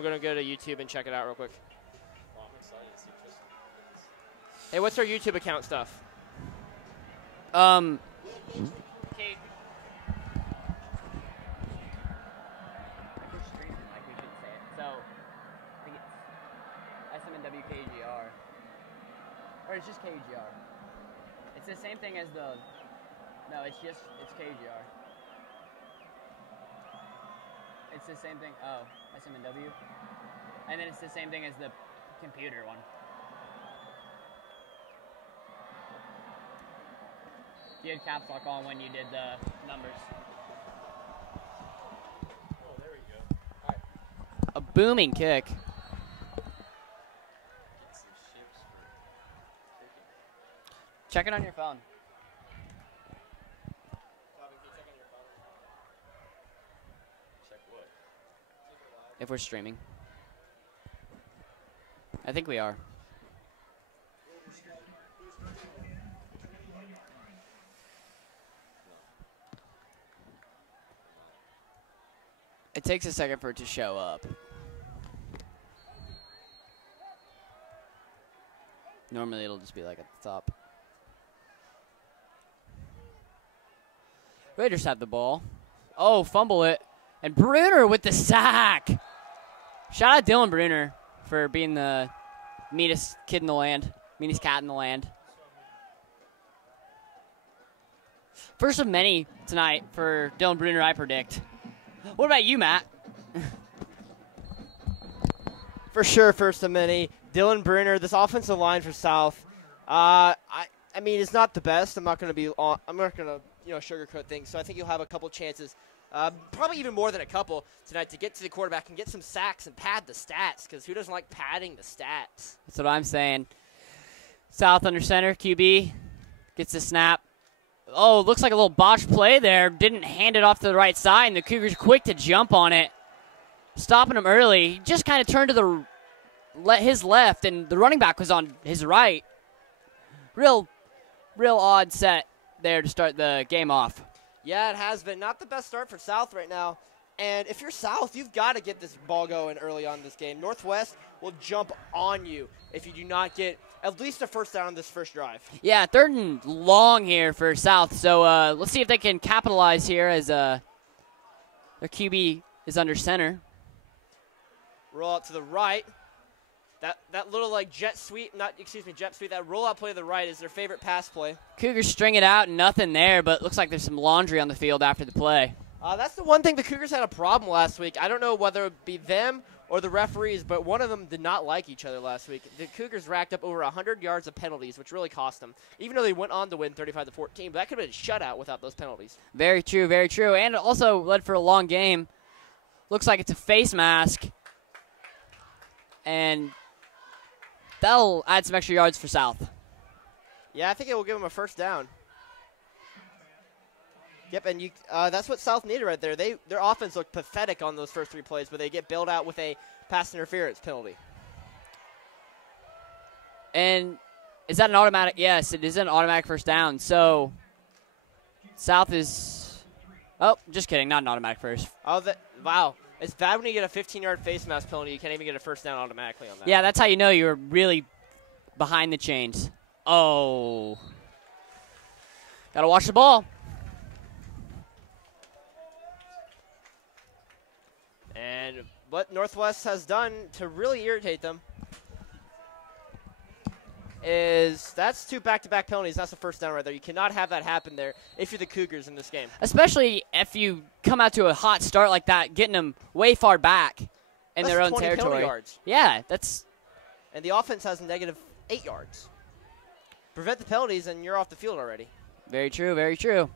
I'm going to go to YouTube and check it out real quick. Oh, I'm excited to see Tristan. Hey, what's our YouTube account stuff? Okay. We're streaming, like we should say it. So, I think it's SMNW KUGR. Or it's just KUGR. It's the same thing as the... No, it's KUGR. It's the same thing. Oh, SMNW. And then it's the same thing as the computer one. You had caps lock on when you did the numbers. Oh, there we go. All right. A booming kick. Check it on your phone. Check what? If we're streaming. I think we are. It takes a second for it to show up. Normally it'll just be like at the top. Raiders have the ball. Oh, fumble it. And Bruner with the sack. Shout out Dylan Bruner for being the meanest kid in the land. Meanest cat in the land. First of many tonight for Dylan Bruner, I predict. What about you, Matt? For sure, first of many. Dylan Bruner, this offensive line for South. I mean, it's not the best. I'm not going to sugarcoat things. So I think you'll have a couple chances, probably even more than a couple tonight, to get to the quarterback and get some sacks and pad the stats. Because who doesn't like padding the stats? That's what I'm saying. South under center, QB gets the snap. Oh, looks like a little botched play there. Didn't hand it off to the right side, and the Cougars quick to jump on it. Stopping him early. He just kind of turned to his left, and the running back was on his right. Real odd set there to start the game off. Yeah, it has been. Not the best start for South right now. And if you're South, you've got to get this ball going early on in this game. Northwest will jump on you if you do not get at least a first down on this first drive. Yeah, 3rd and long here for South. So let's see if they can capitalize here as their QB is under center. Roll out to the right. That little like jet sweep, that rollout play to the right is their favorite pass play. Cougars string it out, nothing there, but it looks like there's some laundry on the field after the play. That's the one thing the Cougars had a problem last week. I don't know whether it be them or the referees, but one of them did not like each other last week. The Cougars racked up over 100 yards of penalties, which really cost them, even though they went on to win 35-14. But that could have been a shutout without those penalties. Very true, very true. And it also led for a long game. Looks like it's a face mask. And that'll add some extra yards for South. Yeah, I think it will give them a first down. Yep, and that's what South needed right there. Their offense looked pathetic on those first 3 plays, but they get bailed out with a pass interference penalty. And is that an automatic? Yes, it is an automatic first down. So South is – oh, just kidding, not an automatic first. Oh, wow. It's bad when you get a 15-yard face mask penalty. You can't even get a first down automatically on that. Yeah, that's how you know you're really behind the chains. Oh. Got to watch the ball. And what Northwest has done to really irritate them is that's 2 back-to-back penalties. That's a first down right there. You cannot have that happen there if you're the Cougars in this game. Especially if you come out to a hot start like that, getting them way far back in their own territory. Yards. Yeah, that's. And the offense has -8 yards. Prevent the penalties, and you're off the field already. Very true, very true.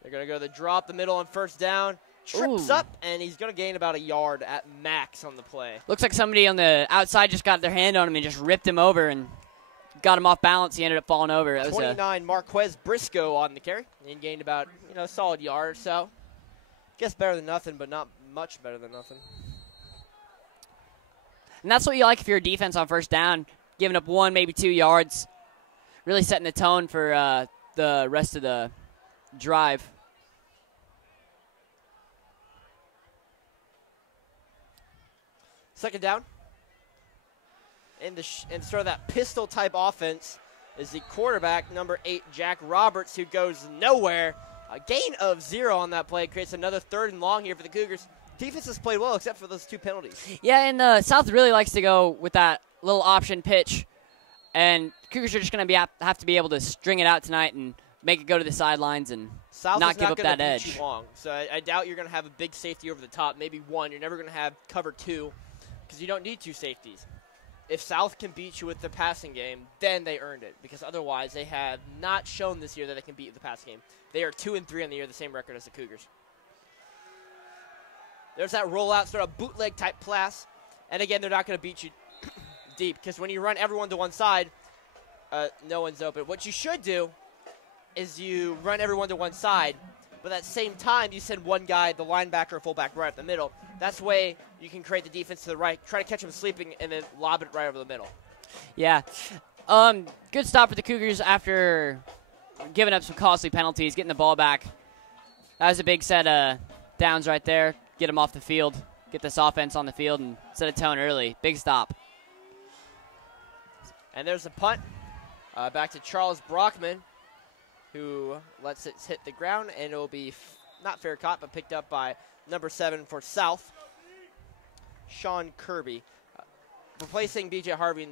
They're going to go to the drop, the middle, and first down. Trips up, and he's going to gain about a yard at max on the play. Looks like somebody on the outside just got their hand on him and just ripped him over and got him off balance. He ended up falling over. That 29, Marquez Briscoe on the carry. And gained about, a solid yard or so. Guess better than nothing, but not much better than nothing. And that's what you like if you're a defense on first down, giving up 1, maybe 2 yards. Really setting the tone for the rest of the drive. Second down. And sort of that pistol-type offense is the quarterback, number 8, Jack Roberts, who goes nowhere. A gain of 0 on that play creates another 3rd and long here for the Cougars. Defense has played well except for those 2 penalties. Yeah, and South really likes to go with that little option pitch. And Cougars are just going to have to be able to string it out tonight and make it go to the sidelines and not give up that edge. Long. So I doubt you're going to have a big safety over the top, maybe 1. You're never going to have cover 2 because you don't need 2 safeties. If South can beat you with the passing game, then they earned it, because otherwise they have not shown this year that they can beat the pass game. They are 2-3 on the year, the same record as the Cougars. There's that rollout, sort of bootleg type pass, and again, they're not going to beat you deep, because when you run everyone to one side, no one's open. What you should do is you run everyone to one side, but at the same time, you send one guy, the linebacker or fullback, right up the middle. That's the way you can create the defense to the right, try to catch him sleeping, and then lob it right over the middle. Yeah. Good stop for the Cougars after giving up some costly penalties, getting the ball back. That was a big set of downs right there. Get them off the field, get this offense on the field, and set a tone early. Big stop. And there's a punt back to Charles Brockman, who lets it hit the ground, and it will be not fair caught, but picked up by number 7 for South, Sean Kirby. Replacing B.J. Harvey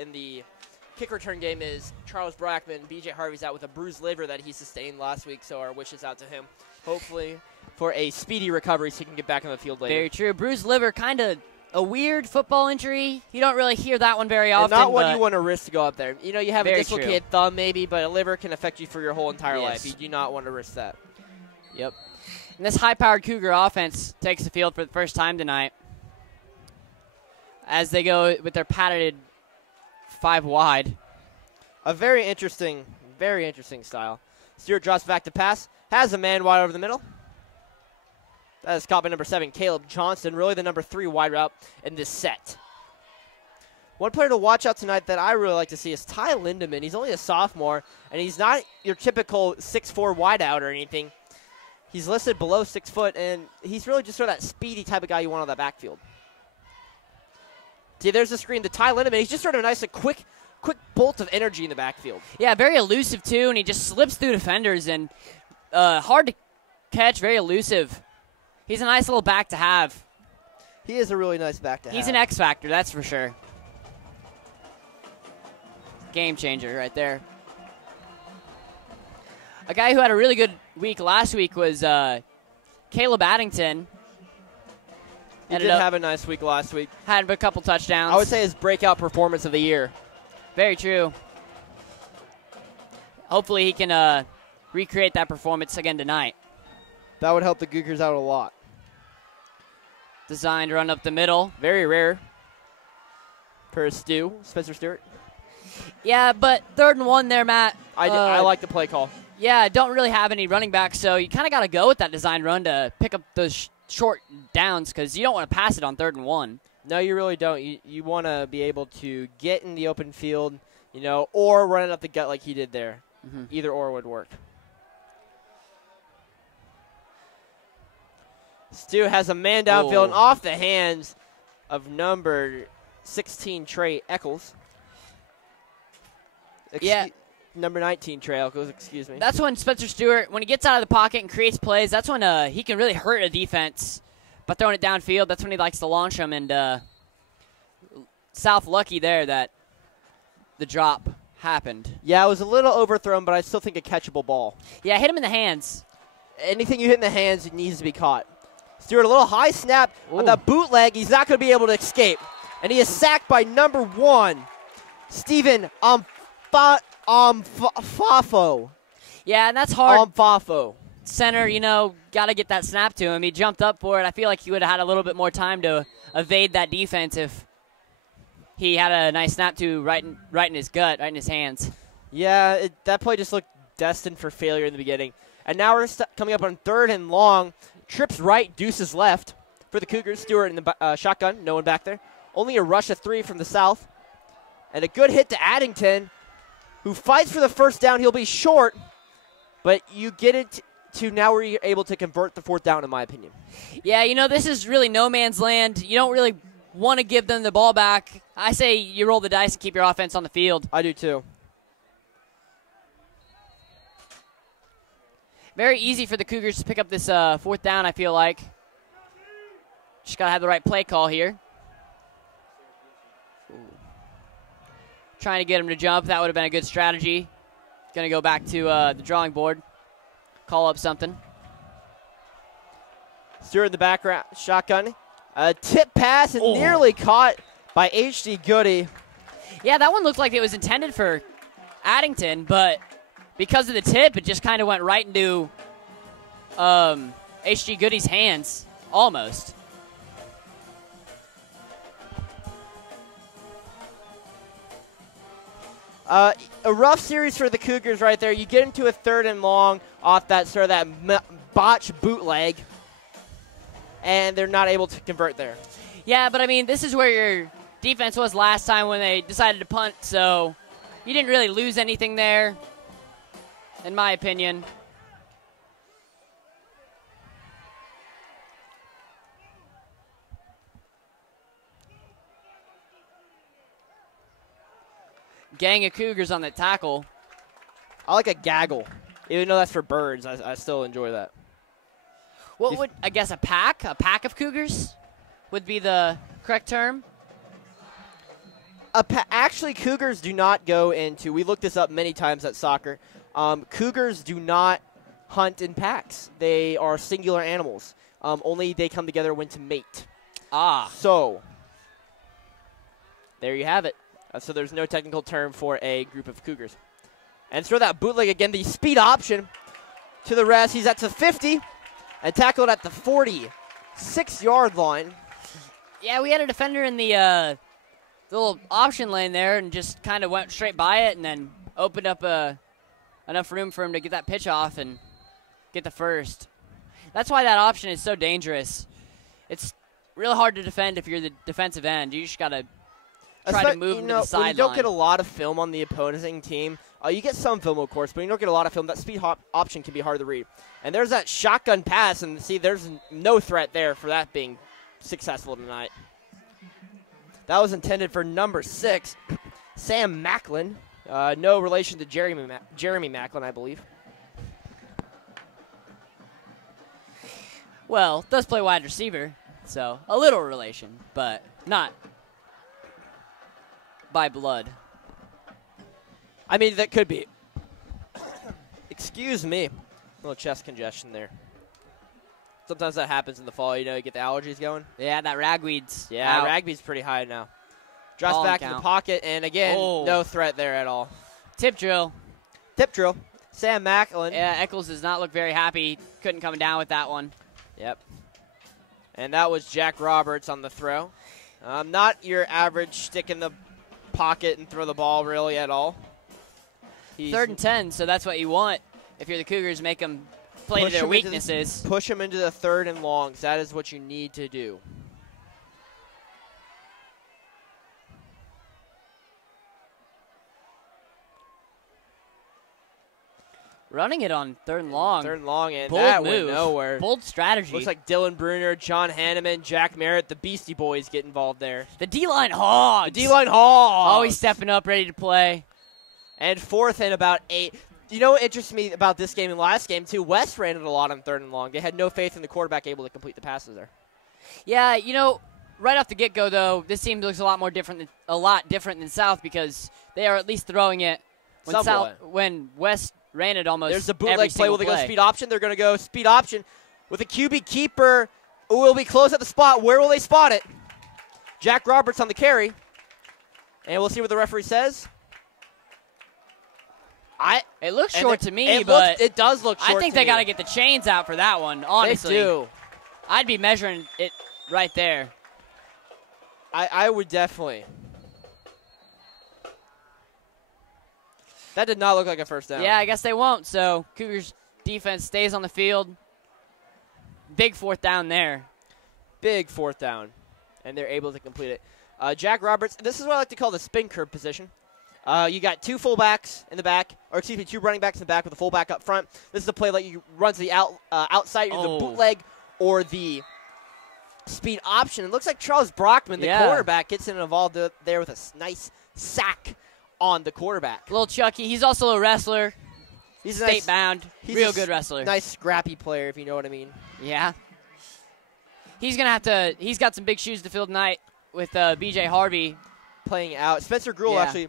in the kick return game is Charles Brockman. B.J. Harvey's out with a bruised liver that he sustained last week, so our wishes out to him, hopefully for a speedy recovery so he can get back on the field later. Very true. Bruised liver, kind of a weird football injury. You don't really hear that one very often. And not one you want to risk to go up there. You know, you have a dislocated true. thumb maybe, but a liver can affect you for your whole entire life. You do not want to risk that. Yep. And this high-powered Cougar offense takes the field for the first time tonight as they go with their patented 5 wide. A very interesting style. Stewart drops back to pass, has a man wide over the middle. That is caught by number 7, Caleb Johnston, really the number 3 wide route in this set. One player to watch out tonight that I really like to see is Ty Lindemann. He's only a sophomore, and he's not your typical 6'4" wideout or anything. He's listed below 6 foot, and he's really just sort of that speedy type of guy you want on that backfield. See, there's the screen to Ty Lindemann. He's just sort of a nice, quick bolt of energy in the backfield. Yeah, very elusive, too, and he just slips through defenders, and hard to catch, very elusive. He's a nice little back to have. He is a really nice back to have. He's an X factor, that's for sure. Game changer right there. A guy who had a really good week last week was Caleb Addington. He did have a nice week last week. Had a couple touchdowns. I would say his breakout performance of the year. Very true. Hopefully he can recreate that performance again tonight. That would help the Cougars out a lot. Designed run up the middle. Very rare per Spencer Stewart. Yeah, but 3rd and 1 there, Matt. I like the play call. Yeah, don't really have any running backs, so you kind of got to go with that design run to pick up those short downs because you don't want to pass it on 3rd and 1. No, you really don't. You want to be able to get in the open field, or run it up the gut like he did there. Mm-hmm. Either or would work. Stu has a man downfield and off the hands of number 16, Trey Eccles. Number 19, Trey Eccles, excuse me. That's when Spencer Stewart, when he gets out of the pocket and creates plays, that's when he can really hurt a defense. By throwing it downfield, that's when he likes to launch them. And South lucky there that the drop happened. Yeah, it was a little overthrown, but I still think a catchable ball. Yeah, hit him in the hands. Anything you hit in the hands, it needs to be caught. Stewart, a little high snap on the bootleg. He's not going to be able to escape. And he is sacked by number 1, Stephen Fafo. Yeah, and that's hard. Fafo. Center, got to get that snap to him. He jumped up for it. I feel like he would have had a little bit more time to evade that defense if he had a nice snap to right in his gut, right in his hands. Yeah, that play just looked destined for failure in the beginning. And now we're coming up on 3rd and long. Trips right, deuces left for the Cougars. Stewart in the shotgun, no one back there. Only a rush of 3 from the South. And a good hit to Addington, who fights for the first down. He'll be short, but you get it to now we're able to convert the 4th down, in my opinion. Yeah, this is really no man's land. You don't really want to give them the ball back, I say you roll the dice and keep your offense on the field. I do too. Very easy for the Cougars to pick up this fourth down, I feel like. Just got to have the right play call here. Ooh. Trying to get him to jump. That would have been a good strategy. Going to go back to the drawing board. Call up something. Stewart in the background. Shotgun. A tip pass and nearly caught by H.D. Goody. Yeah, that one looked like it was intended for Addington, but because of the tip, it just kind of went right into H.G. Goody's hands, almost. A rough series for the Cougars right there. You get into a 3rd and long off that sort of that botch bootleg, and they're not able to convert there. Yeah, but I mean, this is where your defense was last time when they decided to punt, so you didn't really lose anything there, in my opinion. Gang of Cougars on the tackle. I like a gaggle. Even though that's for birds, I still enjoy that. What would, I guess, a pack of Cougars would be the correct term? Actually, Cougars do not go into, we looked this up many times at soccer, Cougars do not hunt in packs. They are singular animals. Only they come together when to mate. Ah. So, there you have it. So there's no technical term for a group of Cougars. And throw that bootleg again, the speed option to the rest. He's at the 50 and tackled at the 46-yard line. Yeah, we had a defender in the little option lane there and just kind of went straight by it and then opened up enough room for him to get that pitch off and get the first. That's why that option is so dangerous. It's real hard to defend if you're the defensive end. You just got to try to move to the sideline. When you don't get a lot of film on the opposing team, you get some film, of course, but you don't get a lot of film. That speed option can be hard to read. And there's that shotgun pass, and see, there's no threat there for that being successful tonight. That was intended for number 6, Sam Macklin. No relation to Jeremy Macklin, I believe. Well, does play wide receiver, so a little relation, but not by blood. I mean, that could be. Excuse me. A little chest congestion there. Sometimes that happens in the fall. You know, you get the allergies going. Yeah, that ragweed's Yeah, out. ragweed's pretty high now. Drops Ball back in the pocket, and again, no threat there at all. Tip drill. Tip drill. Sam Macklin. Yeah, Eccles does not look very happy. Couldn't come down with that one. Yep. And that was Jack Roberts on the throw. Not your average stick in the pocket and throw the ball really at all. 3rd and 10, so that's what you want. If you're the Cougars, make them play to their weaknesses. Push them into the 3rd and longs. That is what you need to do. Running it on 3rd and long. 3rd and long, and bold that move. went nowhere. Bold strategy. Looks like Dylan Bruner, John Hanneman, Jack Merritt, the Beastie Boys get involved there. The D-line hogs. The D-line hogs. Always stepping up, ready to play. And 4th and about 8. You know what interests me about this game and last game, too? West ran it a lot on 3rd and long. They had no faith in the quarterback able to complete the passes there. Yeah, you know, right off the get-go, though, this team looks a lot different than South because they are at least throwing it when West ran it almost. There's the bootleg every play. Will they play. go speed option? They're going to go speed option with a QB keeper who will be close at the spot. Where will they spot it? Jack Roberts on the carry. And we'll see what the referee says. It looks short to me, but it does look short. I think they got to get the chains out for that one, honestly. They do. I'd be measuring it right there. I would definitely. That did not look like a first down. Yeah, I guess they won't. So Cougars defense stays on the field. Big 4th down there. Big 4th down. And they're able to complete it. Jack Roberts, this is what I like to call the spin curve position. You got 2 fullbacks in the back, or excuse me, 2 running backs in the back with a fullback up front. This is a play like you run to the outside, either the bootleg or the speed option. It looks like Charles Brockman, the Yeah. quarterback, gets involved there with a nice sack on the quarterback. Little Chucky. He's also a wrestler. He's a State bound. Real good wrestler. Nice scrappy player, if you know what I mean. Yeah. He's going to have to – he's got some big shoes to fill tonight with B.J. Harvey. Playing out. Spencer Gruel Yeah. actually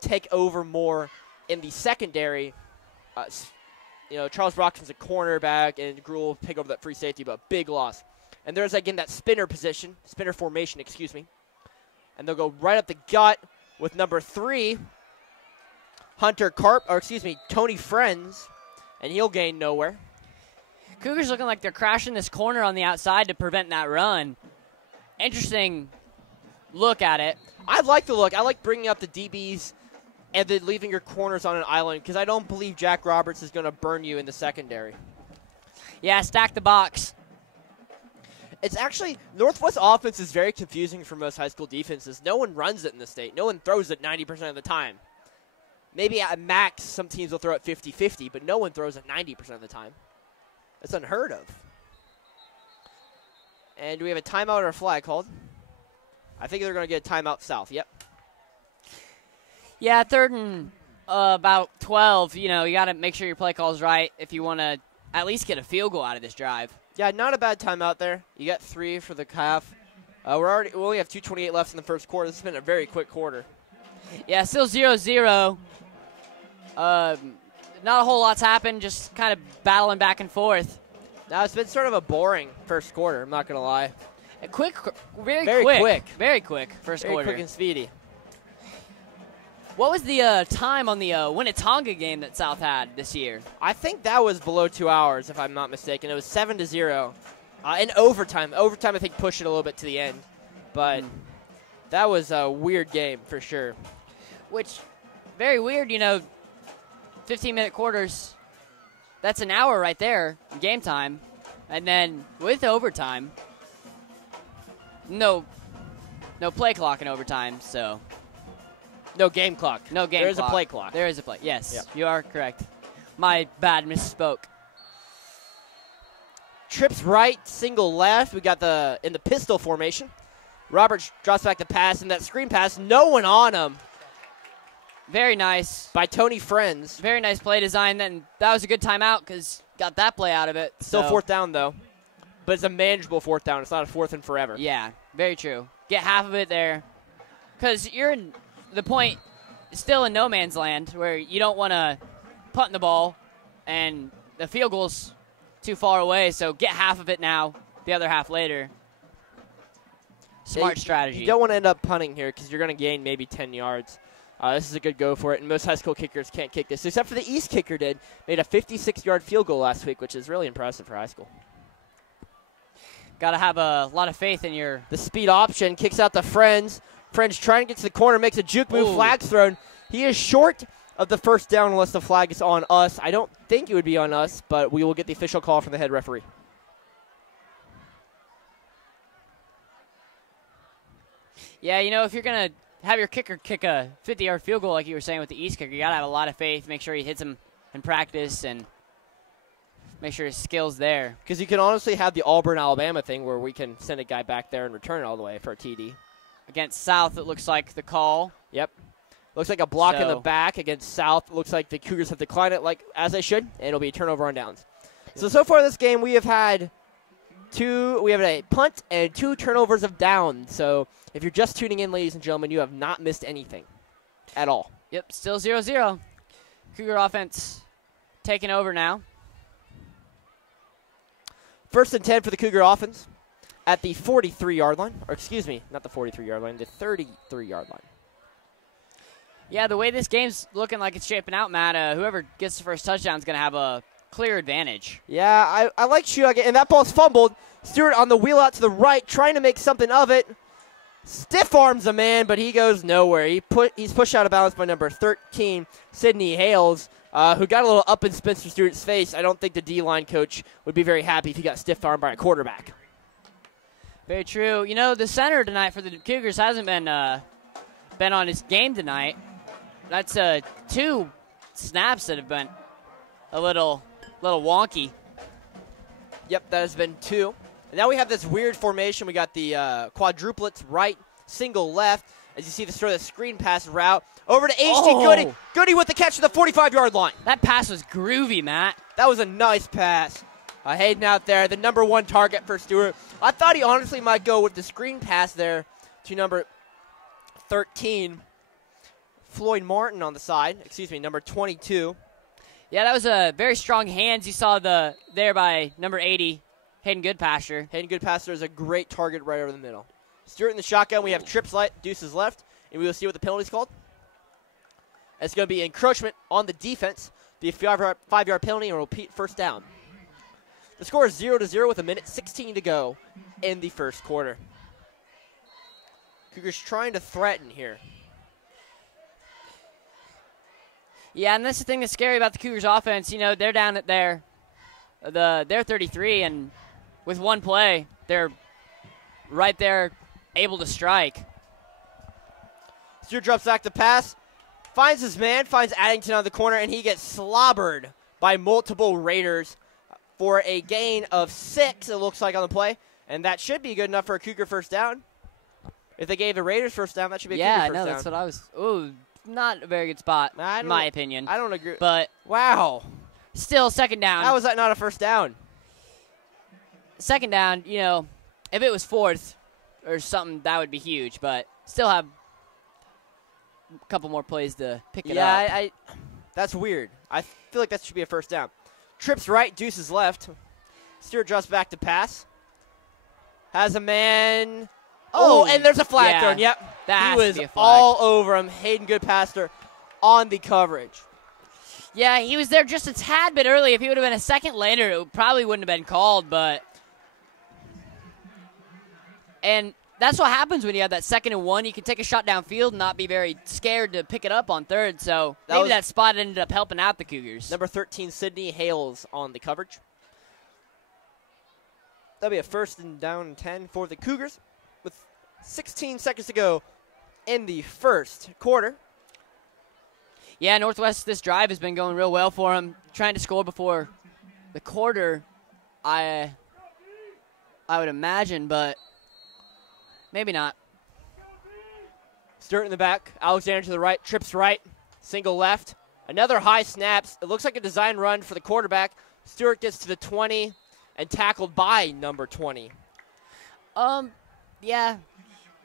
take over more in the secondary. Charles Brockman's a cornerback, and Gruel will pick over that free safety, but big loss. And there's, again, that spinner formation, excuse me. And they'll go right up the gut with number 3, Tony Friends, and he'll gain nowhere. Cougars looking like they're crashing this corner on the outside to prevent that run. Interesting look at it. I like the look. I like bringing up the DBs and then leaving your corners on an island because I don't believe Jack Roberts is going to burn you in the secondary. Yeah, stack the box. It's actually, Northwest offense is very confusing for most high school defenses. No one runs it in the state. No one throws it 90% of the time. Maybe at max, some teams will throw it 50-50, but no one throws it 90% of the time. That's unheard of. And do we have a timeout or a flag called? I think they're going to get a timeout south. Yep. Yeah, 3rd and about 12. You got to make sure your play call's right if you want to at least get a field goal out of this drive. Yeah, not a bad timeout there. You got 3 for the half. We only have 2:28 left in the first quarter. This has been a very quick quarter. Yeah, still 0-0. Not a whole lot's happened, just kind of battling back and forth. Now, it's been sort of a boring first quarter, I'm not going to lie. Very quick first Very quarter. quick and speedy. What was the time on the Winnetonka game that South had this year? I think that was below 2 hours, if I'm not mistaken. It was 7-0. In overtime. Overtime, I think, pushed it a little bit to the end. But that was a weird game for sure. Which, very weird, 15-minute quarters. That's an hour right there, game time. And then with overtime, no play clock in overtime, so. No game clock. No game clock. There is a play clock. There is a play. Yes, Yep. You are correct. My bad, misspoke. Trips right, single left. We got in the pistol formation. Roberts drops back the pass, and that screen pass, no one on him. Very nice. By Tony Friends. Very nice play design. Then that was a good timeout because got that play out of it. Still so. 4th down, though. But it's a manageable 4th down. It's not a 4th and forever. Yeah, very true. Get half of it there. Because you're in the point still in no man's land where you don't want to punt the ball and the field goal's too far away. So get half of it now, the other half later. Smart strategy. You don't want to end up punting here because you're going to gain maybe 10 yards. This is a good go for it, and most high school kickers can't kick this, except for the East kicker made a 56-yard field goal last week, which is really impressive for high school. Got to have a lot of faith in your... The speed option kicks out to Friends. Friends trying to get to the corner, makes a juke move, flag's thrown. He is short of the 1st down unless the flag is on us. I don't think it would be on us, but we will get the official call from the head referee. Yeah, if you're going to have your kicker kick a 50-yard field goal like you were saying with the East kicker, you got to have a lot of faith, make sure he hits them in practice, and make sure his skill's there. Because you can honestly have the Auburn, Alabama thing where we can send a guy back there and return it all the way for a TD. Against South, it looks like the call. Yep. Looks like a block in the back against South. Looks like the Cougars have declined it as they should, and it'll be a turnover on downs. So far this game, we have had a punt and 2 turnovers of downs. So if you're just tuning in, ladies and gentlemen, you have not missed anything at all. Yep, still 0-0. Cougar offense taking over now. 1st and 10 for the Cougar offense at the 43-yard line. Or excuse me, not the 43-yard line, the 33-yard line. Yeah, the way this game's looking like it's shaping out, Matt, whoever gets the first touchdown is going to have a clear advantage. Yeah, I like Shuag, and that ball's fumbled. Stewart on the wheel out to the right, trying to make something of it. Stiff arms a man, but he goes nowhere. He's pushed out of bounds by number 13, Sidney Hales, who got a little up in Spencer Stewart's face. I don't think the D-line coach would be very happy if he got stiff-armed by a quarterback. Very true. The center tonight for the Cougars hasn't been on his game tonight. That's 2 snaps that have been a little wonky. Yep, that has been 2. And now we have this weird formation. We got the quadruplets right, single left. As you see, this sort of screen pass route. Over to H.T. Goody. Goody with the catch to the 45-yard line. That pass was groovy, Matt. That was a nice pass. Hayden out there, the number 1 target for Stewart. I thought he honestly might go with the screen pass there to number 13, Floyd Martin on the side. Excuse me, number 22. Yeah, that was a very strong hands. You saw there by number 80, Hayden Goodpasture. Hayden Goodpasture is a great target right over the middle. Stewart in the shotgun. We have trips right, deuces left, and we will see what the penalty's called. It's going to be encroachment on the defense. Be a 5-yard penalty and repeat first down. The score is 0-0 with 1:16 to go in the first quarter. Cougars trying to threaten here. Yeah, and that's the thing that's scary about the Cougars offense. You know, they're down at they're 33, and with one play, they're right there able to strike. Stewart drops back to pass, finds his man, finds Addington on the corner, and he gets slobbered by multiple Raiders for a gain of 6, it looks like, on the play. And that should be good enough for a Cougar first down. If they gave the Raiders first down, that should be a Cougar first down. Yeah, no, that's what I was. Ooh, not a very good spot, in my opinion. I don't agree. But wow. Still, second down. How was that not a first down? Second down, you know, if it was fourth or something, that would be huge. But still have a couple more plays to pick it up. Yeah, that's weird. I feel like that should be a first down. Trips right, deuces left. Stewart drops back to pass. Has a man. Oh, and there's a flag thrown. Yep. He was all over him. Hayden Goodpasture on the coverage. Yeah, he was there just a tad bit early. If he would have been a second later, it probably wouldn't have been called. And that's what happens when you have that 2nd and 1. You can take a shot downfield and not be very scared to pick it up on 3rd. So maybe that spot ended up helping out the Cougars. Number 13, Sydney Hales on the coverage. That'll be a 1st and down and 10 for the Cougars with 16 seconds to go in the first quarter. Yeah, Northwest, this drive has been going real well for them. Trying to score before the quarter, I would imagine, but maybe not. Stewart in the back. Alexander to the right. Trips right. Single left. Another high snaps. It looks like a design run for the quarterback. Stewart gets to the 20 and tackled by number 20. Yeah.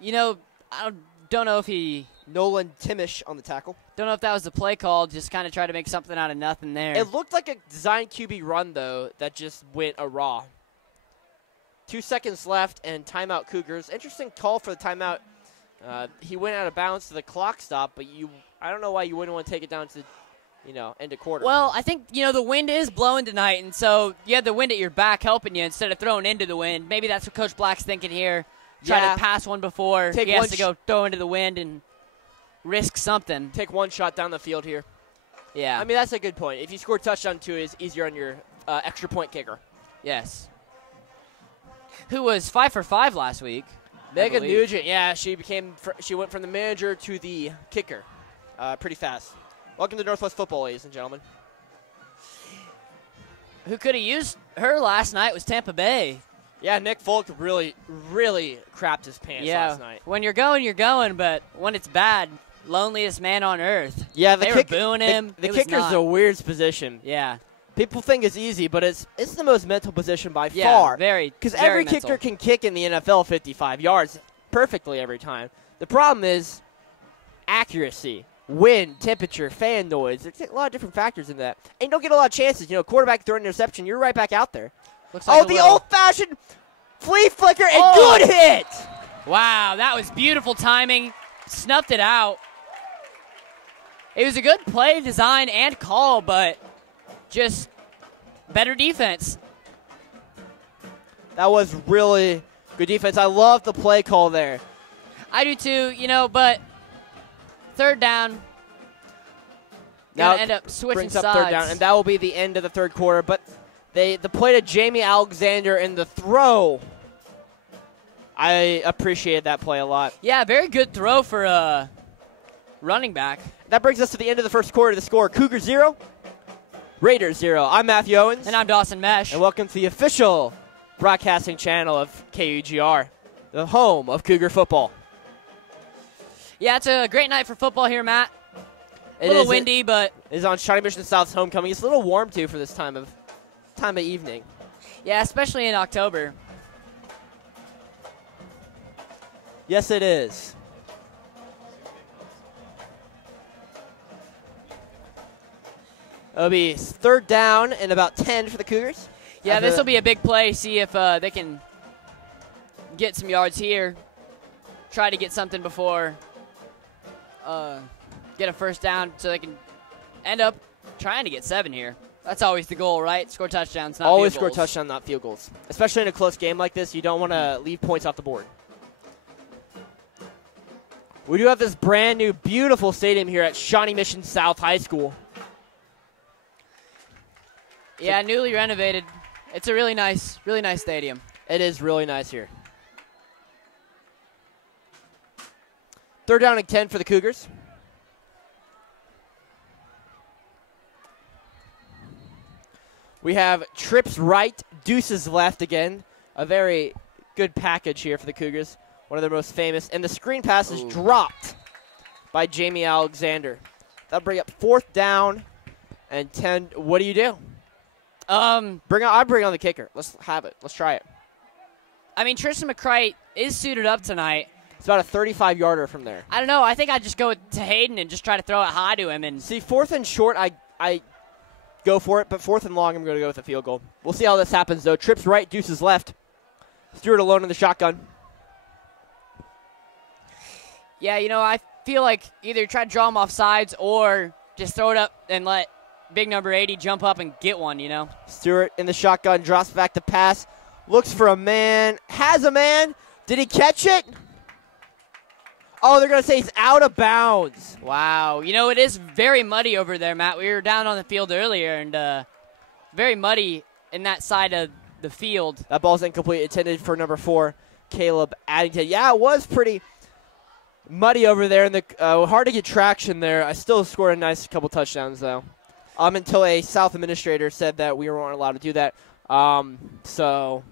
You know, I don't know if he... Nolan Timish on the tackle. Don't know if that was the play call. Just kind of try to make something out of nothing there. It looked like a design QB run, though, that just went awry. 2 seconds left and timeout Cougars. Interesting call for the timeout. He went out of bounds to the clock stop, but I don't know why you wouldn't want to take it down to, end of quarter. Well, I think, the wind is blowing tonight, and so you have the wind at your back helping you instead of throwing into the wind. Maybe that's what Coach Black's thinking here. Try to pass one before he has to go throw into the wind and risk something. Take one shot down the field here. Yeah. I mean, that's a good point. If you score a touchdown, too, it's easier on your extra point kicker. Yes. Who was 5 for 5 last week. Megan Nugent, yeah, she went from the manager to the kicker pretty fast. Welcome to Northwest football, ladies and gentlemen. Who could have used her last night was Tampa Bay. Yeah, Nick Folk really, really crapped his pants last night. When you're going, but when it's bad, loneliest man on earth. Yeah, they were booing him. The kicker's the weirdest position. Yeah. People think it's easy, but it's the most mental position by yeah, far. Very. Because every kicker can kick in the NFL 55 yards perfectly every time. The problem is accuracy, wind, temperature, fan noise. There's a lot of different factors in that. And you don't get a lot of chances. Quarterback throwing an interception, you're right back out there. Looks like the old-fashioned flea flicker and good hit. Wow, that was beautiful timing. Snuffed it out. It was a good play, design, and call, but just better defense. That was really good defense. I love the play call there. I do too, but third down. Now end up switching sides. Third down, and that will be the end of the third quarter. But the play to Jamie Alexander and the throw, I appreciated that play a lot. Yeah, very good throw for a running back. That brings us to the end of the first quarter. The score, Cougar 0, Raiders 0. I'm Matthew Owens. And I'm Dawson Mesh. And welcome to the official broadcasting channel of KUGR, the home of Cougar football. Yeah, it's a great night for football here, Matt. A little windy, but it is on Shawnee Mission South's homecoming. It's a little warm too for this time of evening. Yeah, especially in October. Yes, it is. It'll be 3rd down and about 10 for the Cougars. Yeah, this will be a big play. See if they can get some yards here. Try to get something before get a 1st down so they can end up trying to get 7 here. That's always the goal, right? Score touchdowns, not always field goals. Score touchdowns, not field goals. Especially in a close game like this, you don't want to leave points off the board. We do have this brand new, beautiful stadium here at Shawnee Mission South High School. Yeah, newly renovated. It's a really nice stadium. It is really nice here. 3rd down and 10 for the Cougars. We have trips right, deuces left again. A very good package here for the Cougars. One of their most famous. And the screen pass is dropped by Jamie Alexander. That'll bring up 4th down and 10. What do you do? I bring on the kicker. Let's have it. Let's try it. I mean, Tristan McCrite is suited up tonight. It's about a 35-yarder from there. I don't know. I think I'd just go to Hayden and just try to throw it high to him. And see, 4th and short, I go for it, but 4th and long, I'm going to go with a field goal. We'll see how this happens, though. Trips right, deuces left. Stewart alone in the shotgun. Yeah, you know, I feel like either try to draw him off sides or just throw it up and let big number 80 jump up and get one, you know. Stewart in the shotgun, drops back to pass, looks for a man, has a man. Did he catch it? Oh, they're going to say he's out of bounds. Wow. You know, it is very muddy over there, Matt. We were down on the field earlier, and very muddy in that side of the field. That ball's incomplete, intended for number 4, Caleb Addington. Yeah, it was pretty muddy over there, and hard to get traction there. I still scored a nice couple touchdowns, though, until a South administrator said that we weren't allowed to do that. So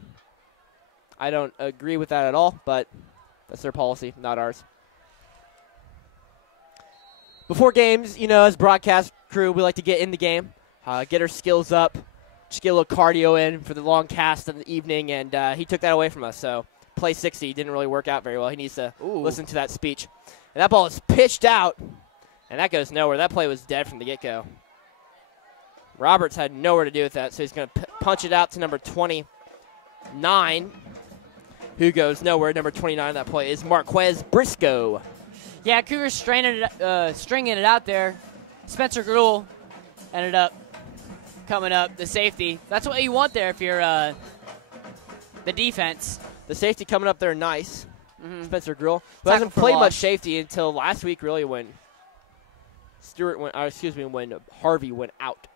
I don't agree with that at all, but that's their policy, not ours. Before games, you know, as broadcast crew, we like to get in the game, get our skills up, just get a little cardio in for the long cast in the evening, and he took that away from us. So play 60 didn't really work out very well. He needs to listen to that speech. And that ball is pitched out, and that goes nowhere. That play was dead from the get-go. Roberts had nowhere to do with that, so he's going to punch it out to number 29, who goes nowhere. Number 29 that play is Marquez Briscoe. Yeah, Cougars stringing it out there. Spencer Gruhl ended up coming up, the safety. That's what you want there if you're the defense. The safety coming up there nice. Mm-hmm. Spencer Gruhl, who hasn't played much safety until last week, really, when when Harvey went out.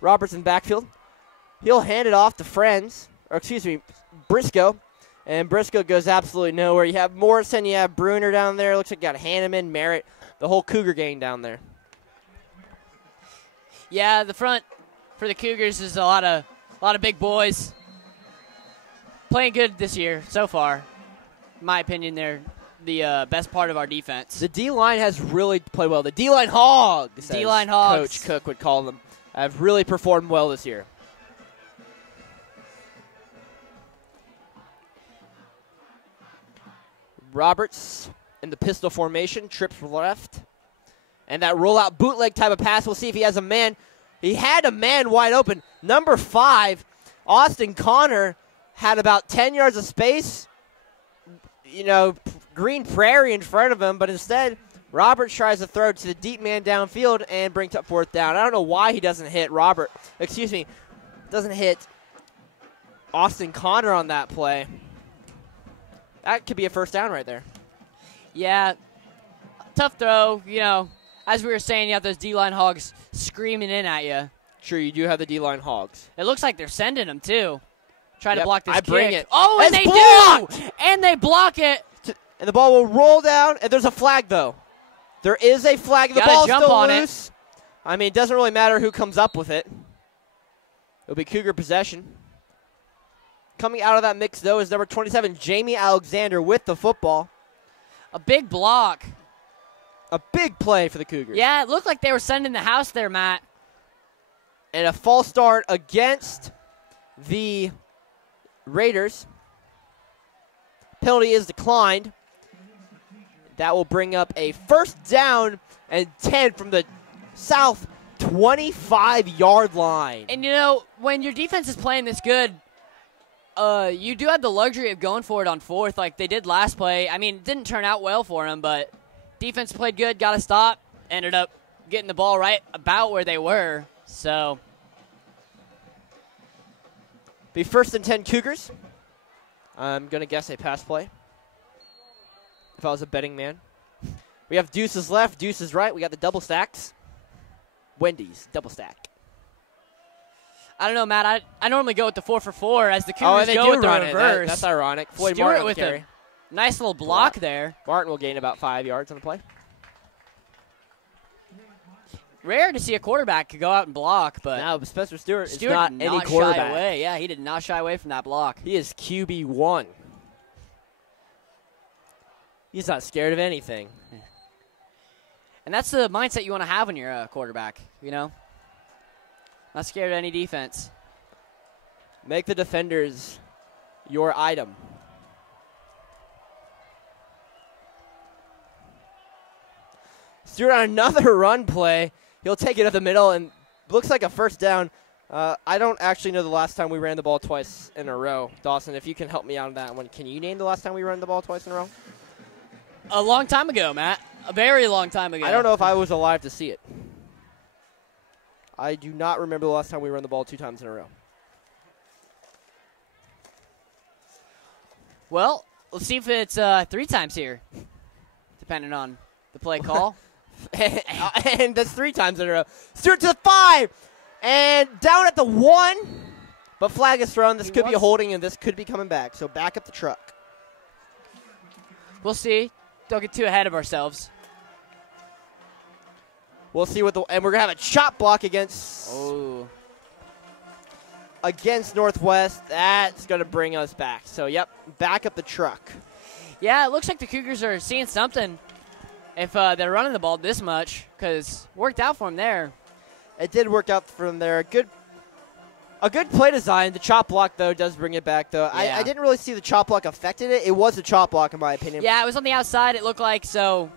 Roberts in backfield. He'll hand it off to Briscoe. And Briscoe goes absolutely nowhere. You have Morrison, you have Bruner down there. Looks like you got Hanneman, Merritt, the whole Cougar gang down there. Yeah, the front for the Cougars is a lot of big boys. Playing good this year so far. In my opinion, they're the best part of our defense. The D-line has really played well. The D-line hogs, D-line hogs, Coach Cook would call them, have really performed well this year. Roberts in the pistol formation, trips left. And that rollout bootleg type of pass, we'll see if he has a man. He had a man wide open. Number 5, Austin Connor, had about 10 yards of space. You know, green prairie in front of him, but instead, Roberts tries to throw to the deep man downfield and brings up 4th down. I don't know why he doesn't hit doesn't hit Austin Connor on that play. That could be a 1st down right there. Yeah, tough throw. You know, as we were saying, you have those D-line hogs screaming in at you. Sure, you do have the D-line hogs. It looks like they're sending them, too. Try to block this kick. Bring it. Oh, and it's they blocked! do! And they block it. And the ball will roll down, and there's a flag, though. There is a flag. The ball's still loose. I mean, it doesn't really matter who comes up with it. It'll be Cougar possession. Coming out of that mix, though, is number 27, Jamie Alexander with the football. A big block. A big play for the Cougars. Yeah, it looked like they were sending the house there, Matt. And a false start against the Raiders. Penalty is declined. That will bring up a first down and 10 from the South 25-yard line. And, you know, when your defense is playing this good, you do have the luxury of going for it on fourth like they did last play. I mean, it didn't turn out well for them, but defense played good, got a stop, ended up getting the ball right about where they were. So, be first and 10 Cougars. I'm going to guess a pass play if I was a betting man. We have deuces left, deuces right. We got the double stacks. Wendy's double stack. I don't know, Matt. I normally go with the 4-for-4 as the Cougars go with the reverse. That's ironic. Floyd Stewart Martin with carry. a nice little block there. Martin will gain about 5 yards on the play. Rare to see a quarterback go out and block, but now Spencer Stewart is Stewart not did any not quarterback. shy away. Yeah, he did not shy away from that block. He is QB1. He's not scared of anything. And that's the mindset you want to have when you're a quarterback, you know? Not scared of any defense. Make the defenders your item. Stewart on another run play. He'll take it up the middle and looks like a first down. I don't actually know the last time we ran the ball twice in a row. Dawson, if you can help me out on that one. Can you name the last time we ran the ball twice in a row? A long time ago, Matt. A very long time ago. I don't know if I was alive to see it. I do not remember the last time we ran the ball 2 times in a row. Well, let's see if it's 3 times here, depending on the play call. And that's 3 times in a row. Stewart to the 5. And down at the 1. But flag is thrown. This could be a holding, and this could be coming back. So back up the truck. We'll see. Don't get too ahead of ourselves. We'll see what and we're gonna have a chop block against Northwest. That's gonna bring us back. So yep, back up the truck. Yeah, it looks like the Cougars are seeing something if they're running the ball this much, because worked out for them there. It did work out for them there. A good play design. The chop block, though, does bring it back, though. Yeah. I didn't really see the chop block affected it. It was a chop block, in my opinion. Yeah, it was on the outside, it looked like, so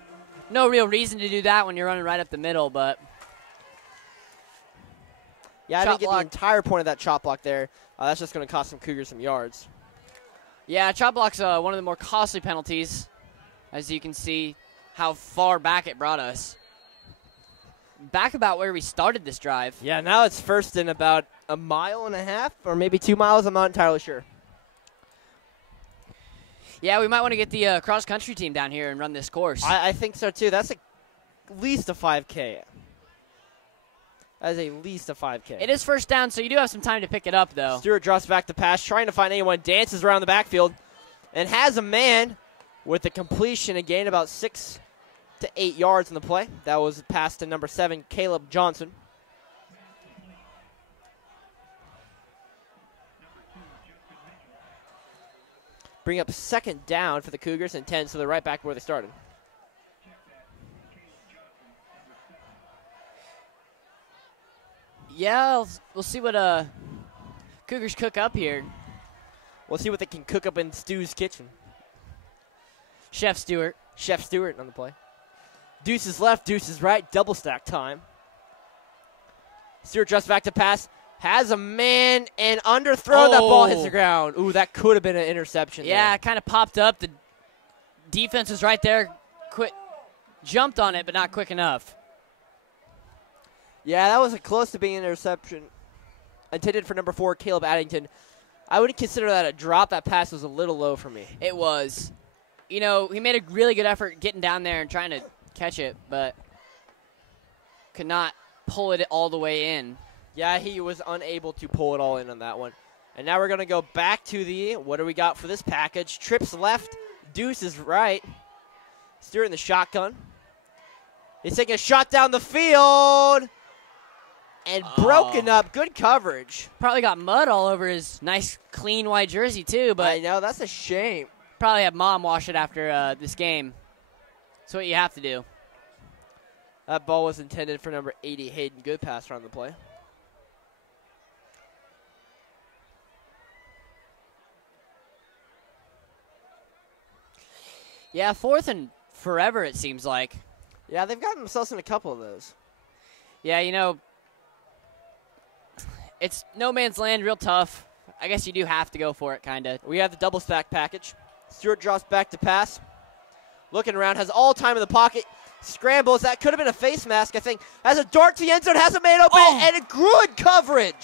no real reason to do that when you're running right up the middle, but yeah, I didn't get the entire point of that chop block there. That's just going to cost some Cougars some yards. Yeah, chop block's one of the more costly penalties, as you can see how far back it brought us. Back about where we started this drive. Yeah, now it's first in about a mile and a half or maybe 2 miles. I'm not entirely sure. Yeah, we might want to get the cross-country team down here and run this course. I think so, too. That's at least a 5K. That is at least a 5K. It is first down, so you do have some time to pick it up, though. Stewart drops back to pass, trying to find anyone, dances around the backfield, and has a man with the completion, a gain about 6 to 8 yards in the play. That was passed to number 7, Caleb Johnson. Bring up second down for the Cougars and 10, so they're right back where they started. Yeah, we'll see what Cougars cook up here. We'll see what they can cook up in Stu's kitchen. Chef Stewart. Chef Stewart on the play. Deuces left, deuces right, double stack time. Stewart drops back to pass. Has a man and underthrown. That ball hits the ground. Ooh, that could have been an interception. Yeah, there. it kind of popped up. The defense was right there. Jumped on it, but not quick enough. Yeah, that was close to being an interception. Intended for number 4, Caleb Addington. I wouldn't consider that a drop. That pass was a little low for me. It was. You know, he made a really good effort getting down there and trying to catch it, but could not pull it all the way in. Yeah, he was unable to pull it all in on that one. And now we're going to go back to the, what do we got for this package? Trips left, deuces right. Stewart in the shotgun. He's taking a shot down the field. and broken up. Good coverage. Probably got mud all over his nice, clean white jersey, too. But I know, that's a shame. Probably have Mom wash it after this game. That's what you have to do. That ball was intended for number 80, Hayden. Good pass around the play. Yeah, 4th and forever, it seems like. Yeah, they've gotten themselves in a couple of those. Yeah, you know, it's no man's land, real tough. I guess you do have to go for it, kind of. We have the double stack package. Stewart drops back to pass. Looking around, has all time in the pocket. Scrambles, that could have been a face mask, I think. Has a dart to the end zone, has a man open, and a good coverage.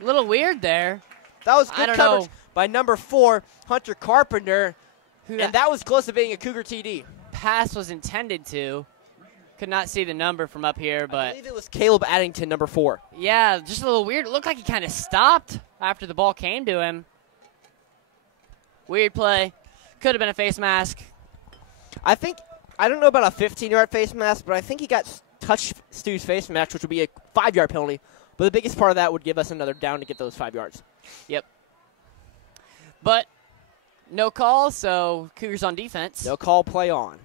A little weird there. That was good coverage by number 4, Hunter Carpenter. And that was close to being a Cougar TD. Pass was intended to. Could not see the number from up here, but I believe it was Caleb Addington, number 4. Yeah, just a little weird. It looked like he kind of stopped after the ball came to him. Weird play. Could have been a face mask. I don't know about a 15-yard face mask, but I think he got touched Stu's face mask, which would be a 5-yard penalty. But the biggest part of that would give us another down to get those 5 yards. Yep. But no call, so Cougars on defense. No call, play on.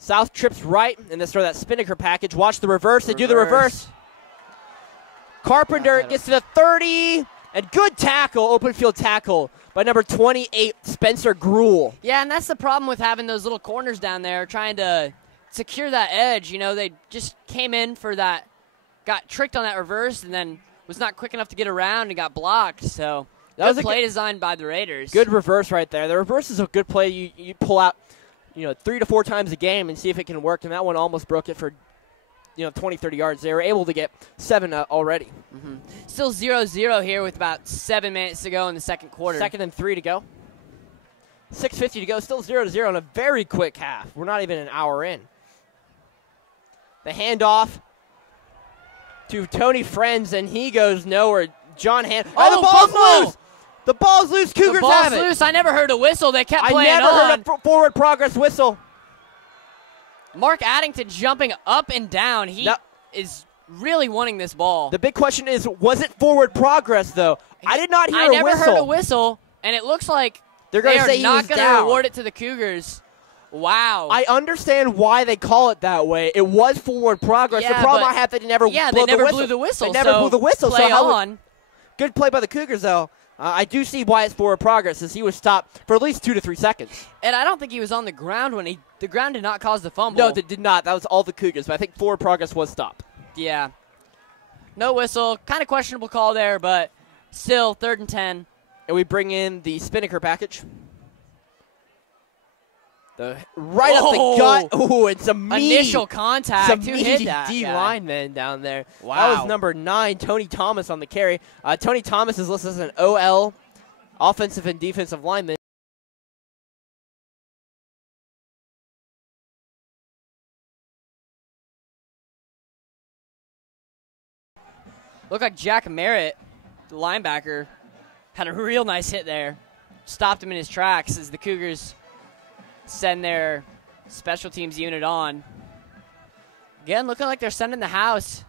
South trips right, and they throw that Spinnaker package. Watch the reverse. They do the reverse. Carpenter gets to the 30, and good tackle, open field tackle by number 28, Spencer Gruel. Yeah, and that's the problem with having those little corners down there trying to secure that edge. You know, they just came in for that, got tricked on that reverse, and then was not quick enough to get around and got blocked. So that was a play designed by the Raiders. Good reverse right there. The reverse is a good play. You pull out, 3 to 4 times a game and see if it can work, and that one almost broke it for 20, 30 yards. They were able to get 7 already. Mm-hmm. Still 0-0 here with about 7 minutes to go in the second quarter. 2nd and 3 to go. 6:50 to go. Still 0-0 in a very quick half. We're not even an hour in. The handoff to Tony Friends, and he goes nowhere. John Hand. Oh, the ball's loose! The ball's loose. Cougars have it. The ball's loose. I never heard a whistle. They kept playing on. I never heard a forward progress whistle. Mark Addington jumping up and down. He is really wanting this ball. The big question is, was it forward progress, though? I did not hear a whistle. I never heard a whistle, and it looks like they're not going to award it to the Cougars. Wow. I understand why they call it that way. It was forward progress. Yeah, the problem I have, they never blew the whistle. They never blew the whistle. Play on. Good play by the Cougars, though. I do see why it's forward progress, as he was stopped for at least 2 to 3 seconds. And I don't think he was on the ground when the ground did not cause the fumble. No, it did not. That was all the Cougars, but I think forward progress was stopped. Yeah. No whistle. Kind of questionable call there, but still 3rd and 10. And we bring in the Spinnaker package. Right up the gut. Oh, it's a initial contact. Who hit that? D lineman down there. Wow. That was number 9, Tony Thomas on the carry. Tony Thomas is listed as an OL, offensive and defensive lineman. Looked like Jack Merritt, the linebacker, had a real nice hit there. Stopped him in his tracks as the Cougars send their special teams unit on. Again, looking like they're sending the house.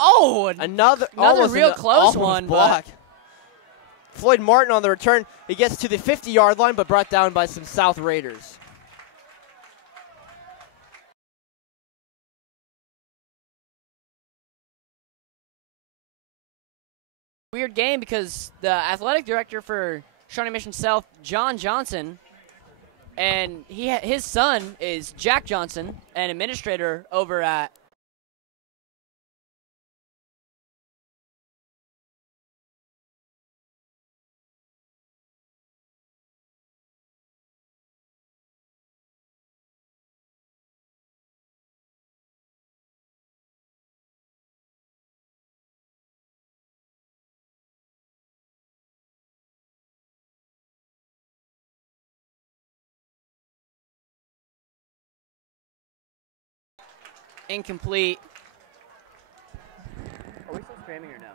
Oh, another real close one. Block. Floyd Martin on the return. He gets to the 50-yard line, but brought down by some South Raiders. Weird game because the athletic director for Shawnee Mission South, John Johnson, and his son is Jack Johnson, an administrator over at incomplete. Are we still streaming or no?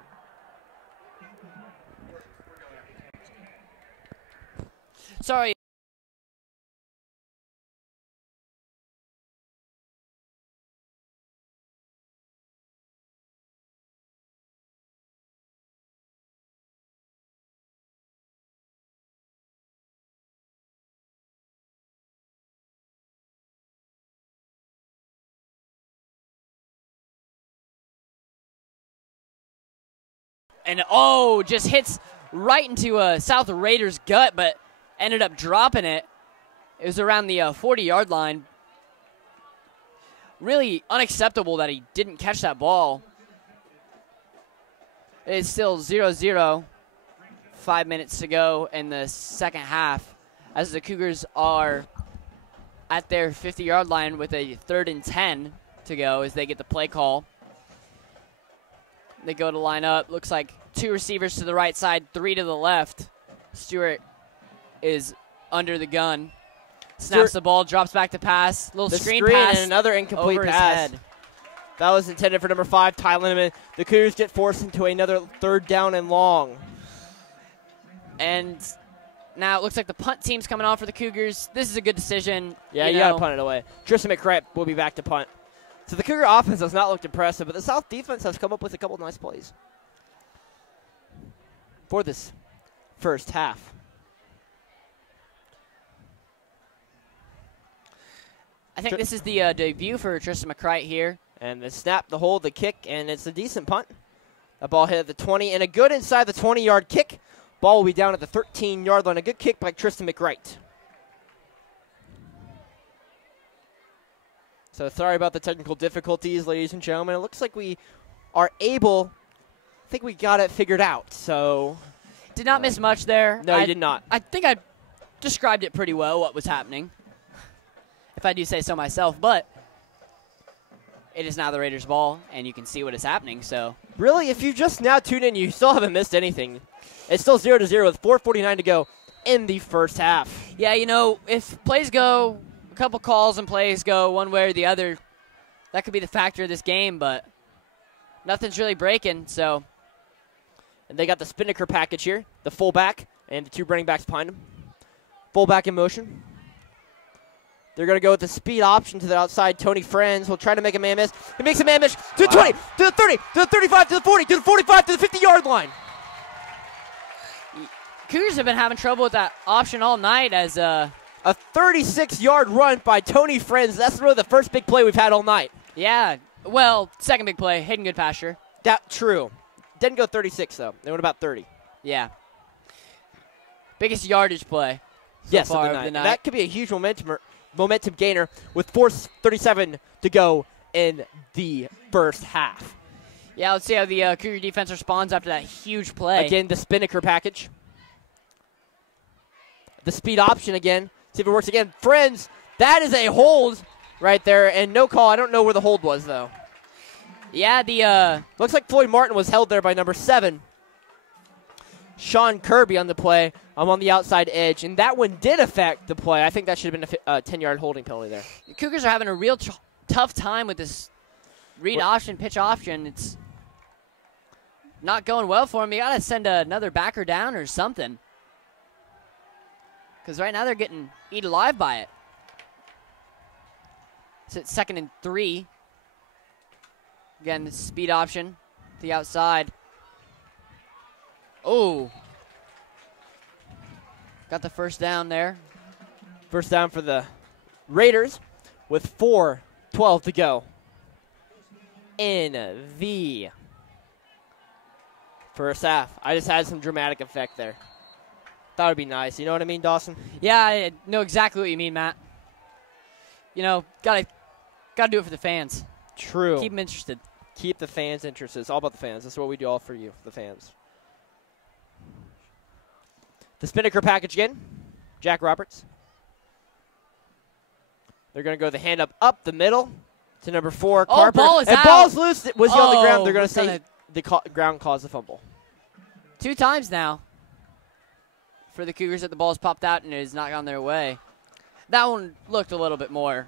Sorry. And, oh, just hits right into South Raiders' gut, but ended up dropping it. It was around the 40-yard line. Really unacceptable that he didn't catch that ball. It is still 0-0. 5 minutes to go in the second half as the Cougars are at their 50-yard line with a 3rd and 10 to go as they get the play call. They go to line up. Looks like 2 receivers to the right side, 3 to the left. Stewart is under the gun. Snaps the ball, drops back to pass. Little screen pass. And another incomplete over pass. his head. That was intended for number 5, Ty Linneman. The Cougars get forced into another 3rd down and long. And now it looks like the punt team's coming on for the Cougars. This is a good decision. Yeah, you got to punt it away. Tristan McCray will be back to punt. So the Cougar offense has not looked impressive, but the South defense has come up with a couple of nice plays for this first half. I think this is the debut for Tristan McCray here. And the snap, the hold, the kick, and it's a decent punt. The ball hit at the 20, and a good inside the 20-yard kick. Ball will be down at the 13-yard line. A good kick by Tristan McWright. So sorry about the technical difficulties, ladies and gentlemen. It looks like we are able, I think we got it figured out. So did not miss much there. No, you did not. I think I described it pretty well, what was happening, if I do say so myself. But it is now the Raiders' ball, and you can see what is happening. So really, if you just now tuned in, you still haven't missed anything. It's still 0-0 with 4:49 to go in the first half. Yeah, you know, if plays go, a couple calls and plays go one way or the other, that could be the factor of this game, but nothing's really breaking, so. And they got the Spinnaker package here, the fullback, and the 2 running backs behind him. Fullback in motion. They're going to go with the speed option to the outside. Tony Friends will try to make a man miss. He makes a man miss to the 20, to the 30, to the 35, to the 40, to the 45, to the 50-yard line. Cougars have been having trouble with that option all night as a 36-yard run by Tony Friends. That's really the first big play we've had all night. Yeah, well, second big play, hidden good pasture. That true. Didn't go 36 though. They went about 30. Yeah. Biggest yardage play so far of the night. That could be a huge momentum gainer with 4:37 to go in the first half. Yeah, let's see how the Cougar defense responds after that huge play. Again, the Spinnaker package. The speed option again. See if it works again. Friends, that is a hold right there, and no call. I don't know where the hold was, though. Yeah, the looks like Floyd Martin was held there by number 7. Sean Kirby on the play. I'm on the outside edge, and that one did affect the play. I think that should have been a 10-yard holding penalty there. The Cougars are having a real tough time with this read option, pitch option. It's not going well for them. You got to send another backer down or something. Because right now they're getting eaten alive by it. So it's 2nd and 3. Again, the speed option, the outside. Oh. Got the first down there. First down for the Raiders with 4:12 to go in the first half. I just had some dramatic effect there. Thought it would be nice. You know what I mean, Dawson? Yeah, I know exactly what you mean, Matt. You know, gotta do it for the fans. True. Keep them interested. Keep the fans interested. It's all about the fans. That's what we do all for you, the fans. The Spinnaker package again. Jack Roberts. They're going to go the hand up the middle to number 4, Carper. Ball is out. Ball's loose. Was he on the ground? They're going to say the ground caused the fumble. 2 times now for the Cougars that the ball's popped out and it has not gone their way. That one looked a little bit more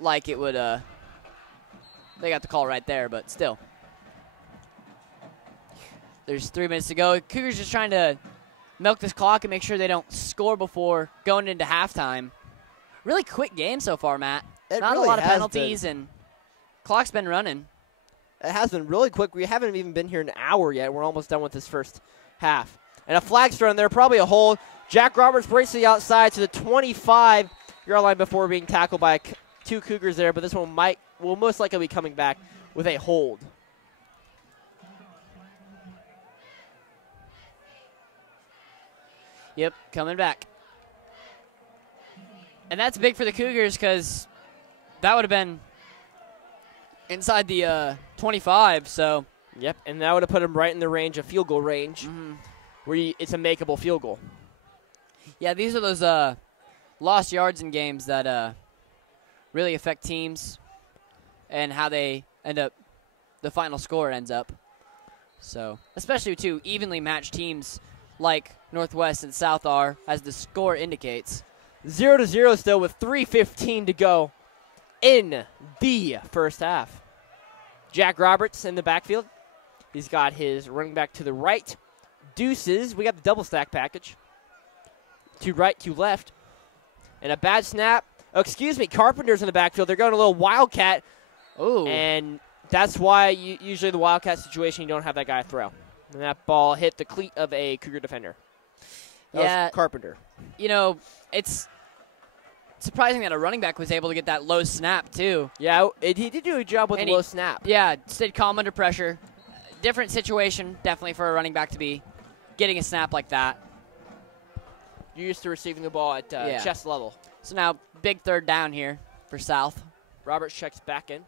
like it would, they got the call right there, but still. There's 3 minutes to go. Cougars just trying to milk this clock and make sure they don't score before going into halftime. Really quick game so far, Matt. Not really a lot of has penalties, been. and clock's been running. It has been really quick. We haven't even been here an hour yet. We're almost done with this first half. And a flag's thrown there, probably a hold. Jack Roberts breaks to the outside to the 25-yard line before being tackled by 2 Cougars there, but this one will most likely be coming back with a hold. Yep, coming back. And that's big for the Cougars because that would have been inside the 25. So. Yep, and that would have put them right in the range of field goal range, where it's a makeable field goal. Yeah, these are those lost yards in games that really affect teams and how they end up, the final score ends up. So, especially two evenly matched teams like Northwest and South are, as the score indicates. 0-0 still with 3:15 to go in the first half. Jack Roberts in the backfield. He's got his running back to the right. Deuces, we got the double stack package. To right, to left. And a bad snap. Oh, excuse me, Carpenter's in the backfield. They're going a little wildcat. Ooh. And that's why usually the wildcat situation, you don't have that guy throw. And that ball hit the cleat of a Cougar defender. That was Carpenter. You know, it's surprising that a running back was able to get that low snap, too. Yeah, he did do a job with the low snap. Yeah, stayed calm under pressure. Different situation, definitely, for a running back to be getting a snap like that. You're used to receiving the ball at chest level. So now, big third down here for South. Roberts checks back in.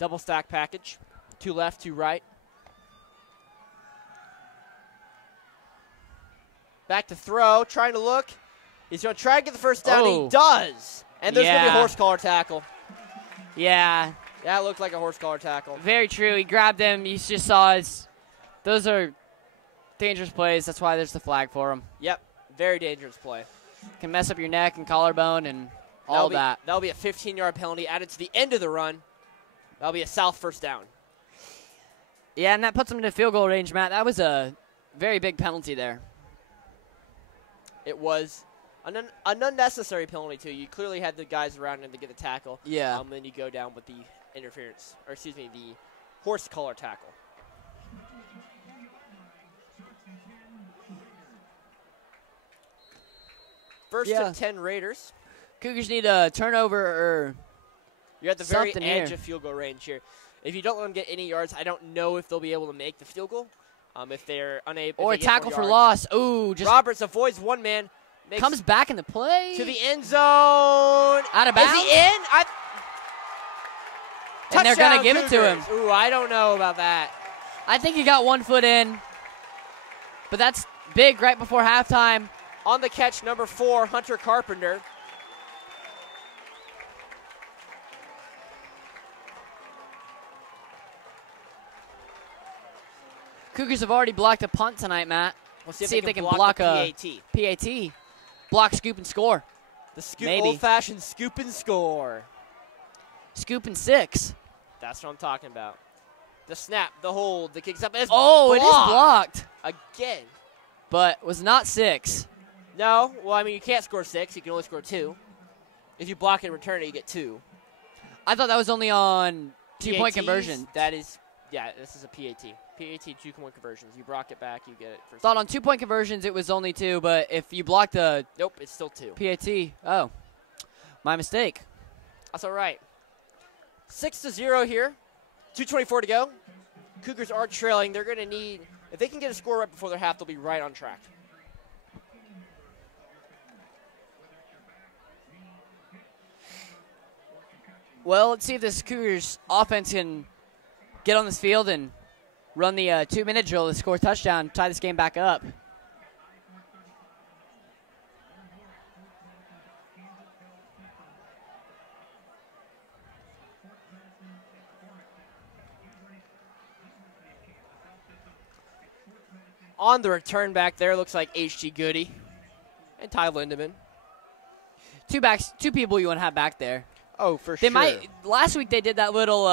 Double stack package. To left, to right. Back to throw, trying to look. He's going to try to get the first down. Oh. He does. And there's going to be a horse collar tackle. Yeah. That looked like a horse collar tackle. Very true. He grabbed him. You just saw those are dangerous plays. That's why there's the flag for them. Yep. Very dangerous play. Can mess up your neck and collarbone and all that. That'll be a 15-yard penalty added to the end of the run. That'll be a South first down. Yeah, and that puts them into field goal range, Matt. That was a very big penalty there. It was an unnecessary penalty, too. You clearly had the guys around him to get the tackle. Yeah. And then you go down with the interference, or excuse me, the horse collar tackle. First and 10 Raiders. Cougars need a turnover or you're at the very something edge here. of field goal range here. If you don't let them get any yards, I don't know if they'll be able to make the field goal. If they're unable, or a tackle for loss. Ooh, just Roberts avoids one man. Comes back in the play to the end zone. Out of bounds. Is he in? And they're going to give it to him. Ooh, I don't know about that. I think he got 1 foot in, but that's big right before halftime. On the catch, number 4, Hunter Carpenter. Cougars have already blocked a punt tonight, Matt. We'll see if they can block a PAT. Block, scoop, and score. The old-fashioned scoop and score. Scoop and 6. That's what I'm talking about. The snap, the hold, the kicks up. It's blocked. It is blocked. Again. But was not 6. No. Well, I mean, you can't score 6. You can only score 2. If you block and return it, you get 2. I thought that was only on 2-point conversion. That is, yeah, this is a PAT. PAT 2-point conversions. You block it back, you get it. Thought on 2-point conversions it was only 2, but if you block the nope, it's still 2. PAT. Oh, my mistake. That's all right. 6-0 here. 2:24 to go. Cougars are trailing. They're going to need, if they can get a score right before their half, they'll be right on track. Well, let's see if this Cougars offense can get on this field and run the 2-minute drill to score a touchdown, tie this game back up. On the return back there, looks like H.G. Goody and Ty Lindemann. Two people you want to have back there. Oh, for sure. Last week they did that little,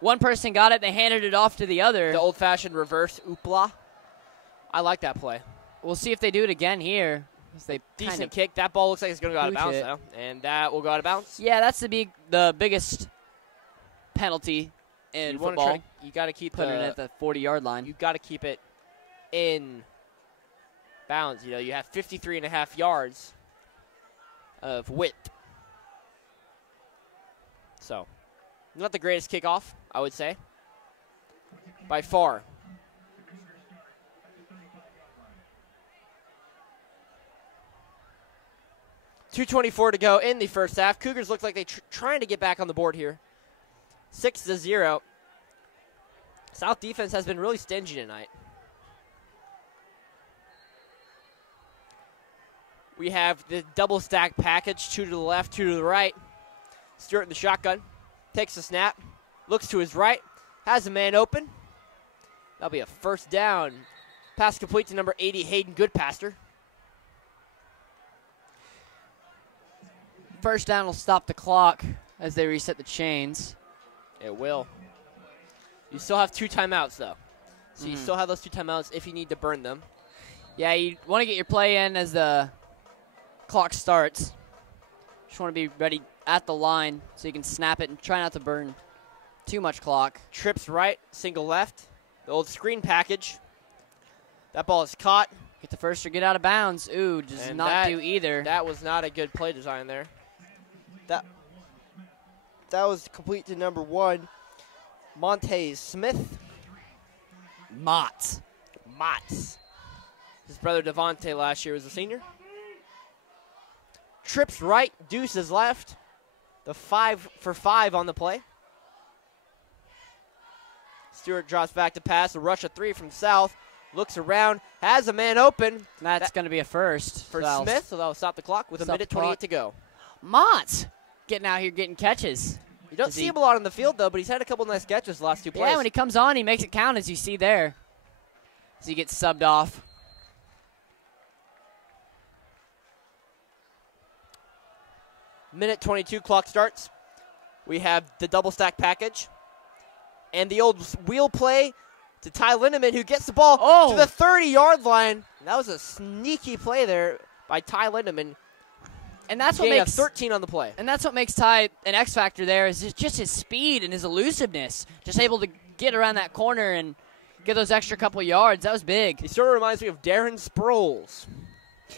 one person got it, they handed it off to the other. The old-fashioned reverse oopla. I like that play. We'll see if they do it again here. Decent kick. That ball looks like it's going to go out of bounds now, and that will go out of bounds. Yeah, that's the biggest penalty in football. You got to keep put it at the 40-yard line. You got to keep it in bounds. You know, you have 53.5 yards of width. So, not the greatest kickoff, I would say, by far. 2:24 to go in the first half. Cougars look like they're trying to get back on the board here. 6-0. South defense has been really stingy tonight. We have the double stack package, 2 to the left, 2 to the right. Stewart in the shotgun, takes the snap, looks to his right, has a man open. That'll be a first down. Pass complete to number 80, Hayden Goodpaster. First down will stop the clock as they reset the chains. It will. You still have 2 timeouts, though. So you still have those 2 timeouts if you need to burn them. Yeah, you want to get your play in as the clock starts. Just want to be ready at the line so you can snap it and try not to burn too much clock. Trips right, single left. The old screen package. That ball is caught. Get the first or get out of bounds. Ooh, does not do either. That was not a good play design there. That was complete to number 1, Montez Smith. Motts. His brother Devontae last year was a senior. Trips right, deuces left. The 5 for 5 on the play. Stewart drops back to pass. A rush of 3 from South. Looks around, has a man open. That's going to be a first for Smith, so that'll stop the clock with a minute 28 to go. Motts getting out here getting catches. You don't see him a lot on the field, though, but he's had a couple nice catches the last 2 plays. Yeah, when he comes on, he makes it count, as you see there. As he gets subbed off. Minute 22, clock starts. We have the double stack package. And the old wheel play to Ty Lindeman, who gets the ball to the 30-yard line. That was a sneaky play there by Ty Lindeman. And that's what makes 13 on the play. And that's what makes Ty an X factor there, is just his speed and his elusiveness. Just able to get around that corner and get those extra couple yards. That was big. He sort of reminds me of Darren Sproles.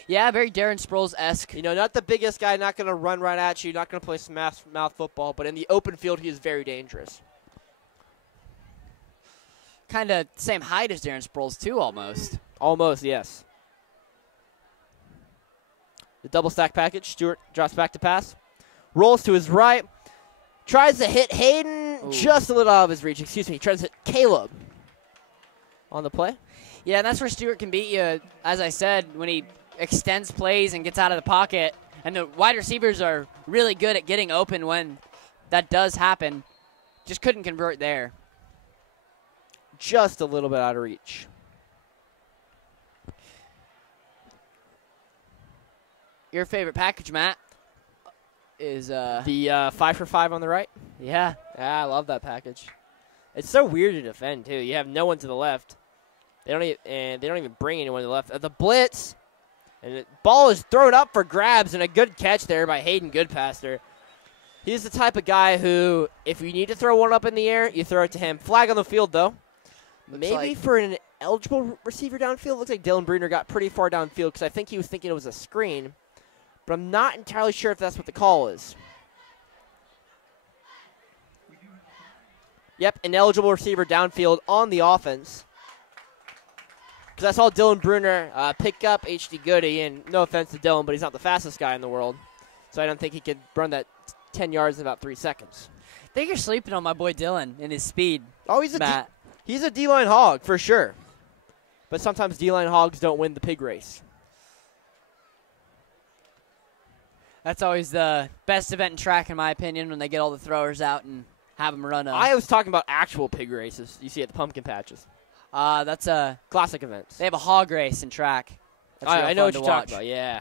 Yeah, very Darren Sproles-esque. You know, not the biggest guy, not going to run right at you, not going to play smash-mouth football, but in the open field, he is very dangerous. Kind of same height as Darren Sproles, too, almost. Almost, yes. The double stack package. Stewart drops back to pass. Rolls to his right. Tries to hit Hayden just a little out of his reach. Excuse me. Tries to hit Caleb on the play. Yeah, and that's where Stewart can beat you, as I said, when he extends plays and gets out of the pocket. And the wide receivers are really good at getting open when that does happen. Just couldn't convert there. Just a little bit out of reach. Your favorite package, Matt, is the 5 for 5 on the right. Yeah, I love that package. It's so weird to defend too. You have no one to the left. They don't even bring anyone to the left. The blitz, and the ball is thrown up for grabs, and a good catch there by Hayden Goodpaster. He's the type of guy who, if you need to throw one up in the air, you throw it to him. Flag on the field though. Maybe for an eligible receiver downfield. Looks like Dylan Bruner got pretty far downfield because I think he was thinking it was a screen. But I'm not entirely sure if that's what the call is. Yep, an eligible receiver downfield on the offense. Because I saw Dylan Bruner pick up H.D. Goody, and no offense to Dylan, but he's not the fastest guy in the world. So I don't think he could run that 10 yards in about 3 seconds. I think you're sleeping on my boy Dylan and his speed. Oh, he's a D-line hog for sure. But sometimes D-line hogs don't win the pig race. That's always the best event in track, in my opinion, when they get all the throwers out and have them run. I was talking about actual pig races you see at the pumpkin patches. That's a classic events. They have a hog race in track. I know what you're talking about. Yeah,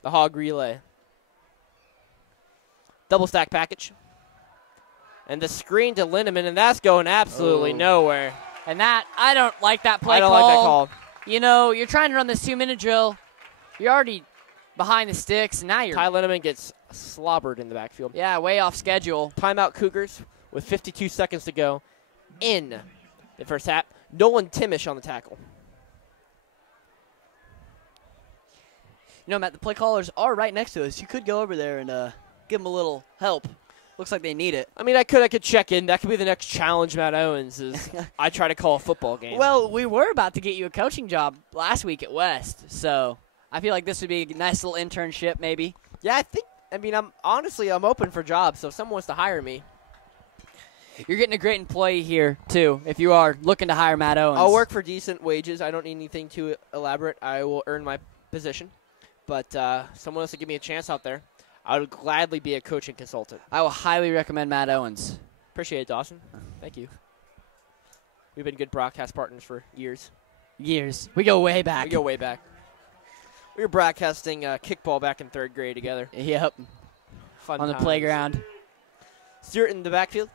the hog relay. Double stack package. And the screen to Lindeman, and that's going absolutely nowhere. And that, I don't like that play call. I don't like that call. You know, you're trying to run this 2-minute drill. You're already behind the sticks, and now you're... Ty Lindeman gets slobbered in the backfield. Yeah, way off schedule. Timeout Cougars with 52 seconds to go in the first half. Nolan Timish on the tackle. You know, Matt, the play callers are right next to us. You could go over there and give them a little help. Looks like they need it. I mean, I could check in. That could be the next challenge, Matt Owens, is I try to call a football game. Well, we were about to get you a coaching job last week at West, so I feel like this would be a nice little internship maybe. Yeah, I mean, I'm open for jobs, so if someone wants to hire me. You're getting a great employee here, too, if you are looking to hire Matt Owens. I'll work for decent wages. I don't need anything too elaborate. I will earn my position. But someone else to give me a chance out there, I would gladly be a coaching consultant. I will highly recommend Matt Owens. Appreciate it, Dawson. Thank you. We've been good broadcast partners for years. We go way back. We go way back. We were broadcasting kickball back in 3rd grade together. Yep. Fun on the times. playground. Stewart in the backfield.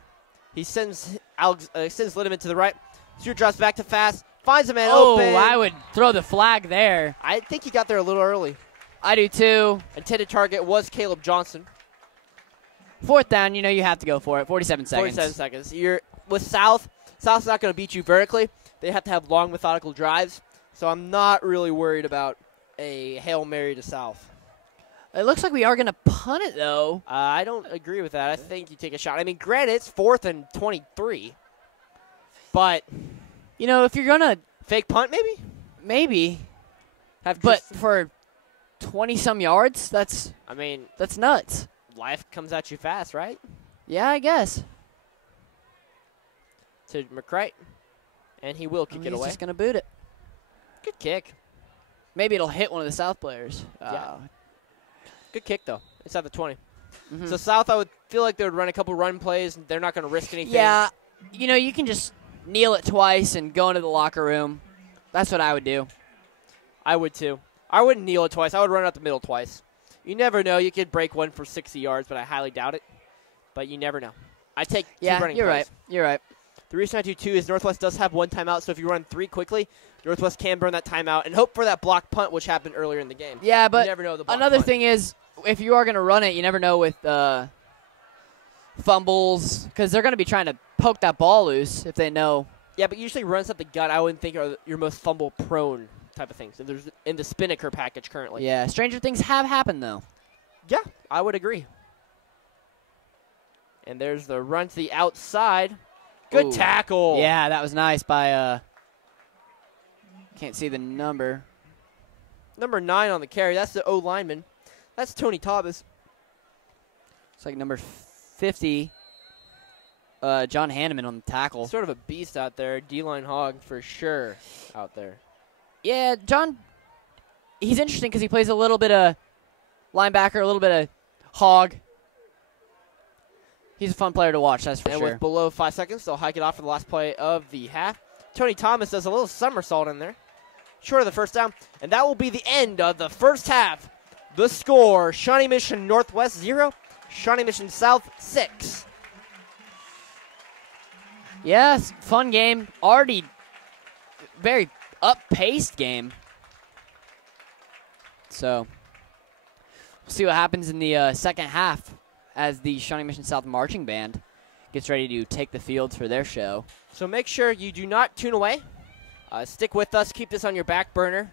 He sends Lindemann to the right. Stewart drops back to fast. Finds a man open. Oh, I would throw the flag there. I think he got there a little early. I do too. Intended target was Caleb Johnson. 4th down, you have to go for it. 47 seconds. 47 seconds. You're with South. South's not going to beat you vertically. They have to have long, methodical drives. So I'm not really worried about a Hail Mary to South. It looks like we are going to punt it, though. I don't agree with that. I think you take a shot. I mean, granted, it's 4th and 23. But, if you're going to fake punt maybe? Maybe. But for 20-some yards, that's nuts. Life comes at you fast, right? Yeah, I guess. To McCright. And he will kick it away. He's just going to boot it. Good kick. Maybe it'll hit one of the South players. Yeah. Good kick, though. It's at the 20. Mm-hmm. So South, I would feel like they would run a couple run plays. They're not going to risk anything. Yeah. You can just kneel it twice and go into the locker room. That's what I would do. I would, too. I wouldn't kneel it twice. I would run out the middle twice. You never know. You could break one for 60 yards, but I highly doubt it. But you never know. I take two running plays. Right. You're right. The reason I do 2 is Northwest does have 1 timeout, so if you run 3 quickly, Northwest can burn that timeout and hope for that block punt, which happened earlier in the game. Yeah, but you never know the block another punt. thing is, if you are going to run it, you never know with fumbles, because they're going to be trying to poke that ball loose if they know. Yeah, but usually runs up the gut I wouldn't think are your most fumble-prone type of things. There's in the Spinnaker package currently. Yeah, stranger things have happened, though. Yeah, I would agree. And there's the run to the outside. Good tackle. Yeah, that was nice by, can't see the number. Number 9 on the carry. That's the O lineman. That's Tony Thomas. It's like number 50, John Hanneman on the tackle. Sort of a beast out there. D-line hog for sure out there. Yeah, John, he's interesting because he plays a little bit of linebacker, a little bit of hog. He's a fun player to watch, that's for sure. And with below 5 seconds, they'll hike it off for the last play of the half. Tony Thomas does a little somersault in there. Short of the first down. And that will be the end of the first half. The score, Shawnee Mission Northwest 0, Shawnee Mission South 6. Yes, fun game. Already very up-paced game. So we'll see what happens in the second half as the Shawnee Mission South Marching Band gets ready to take the fields for their show. So make sure you do not tune away. Stick with us. Keep this on your back burner.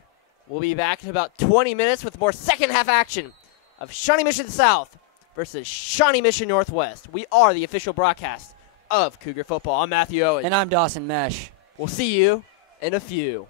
We'll be back in about 20 minutes with more second half action of Shawnee Mission South versus Shawnee Mission Northwest. We are the official broadcast of Cougar football. I'm Matthew Owens. And I'm Dawson Mesh. We'll see you in a few.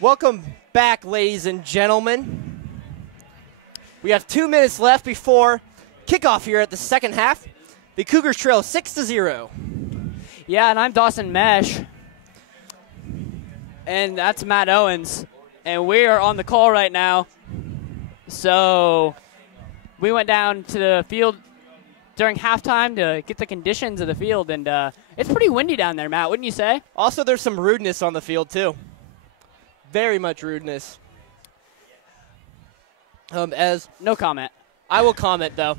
Welcome back, ladies and gentlemen. We have 2 minutes left before kickoff here at the second half. The Cougars trail 6-0. Yeah, and I'm Dawson Mesh. And that's Matt Owens. And we are on the call right now. So we went down to the field during halftime to get the conditions of the field. And it's pretty windy down there, Matt, wouldn't you say? Also, there's some rudeness on the field, too. Very much rudeness. No comment. I will comment, though.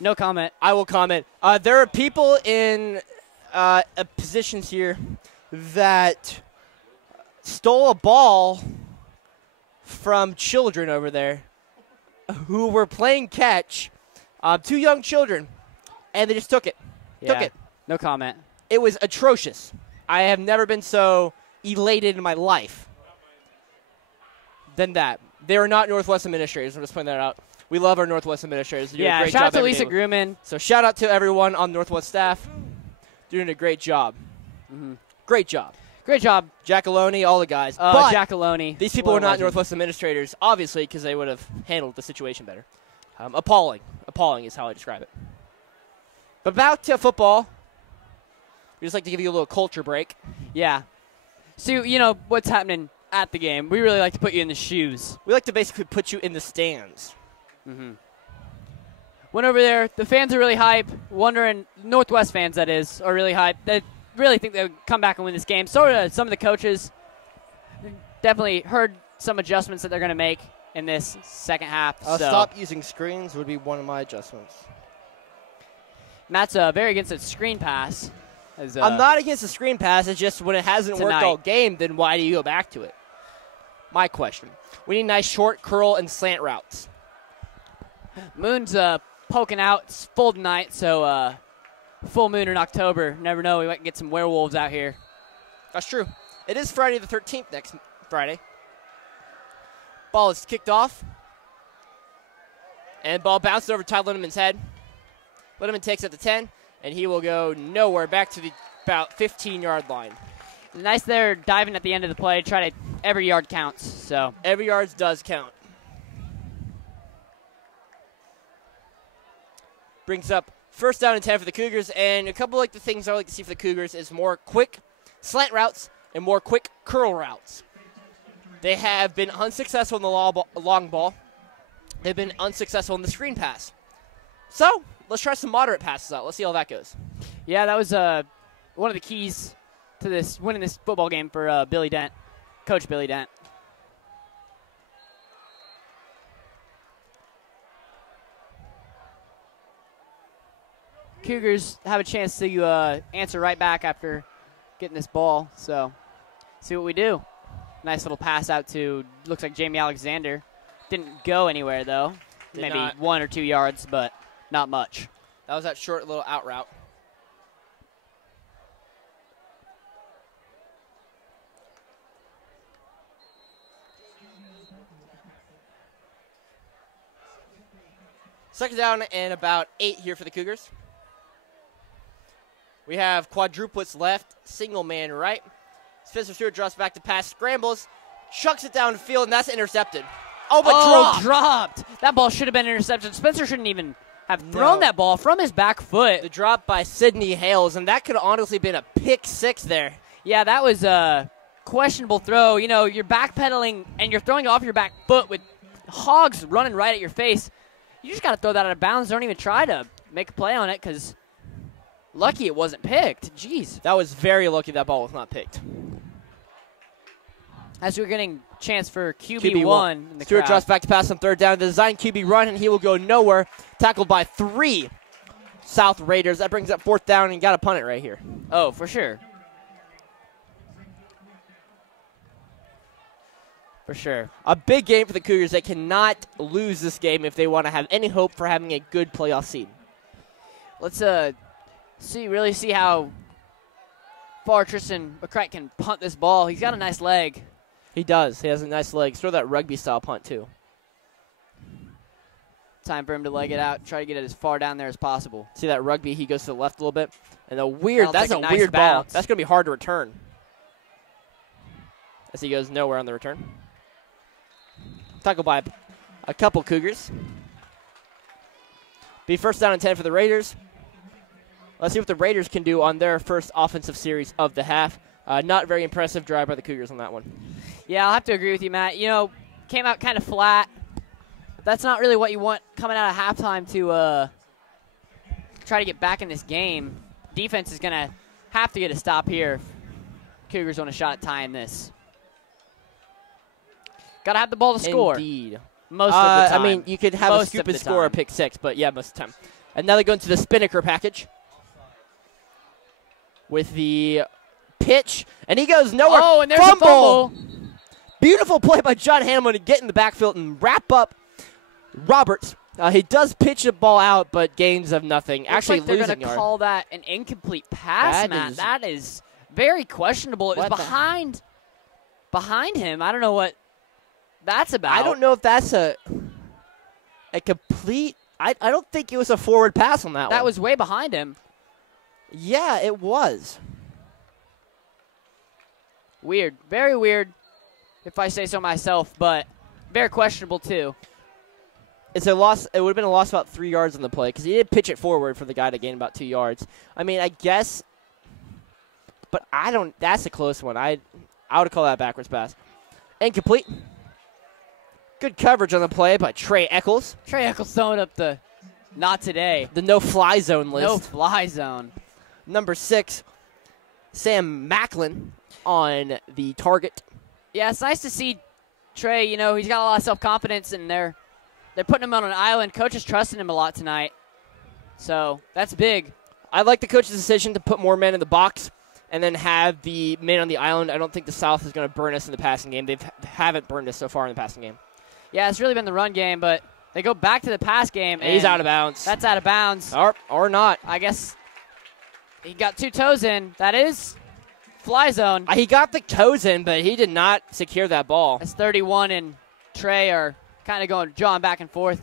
No comment. I will comment. There are people in positions here that stole a ball from children over there who were playing catch, 2 young children, and they just took it. Yeah, took it. No comment. It was atrocious. I have never been so elated in my life than that. They are not Northwest administrators. I'm just pointing that out. We love our Northwest administrators. They do a great shout job out to every Lisa day. Grumman. So shout out to everyone on Northwest staff. Doing a great job. Mm-hmm. Great job. Great job. Jackaloni, all the guys. But Jackaloni. these people were not Northwest administrators, obviously, because they would have handled the situation better. Appalling. Appalling is how I describe it. But back to football. We just like to give you a little culture break. Yeah. So, you know, what's happening at the game. We really like to put you in the shoes. We like to basically put you in the stands. Mm-hmm. Went over there. The fans are really hype. Wondering, Northwest fans, that is, are really hype. They really think they would come back and win this game. So are some of the coaches. Definitely heard some adjustments that they're going to make in this second half. Stop using screens would be one of my adjustments. Matt's very against a screen pass. I'm not against the screen pass. It's just when it hasn't worked all game, then why do you go back to it? My question. We need nice short, curl, and slant routes. Moon's poking out. It's full tonight, so full moon in October. Never know. We might get some werewolves out here. That's true. It is Friday the 13th next Friday. Ball is kicked off. And ball bounces over Ty Lindeman's head. Lindeman takes it to 10, and he will go nowhere, back to the about 15-yard line. Nice there, diving at the end of the play. Try to every yard counts. So every yard does count. Brings up first down and 10 for the Cougars, and a couple of the things I like to see for the Cougars is more quick slant routes and more quick curl routes. They have been unsuccessful in the long ball. They've been unsuccessful in the screen pass. So let's try some moderate passes out. Let's see how that goes. Yeah, that was one of the keys to this winning this football game for Billy Dent, Coach Billy Dent. Cougars have a chance to answer right back after getting this ball. So see what we do. Nice little pass out to, looks like Jamie Alexander. Didn't go anywhere, though. Maybe 1 or 2 yards, but not much. That was that short little out route. Second down and about 8 here for the Cougars. We have quadruplets left, single man right. Spencer Stewart drops back to pass, scrambles, chucks it down the field, and that's intercepted. Oh, but dropped. That ball should have been intercepted. Spencer shouldn't even have thrown that ball from his back foot. The drop by Sidney Hales, and that could have honestly been a pick six there. Yeah, that was a questionable throw. You know, you're backpedaling, and you're throwing off your back foot with hogs running right at your face. You just got to throw that out of bounds. Don't even try to make a play on it because lucky it wasn't picked. Jeez. That was very lucky that ball was not picked. As we're getting a chance for QB1 in the Stewart crowd. drops back to pass on third down. The design QB run, and he will go nowhere. Tackled by 3 South Raiders. That brings up fourth down, and you got to punt it right here. Oh, for sure. For sure. A big game for the Cougars. They cannot lose this game if they want to have any hope for having a good playoff seed. Let's really see how far Tristan McCrack can punt this ball. He's got a nice leg. He does. He has a nice leg. Throw that rugby-style punt, too. Time for him to leg it out. Try to get it as far down there as possible. See that rugby? He goes to the left a little bit. And that's a nice weird ball. bounce. That's going to be hard to return. as he goes nowhere on the return. Tackled by a couple Cougars. Be first down and 10 for the Raiders. Let's see what the Raiders can do on their first offensive series of the half. Not very impressive drive by the Cougars on that one. Yeah, I'll have to agree with you, Matt. You know, came out kind of flat. That's not really what you want coming out of halftime to try to get back in this game. Defense is going to have to get a stop here. Cougars want a shot at tying this. Got to have the ball to score. Indeed. Most of the time. I mean, you could have a stupid score or pick six, but yeah, most of the time. And now they go into the Spinnaker package with the pitch, and he goes nowhere. Oh, and there's a fumble. Beautiful play by John Hanneman to get in the backfield and wrap up Roberts. He does pitch the ball out, but gains of nothing. Actually, like they're losing going to call that an incomplete pass, Matt. That is very questionable. It was behind him. I don't know what that's about. I don't know if that's a complete. I don't think it was a forward pass on that one. That was way behind him. Yeah, it was. Weird. Very weird, if I say so myself, but very questionable, too. It's a loss. It would have been a loss about 3 yards on the play because he did pitch it forward for the guy to gain about 2 yards. I mean, I guess, but I don't. That's a close one. I would call that a backwards pass. Incomplete. Good coverage on the play by Trey Eccles. Trey Eccles throwing up the not today. The no-fly zone list. No-fly zone. Number 6, Sam Macklin on the target. Yeah, it's nice to see Trey. You know, he's got a lot of self-confidence, and they're putting him on an island. Coach is trusting him a lot tonight. So that's big. I like the coach's decision to put more men in the box and then have the men on the island. I don't think the South is going to burn us in the passing game. They haven't burned us so far in the passing game. Yeah, it's really been the run game, but they go back to the pass game. And he's out of bounds. That's out of bounds. Or not. I guess he got 2 toes in. That is fly zone. He got the toes in, but he did not secure that ball. As 31 and Trey are kind of jawing back and forth.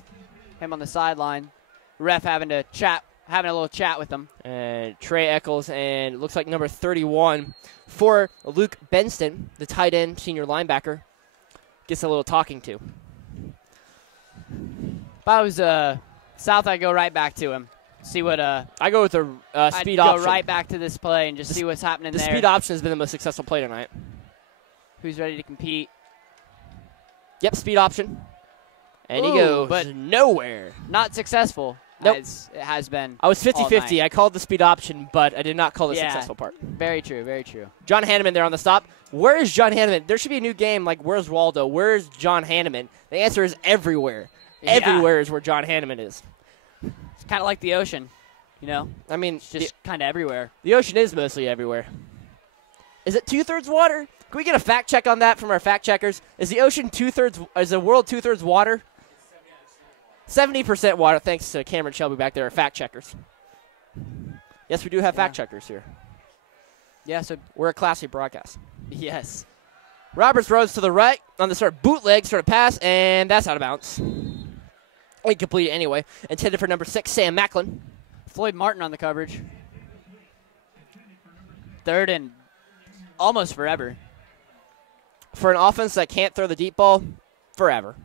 Him on the sideline. Ref having a little chat with him. And Trey Eccles and looks like number 31 for Luke Benston, the tight end, senior linebacker, gets a little talking to. If I was South, I'd go right back to him. See what I go with the speed option. option. Go right back to this play and just see what's happening there. The speed option has been the most successful play tonight. Who's ready to compete? Yep, speed option. And he goes but nowhere. Not successful. Nope. As it has been. I was 50-50. I called the speed option, but I did not call the successful part. Very true, very true. John Hanneman there on the stop. Where is John Hanneman? There should be a new game like Where's Waldo? Where's John Hanneman? The answer is everywhere. Yeah. Everywhere is where John Hanneman is. It's kind of like the ocean, you know? I mean, it's just kind of everywhere. The ocean is mostly everywhere. Is it 2/3 water? Can we get a fact check on that from our fact checkers? Is the ocean 2/3? Is the world 2/3 water? 70% water. Thanks to Cameron Shelby back there, our fact checkers. Yes, we do have fact checkers here. Yeah, so we're a classy broadcast. Yes. Roberts throws to the right on the sort of bootleg sort of pass, and that's out of bounds. Incomplete anyway. Intended for number 6, Sam Macklin. Floyd Martin on the coverage. 3rd and almost forever. For an offense that can't throw the deep ball, forever.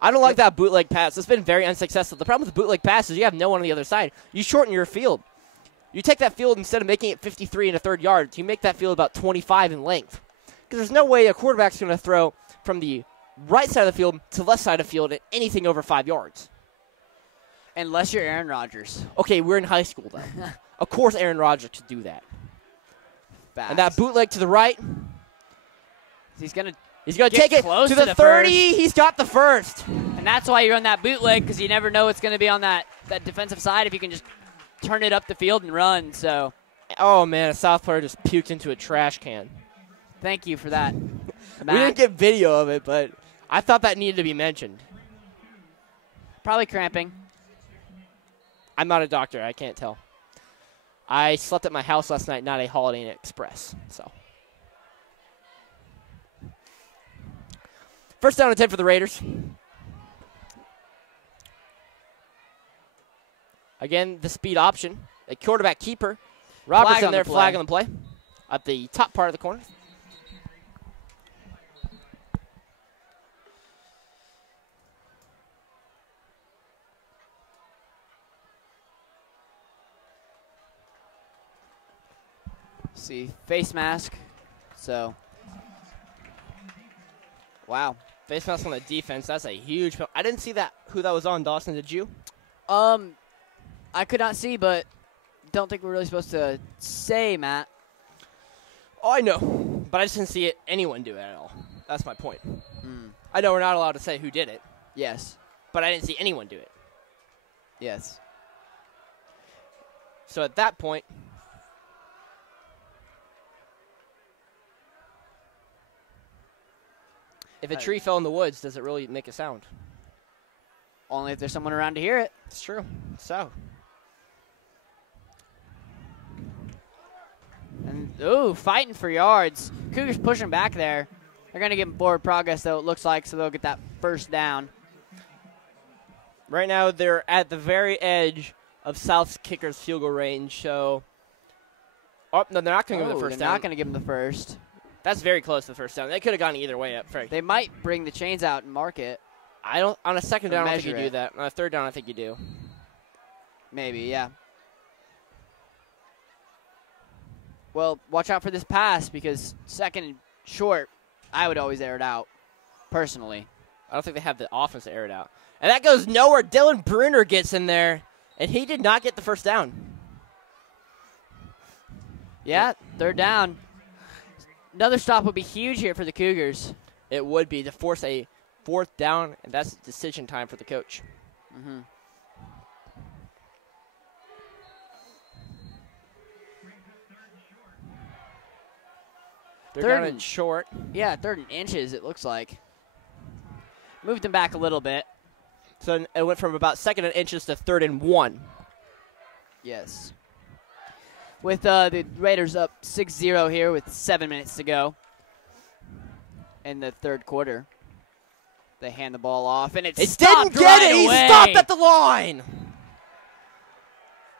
I don't like that bootleg pass. It's been very unsuccessful. The problem with the bootleg pass is you have no one on the other side. You shorten your field. You take that field, instead of making it 53 1/3 yards, you make that field about 25 in length. Because there's no way a quarterback's going to throw from the right side of the field to the left side of the field at anything over 5 yards. Unless you're Aaron Rodgers. Okay, we're in high school, though. Of course Aaron Rodgers could do that. Fast. And that bootleg to the right. He's going to take it to the 30. He's got the first. And that's why you run that bootleg, because you never know what's going to be on that defensive side if you can just turn it up the field and run. So, oh, man, a South player just puked into a trash can. Thank you for that, We didn't get video of it, but I thought that needed to be mentioned. Probably cramping. I'm not a doctor. I can't tell. I slept at my house last night, not a Holiday Inn Express. So, first down and 10 for the Raiders. Again, the speed option. A quarterback keeper. Roberts in there, flag on the play. At the top part of the corner. see, face mask. So, wow. Face mask on the defense. That's a huge. I didn't see that. Who that was on, Dawson? Did you? I could not see, but don't think we're really supposed to say, Matt. Oh, I know, but I just didn't see anyone do it at all. That's my point. I know we're not allowed to say who did it. Yes. But I didn't see anyone do it. Yes. So at that point, if a tree fell in the woods, does it really make a sound? Only if there's someone around to hear it. It's true. So. And, ooh, fighting for yards. Cougars pushing back there. They're going to get forward progress, though, it looks like, so they'll get that first down. Right now, they're at the very edge of South's kicker's field goal range, so. Oh, no, they're not going to give them the first down. They're not going to give them the first. That's very close to the first down. They could have gone either way up. They might bring the chains out and mark it. I don't. On a second down, I don't think you measure do that. On a third down, I think you do. Maybe, yeah. Well, watch out for this pass because second and short, I would always air it out, personally. I don't think they have the offense to air it out. And that goes nowhere. Dylan Bruner gets in there, and he did not get the first down. Yeah, third down. Another stop would be huge here for the Cougars. It would be to force a fourth down, and that's decision time for the coach. Mm-hmm. They're down and short. Yeah, third and inches, it looks like. Moved them back a little bit. So it went from about second and inches to 3rd and 1. Yes. With the Raiders up 6-0 here with 7 minutes to go in the third quarter. They hand the ball off, and it stopped didn't get right it. away. He stopped at the line.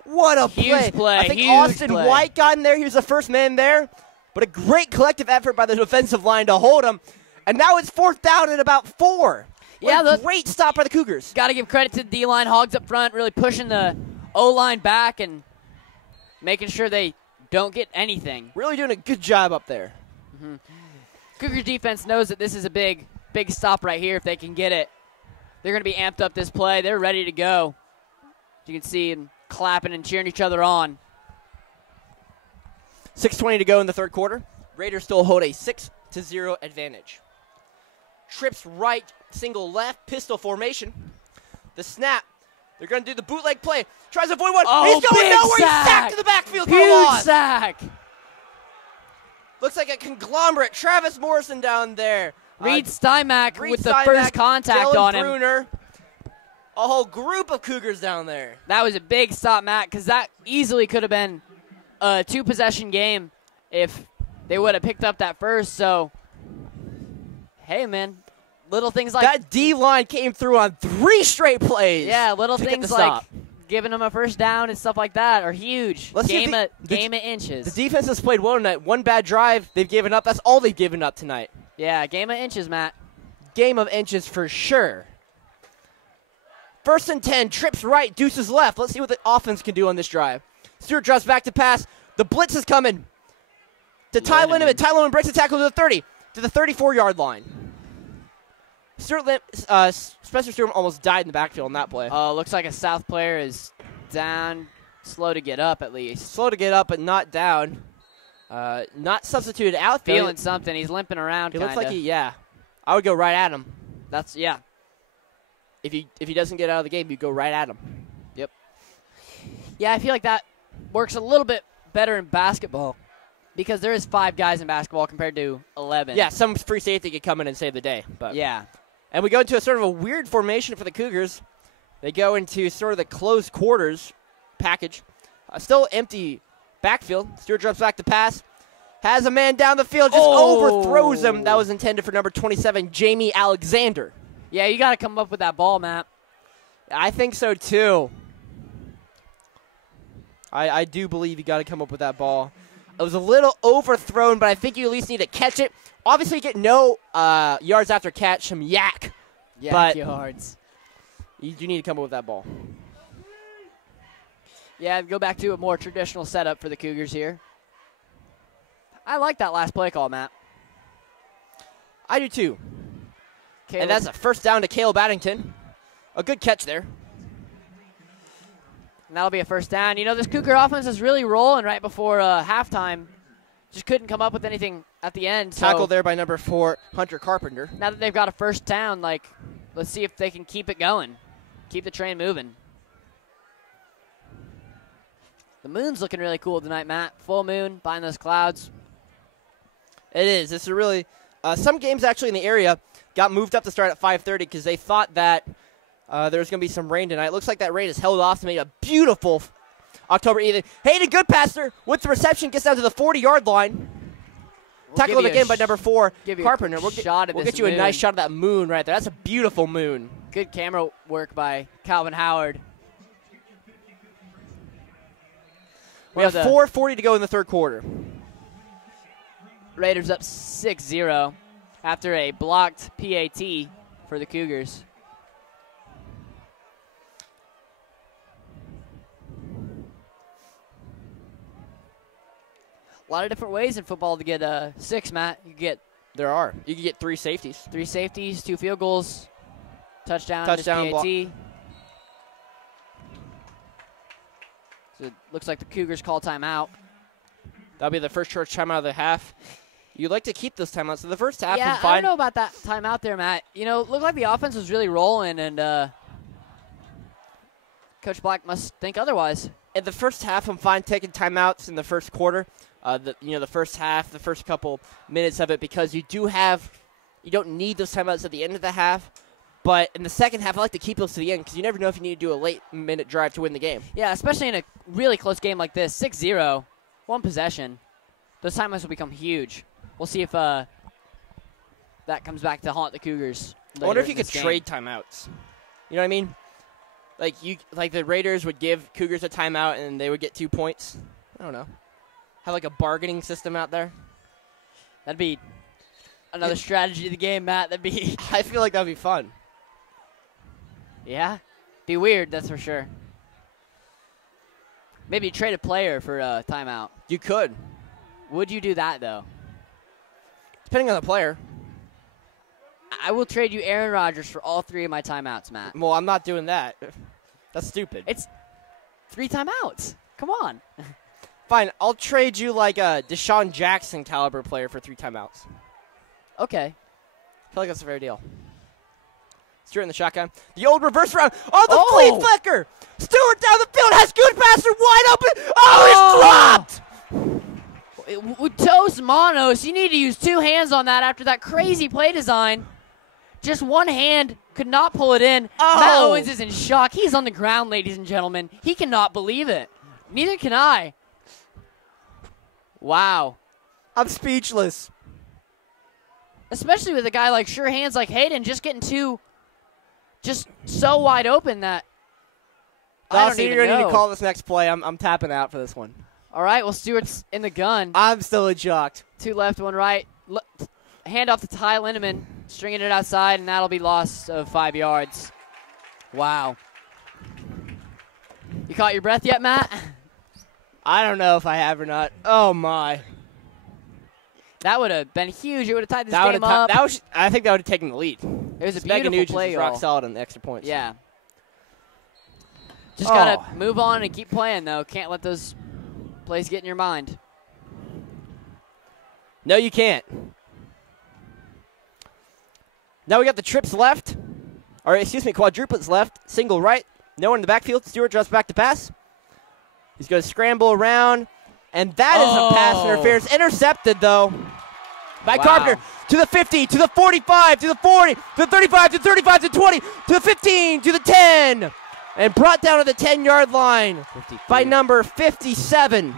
What a huge play. I think huge Austin play. White got in there. He was the first man there. But a great collective effort by the defensive line to hold him. And now it's 4th down at about 4. Yeah, great stop by the Cougars. Got to give credit to the D-line. Hogs up front, really pushing the O-line back and making sure they don't get anything. Really doing a good job up there. Mm-hmm. Cougars defense knows that this is a big stop right here if they can get it. They're going to be amped up this play. They're ready to go. You can see them clapping and cheering each other on. 6:20 to go in the third quarter. Raiders still hold a 6-0 advantage. Trips right, single left, pistol formation. The snap. They're going to do the bootleg play. Tries to avoid one. Oh, he's going nowhere. Sack. He's sacked in the backfield. Huge sack. Looks like a conglomerate. Travis Morrison down there. Reed Steinmack with the first contact Dylan on him. Bruner. A whole group of Cougars down there. That was a big stop, Matt, because that easily could have been a 2-possession game if they would have picked up that first. So, hey, man, little things like that D-line came through on 3 straight plays. Yeah, little things like giving them a first down and stuff like that are huge. Game of inches. The defense has played well tonight. One bad drive, they've given up. That's all they've given up tonight. Yeah, game of inches, Matt. Game of inches for sure. 1st and 10, trips right, deuces left. Let's see what the offense can do on this drive. Stewart drops back to pass. The blitz is coming to Ty Linneman. Ty Linneman breaks the tackle to the 30, to the 34-yard line. Spencer Stewart almost died in the backfield on that play. Looks like a South player is down, slow to get up at least. Slow to get up, but not down. Not substituted out there. Feeling something. He's limping around. He looks like yeah. I would go right at him. Yeah. If he doesn't get out of the game, you go right at him. Yep. Yeah, I feel like that works a little bit better in basketball because there is 5 guys in basketball compared to 11. Yeah, some free safety could come in and save the day. But yeah. And we go into a sort of a weird formation for the Cougars. They go into sort of the closed quarters package. Still empty backfield. Stewart drops back to pass. Has a man down the field. Just overthrows him. That was intended for number 27, Jamie Alexander. Yeah, you got to come up with that ball, Matt. I think so, too. I do believe you got to come up with that ball. It was a little overthrown, but I think you at least need to catch it. Obviously, you get no yards after catch, some yak. Yak yards. You do need to come up with that ball. Yeah, go back to a more traditional setup for the Cougars here. I like that last play call, Matt. I do too. Caleb. And that's a first down to Caleb Addington. A good catch there. And that'll be a first down. You know, this Cougar offense is really rolling right before halftime. Just couldn't come up with anything at the end. So Tackle there by number 4, Hunter Carpenter. now that they've got a first down, like, let's see if they can keep it going. Keep the train moving. The moon's looking really cool tonight, Matt. Full moon behind those clouds. It is. This is really some games actually in the area got moved up to start at 5:30 because they thought that there was going to be some rain tonight. It looks like that rain has held off to make a beautiful October evening. Hayden Goodpaster with the reception gets down to the 40-yard line. Tackle of the game by number 4, Carpenter. We'll get you a nice shot of that moon right there. That's a beautiful moon. Good camera work by Calvin Howard. We have 4:40 to go in the third quarter. Raiders up 6-0 after a blocked PAT for the Cougars. A lot of different ways in football to get 6, Matt. You get There are. You can get 3 safeties. 3 safeties, 2 field goals, touchdown, Touchdown, PAT. So it looks like the Cougars call timeout. That'll be the first church timeout of the half. You like to keep those timeouts. So the first half, Yeah, fine. I don't know about that timeout there, Matt. You know, it looked like the offense was really rolling, and Coach Black must think otherwise. In the first half, I'm fine taking timeouts in the first quarter. The first half, the first couple minutes of it, because you don't need those timeouts at the end of the half. But in the second half, I like to keep those to the end because you never know if you need to do a late-minute drive to win the game. Yeah, especially in a really close game like this, 6-0, 1 possession. Those timeouts will become huge. We'll see if that comes back to haunt the Cougars. I wonder if you could trade timeouts. You know what I mean? Like the Raiders would give Cougars a timeout and they would get 2 points. I don't know. Have like a bargaining system out there. That'd be another strategy of the game, Matt. That'd be. I feel like that'd be fun. Yeah, be weird. That's for sure. Maybe trade a player for a timeout. You could. Would you do that though? Depending on the player. I will trade you Aaron Rodgers for all 3 of my timeouts, Matt. Well, I'm not doing that. That's stupid. It's 3 timeouts. Come on. Fine, I'll trade you like a Deshaun Jackson caliber player for 3 timeouts. Okay. I feel like that's a fair deal. Stewart in the shotgun. The old reverse round. Oh, the flea flicker. Stewart down the field has Goodpaster wide open. Oh, he's dropped. With Toast Monos, you need to use 2 hands on that after that crazy play design. Just one hand could not pull it in. Oh. Matt Owens is in shock. He's on the ground, ladies and gentlemen. He cannot believe it. Neither can I. Wow. I'm speechless. Especially with a guy like sure hands like Hayden just getting just so wide open that I don't even you're know. going to call this next play. I'm tapping out for this one. All right, well, Stewart's in the gun. I'm still in shock. 2 left, 1 right. Hand off to Ty Lindemann, stringing it outside, and that'll be loss of 5 yards. Wow. You caught your breath yet, Matt? I don't know if I have or not. Oh, my. That would have been huge. It would have tied this game up. I think that would have taken the lead. It was a beautiful play, rock solid on the extra points. Yeah. Just got to move on and keep playing, though. Can't let those plays get in your mind. No, you can't. Now we got the trips left. Or, excuse me, quadruplets left. Single right. No one in the backfield. Stewart drops back to pass. He's going to scramble around. And that is a pass interference. Intercepted, though, by Carpenter. To the 50, to the 45, to the 40, to the 35, to the 35, to the 20, to the 15, to the 10. And brought down to the 10-yard line 53. by number 57.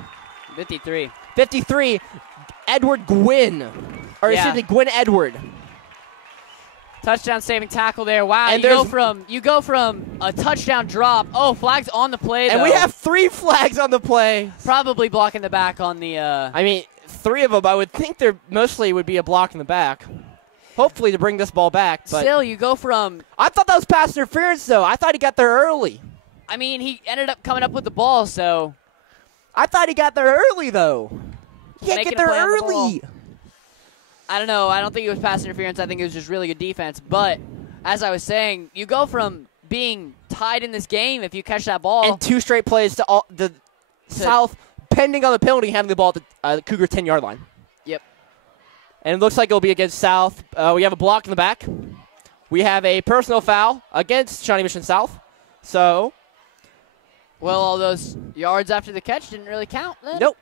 53. 53, Edward Gwynn. Or excuse me, Gwynn Edward. Touchdown saving tackle there. Wow, and you go from a touchdown drop. Oh, flags on the play, though. And we have 3 flags on the play. Probably blocking the back on the I mean, 3 of them, I would think there mostly would be a block in the back. Hopefully to bring this ball back. But still, you go from... I thought that was pass interference, though. I thought he got there early. I mean, he ended up coming up with the ball, so... I thought he got there early, though. Yeah, making get there a play on the ball. early. I don't know. I don't think it was pass interference. I think it was just really good defense. But as I was saying, you go from being tied in this game if you catch that ball. And 2 straight plays to the South, pending on the penalty, having the ball at the Cougar 10-yard line. Yep. And it looks like it'll be against South. We have a block in the back. We have a personal foul against Shawnee Mission South. So. Well, all those yards after the catch didn't really count then? Nope.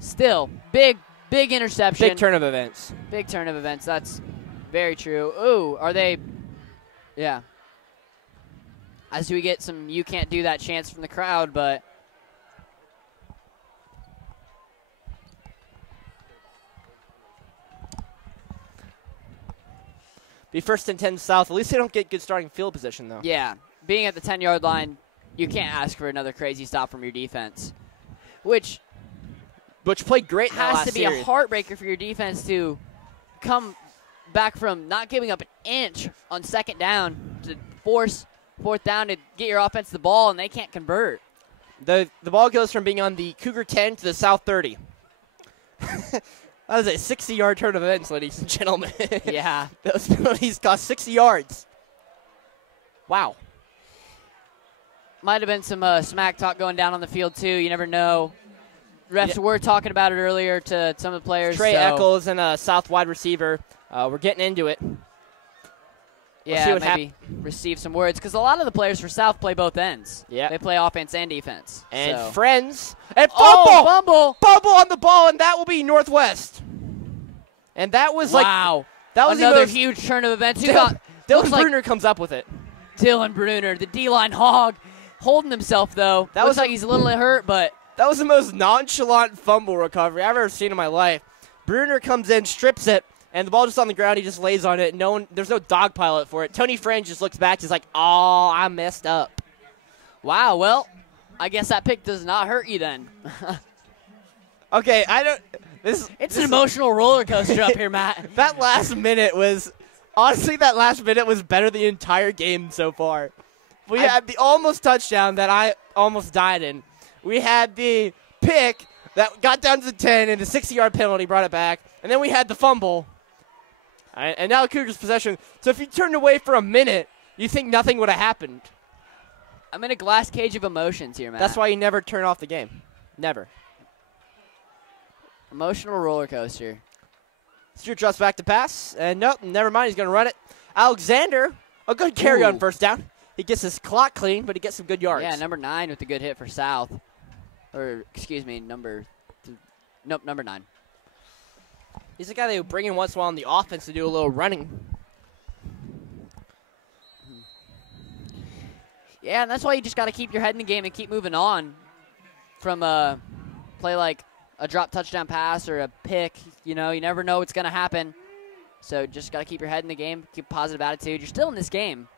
Still, big interception. Big turn of events. Big turn of events. That's very true. Ooh, are they? Yeah. As we get some you can't do that chants from the crowd, but. Be first and 10 South. At least they don't get good starting field position, though. Yeah. Being at the 10-yard line, you can't ask for another crazy stop from your defense, which played great in that has last to be series. a heartbreaker for your defense to come back from not giving up an inch on second down to force fourth down to get your offense the ball, and they can't convert. The ball goes from being on the Cougar 10 to the South 30. That was a 60-yard turn of events, ladies and gentlemen. Yeah. Those penalties cost 60 yards. Wow. Might have been some smack talk going down on the field, too. You never know. Refs were talking about it earlier to some of the players. Trey Eccles and a South wide receiver. We're getting into it. Yeah, maybe receive some words. Because a lot of the players for South play both ends. Yeah. They play offense and defense. And so. friends. And fumble! Oh, fumble! Fumble on the ball, and that will be Northwest. And that was wow. That was another huge turn of events. Dylan Bruner comes up with it. Dylan Bruner, the D-line hog, holding himself, though. That looks like he's a little hurt, but. That was the most nonchalant fumble recovery I've ever seen in my life. Bruner comes in, strips it, and the ball just on the ground. He just lays on it. There's no dog pilot for it. Tony Frange just looks back. He's like, "Oh, I messed up." Wow. Well, I guess that pick does not hurt you then. Okay, I don't. It's an emotional roller coaster up here, Matt. That last minute was better the entire game so far. We had the almost touchdown that I almost died in. We had the pick that got down to the 10 and the 60-yard penalty brought it back. And then we had the fumble. And now the Cougars' possession. So if you turned away for a minute, you think nothing would have happened. I'm in a glass cage of emotions here, Matt. That's why you never turn off the game. Never. Emotional roller coaster. Stewart drops back to pass. And nope, never mind. He's going to run it. Alexander, a good carry on first down. He gets his clock clean, but he gets some good yards. Yeah, number 9 with a good hit for South. Or, excuse me, number 9. He's the guy they would bring in once in a while on the offense to do a little running. Yeah, and that's why you just got to keep your head in the game and keep moving on from a play like a drop touchdown pass or a pick. You know, you never know what's going to happen. So just got to keep your head in the game, keep a positive attitude. You're still in this game.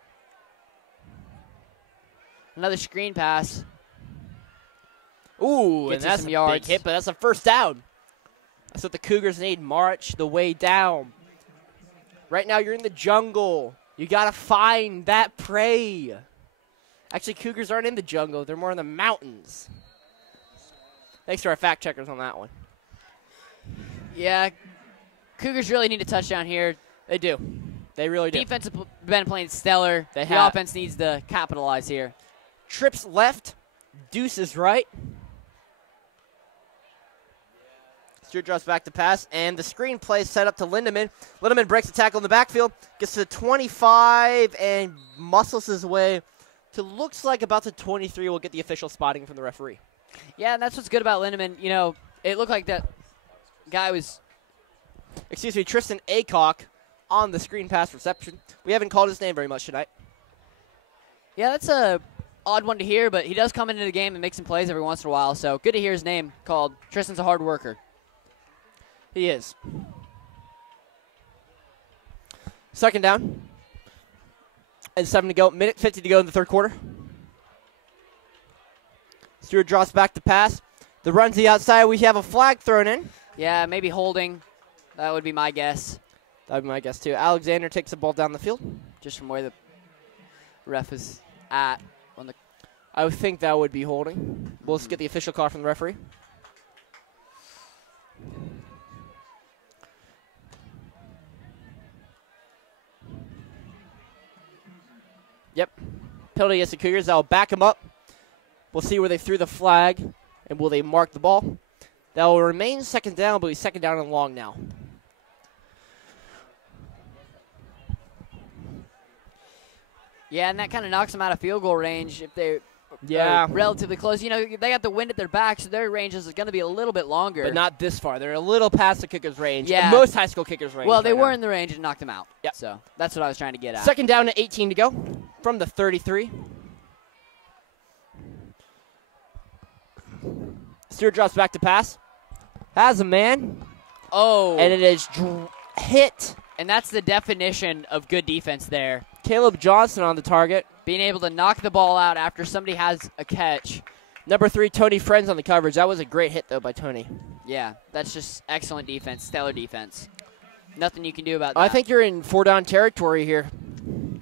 Another screen pass. Ooh, Gets and that's some a yards. big hit, but that's a first down. That's what the Cougars need. March the way down. Right now you're in the jungle. You got to find that prey. Actually, Cougars aren't in the jungle. They're more in the mountains. Thanks to our fact checkers on that one. Yeah, Cougars really need a touchdown here. They do. They really do. Defense has been playing stellar. The offense needs to capitalize here. Trips left. Deuces right. Stewart drops back to pass, and the screen play set up to Lindemann. Lindemann breaks the tackle in the backfield, gets to the 25, and muscles his way to looks like about the 23. Will get the official spotting from the referee. Yeah, and that's what's good about Lindemann. You know, it looked like that guy was... Excuse me, Tristan Acock on the screen pass reception. We haven't called his name very much tonight. Yeah, that's a odd one to hear, but he does come into the game and make some plays every once in a while, so good to hear his name called. Tristan's a hard worker. He is. Second down. And 7 to go. Minute 50 to go in the third quarter. Stewart drops back to pass. The run to the outside. We have a flag thrown in. Yeah, maybe holding. That would be my guess. That would be my guess, too. Alexander takes the ball down the field. Just from where the ref is at. I would think that would be holding. We'll just get the official call from the referee. Yep. Penalty against the Cougars. That will back them up. We'll see where they threw the flag, and will they mark the ball. That will remain second down, but be second down and long now. Yeah, and that kind of knocks them out of field goal range if they're relatively close. You know, they got the wind at their back, so their range is going to be a little bit longer. But not this far. They're a little past the kicker's range. Yeah. Most high school kickers' range. Well, they were in the range and knocked them out. Yep. So that's what I was trying to get at. Second down and 18 to go from the 33. Stewart drops back to pass. Has a man. Oh. And it is hit. And that's the definition of good defense there. Caleb Johnson on the target. Being able to knock the ball out after somebody has a catch. Number 3, Tony Friends on the coverage. That was a great hit, though, by Tony. Yeah, that's just excellent defense, stellar defense. Nothing you can do about that. I think you're in 4-down territory here.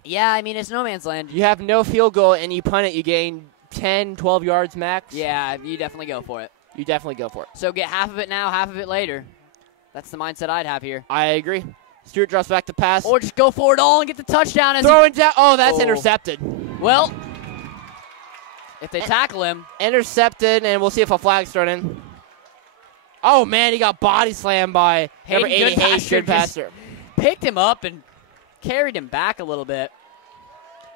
Yeah, I mean, it's no man's land. You have no field goal, and you punt it. You gain 10, 12 yards max. Yeah, you definitely go for it. You definitely go for it. So get half of it now, half of it later. That's the mindset I'd have here. I agree. Stewart drops back to pass. Or just go for it all and get the touchdown. Throwing down. Oh, that's intercepted. Well, if they tackle him. Intercepted, and we'll see if a flag's thrown in. Oh, man, he got body slammed by number 80 Hayes. Good passer. Picked him up and carried him back a little bit.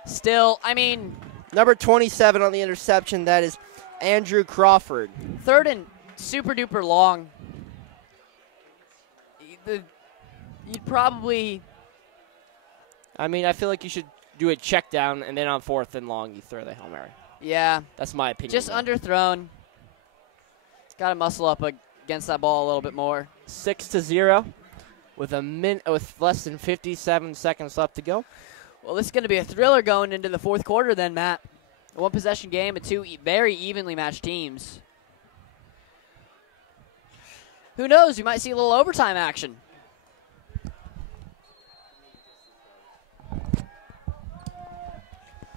Still, I mean. Number 27 on the interception, that is Andrew Crawford. Third and super duper long. You'd probably. I mean, I feel like you should do a check down, and then on 4th and long, you throw the Hail Mary. Yeah. That's my opinion. Just underthrown. Got to muscle up against that ball a little bit more. 6-0 with with less than 57 seconds left to go. Well, this is going to be a thriller going into the 4th quarter then, Matt. A one-possession game of two very evenly matched teams. Who knows? We might see a little overtime action.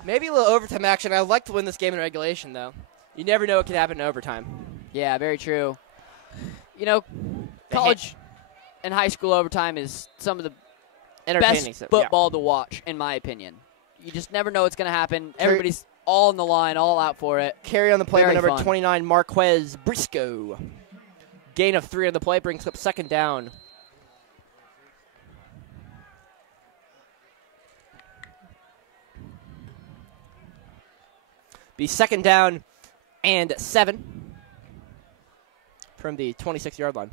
Maybe a little overtime action. I'd like to win this game in regulation, though. You never know what can happen in overtime. Yeah, very true. You know, college and high school overtime is some of the best football to watch, in my opinion. You just never know what's going to happen. Everybody's all on the line, all out for it. Carry on the play by number fun. 29, Marquez Briscoe. Gain of 3 on the play brings up second down. Be second down and 7 from the 26-yard line.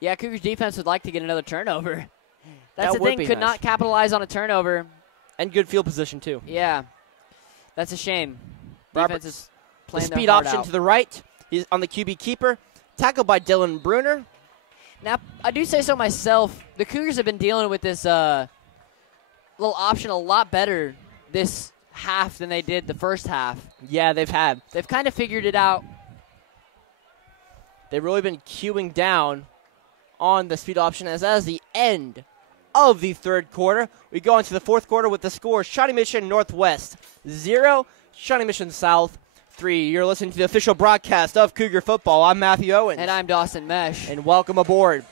Yeah, Cougars defense would like to get another turnover. That's That the would thing. be Could nice. not capitalize on a turnover. And good field position, too. Yeah. That's a shame. Defense is The playing speed their heart option out. to the right. He's on the QB keeper. Tackled by Dylan Bruner. Now, I do say so myself. The Cougars have been dealing with this little option a lot better this half than they did the first half. Yeah, they've kind of figured it out. They've really been queuing down on the speed option as that is the end of the 3rd quarter. We go into the 4th quarter with the score: Shawnee Mission Northwest 0, Shawnee Mission South 3. You're listening to the official broadcast of Cougar football. I'm Matthew Owens. And I'm Dawson Mesh. And welcome aboard.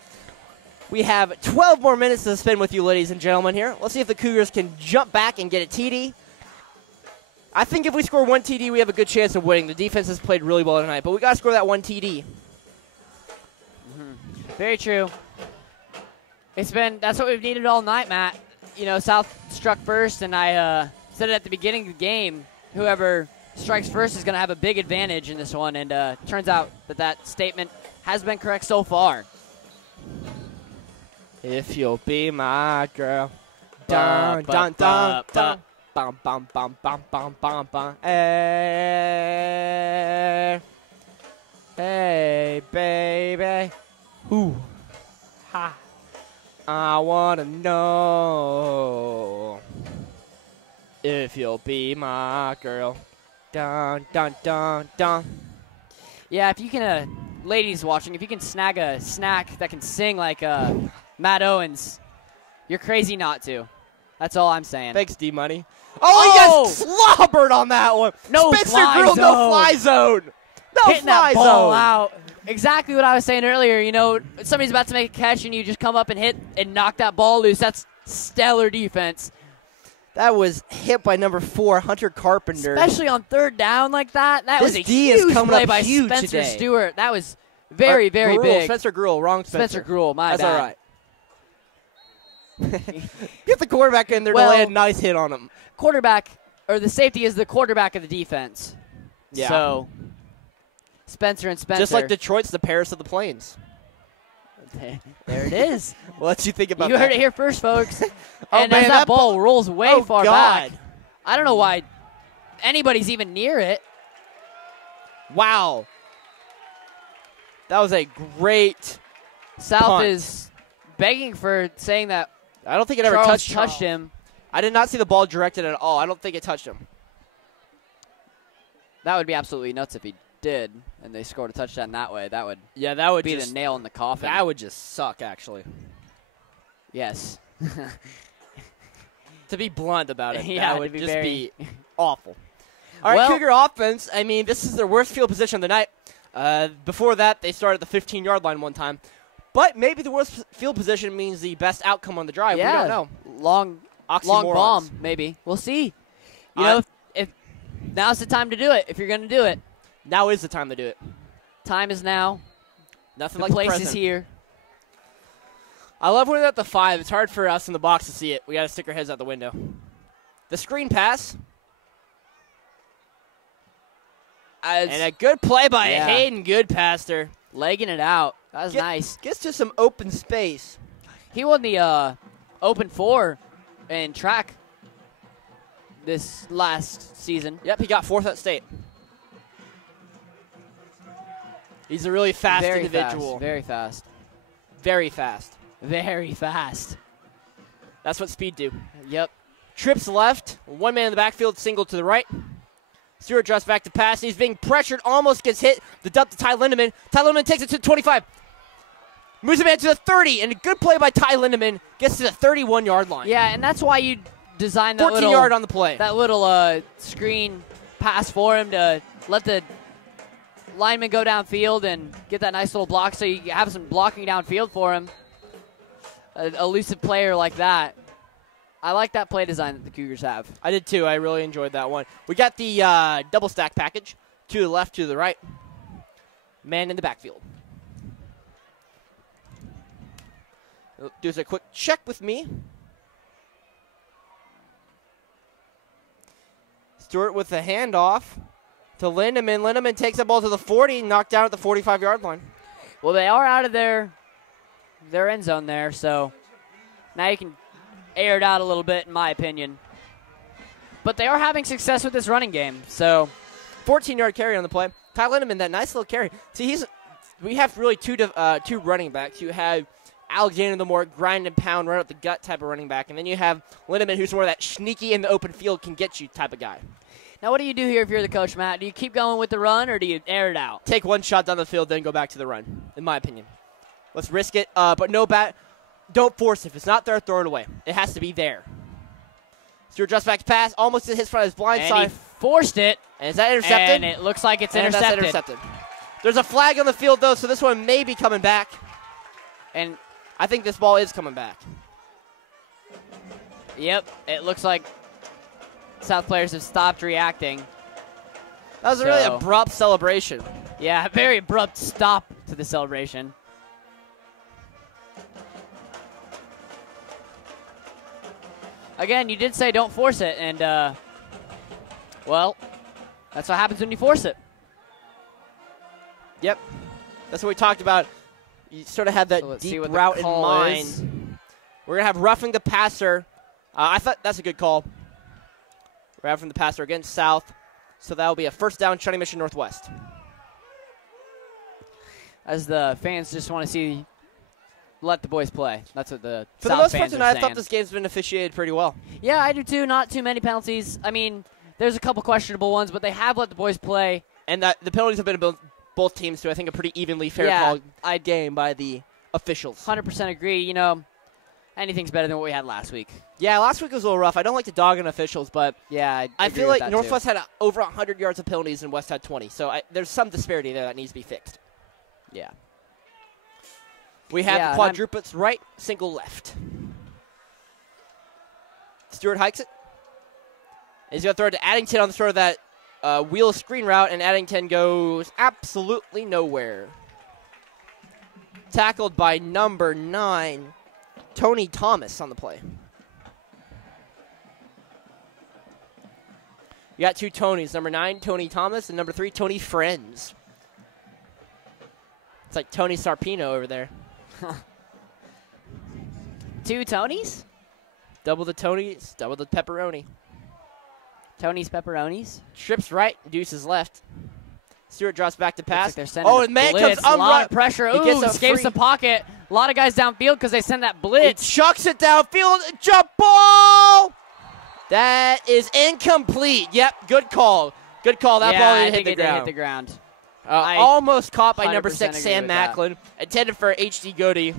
We have 12 more minutes to spend with you, ladies and gentlemen, here. Let's see if the Cougars can jump back and get a TD. I think if we score 1 TD, we have a good chance of winning. The defense has played really well tonight, but we got to score that 1 TD. Very true. That's what we've needed all night, Matt. You know, South struck first, and I said it at the beginning of the game. Whoever strikes first is going to have a big advantage in this one, and turns out that statement has been correct so far. If you'll be my girl. Dun, dun, dun, dun. Bum, bum, bum, bum, bum, bum, bum. Hey, hey, baby. Ooh. Ha. I want to know if you'll be my girl. Dun, dun, dun, dun. Yeah, if you can, ladies watching, if you can snag a snack that can sing like Matt Owens, you're crazy not to. That's all I'm saying. Thanks, D-Money. Oh, he got slobbered on that one. No Spencer fly Grill, zone. no fly zone. No Hitting fly that ball zone. out. Exactly what I was saying earlier. You know, somebody's about to make a catch and you just come up and hit and knock that ball loose. That's stellar defense. That was hit by number 4, Hunter Carpenter. Especially on third down like that. That was a D is huge coming play up by huge Spencer today. Stewart. That was very, very Gruel, big. Spencer Gruel, wrong Spencer. Spencer Gruel, my That's bad. all right. Get the quarterback in there to lay a nice hit on him. Quarterback, or the safety is the quarterback of the defense. Yeah. So, Spencer and Spencer. Just like Detroit's the Paris of the Plains. There it is. What you think about You that? heard it here first, folks. Oh, And man, as that ball rolls way far God. back, I don't know why anybody's even near it. Wow. That was a great South punt. is begging for saying that I don't think it ever Charles touched him. I did not see the ball directed at all. I don't think it touched him. That would be absolutely nuts if he did, and they scored a touchdown that way. That would That would be just the nail in the coffin. That would just suck, actually. Yes. To be blunt about it, Yeah, that would to be just very- be awful. All right, Well- Cougar offense. I mean, this is their worst field position of the night. Before that, they started at the 15-yard line one time. But maybe the worst field position means the best outcome on the drive. Yeah. We don't know. Long Oxymorons. bomb, maybe. We'll see. You know, if now's the time to do it, if you're going to do it. Now is the time to do it. Time is now. Nothing The like the place present. is here. I love when it's at the 5. It's hard for us in the box to see it. We got to stick our heads out the window. The screen pass. And a good play by Hayden Goodpaster. Legging it out. That was nice. Gets to some open space. He won the Open 4 in track this last season. Yep, he got 4th at state. He's a really fast individual. Very fast. Very fast. Very fast. That's what speed do. Yep. Trips left. One man in the backfield, single to the right. Stewart drops back to pass. He's being pressured, almost gets hit. The dump to Ty Lindemann. Ty Lindemann takes it to the 25. Moves the man to the 30, and a good play by Ty Lindemann gets to the 31-yard line. Yeah, and that's why you designed that 14-yard on the play. That little screen pass for him to let the lineman go downfield and get that nice little block so you have some blocking downfield for him. An elusive player like that. I like that play design that the Cougars have. I did too. I really enjoyed that one. We got the double stack package. To the left, to the right. Man in the backfield. Do a quick check with me. Stewart with the handoff to Lindemann. Lindemann takes that ball to the 40, knocked down at the 45-yard line. Well, they are out of their end zone there, so now you can air it out a little bit, in my opinion. But they are having success with this running game, so 14-yard carry on the play. Ty Lindemann, that nice little carry. See, we have really two running backs. You have Alexander, the more grind and pound, run up the gut type of running back, and then you have Lindemann, who's more that sneaky in the open field, can get you type of guy. Now, what do you do here if you're the coach, Matt? Do you keep going with the run, or do you air it out? Take one shot down the field, then go back to the run, in my opinion. Let's risk it, but no bat. Don't force it. If it's not there, throw it away. It has to be there. Stewart just back to pass, almost hits front of his blind and side. He forced it. And is that intercepted? And it looks like it's and intercepted. That's intercepted. There's a flag on the field, though, so this one may be coming back. And I think this ball is coming back. Yep, it looks like South players have stopped reacting. That was a really abrupt celebration. Yeah, a very abrupt stop to the celebration. Again, you did say don't force it, and, well, that's what happens when you force it. Yep. That's what we talked about. You sort of had that deep route in mind. We're going to have roughing the passer. I thought that's a good call. Roughing the passer against South. So that will be a first down, Shawnee Mission Northwest. As the fans just want to see, let the boys play. That's what the For South the most part fans tonight, are I thought saying. this game's been officiated pretty well. Yeah, I do too. Not too many penalties. I mean, there's a couple questionable ones, but they have let the boys play. And the penalties have been both teams to, I think, a pretty evenly fair call game by the officials. 100% agree. You know, anything's better than what we had last week. Yeah, last week was a little rough. I don't like to dog on officials, but yeah, I feel like Northwest had over 100 yards of penalties and West had 20. So there's some disparity there that needs to be fixed. Yeah. We have the quadruplets right, single left. Stewart hikes it. He's going to throw it to Addington on the sort of that wheel screen route, and Addington goes absolutely nowhere. Tackled by number 9, Tony Thomas on the play. You got 2 Tonys, number 9, Tony Thomas, and number 3, Tony Friends. It's like Tony Sarpino over there. 2 Tonys? Double the Tonys, double the pepperoni. Tony's pepperonis. Trips right, deuces left. Stewart drops back to pass. Like and man blitz. comes a lot of pressure. Ooh, escapes the pocket. A lot of guys downfield because they send that blitz. He chucks it downfield. Jump ball! That is incomplete. Yep, good call. Good call. That ball didn't hit the ground. Almost caught by number 6, Sam Macklin. Intended for HD Goody.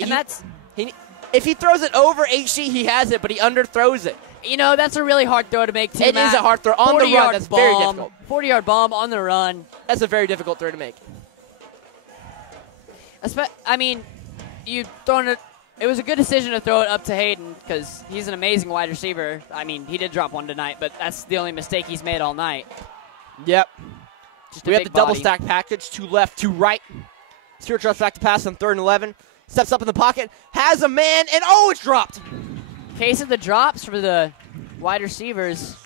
And if he throws it over HD, he has it, but he underthrows it. You know, that's a really hard throw to make, too, It is a hard throw. On the run, that's very difficult. 40-yard bomb on the run. That's a very difficult throw to make. I mean, you throwing it. It was a good decision to throw it up to Hayden because he's an amazing wide receiver. I mean, he did drop one tonight, but that's the only mistake he's made all night. Yep. We have the double body. stack package, 2 left, 2 right. Stewart drops back to pass on 3rd and 11. Steps up in the pocket, has a man, and it's dropped. Case of the drops for the wide receivers,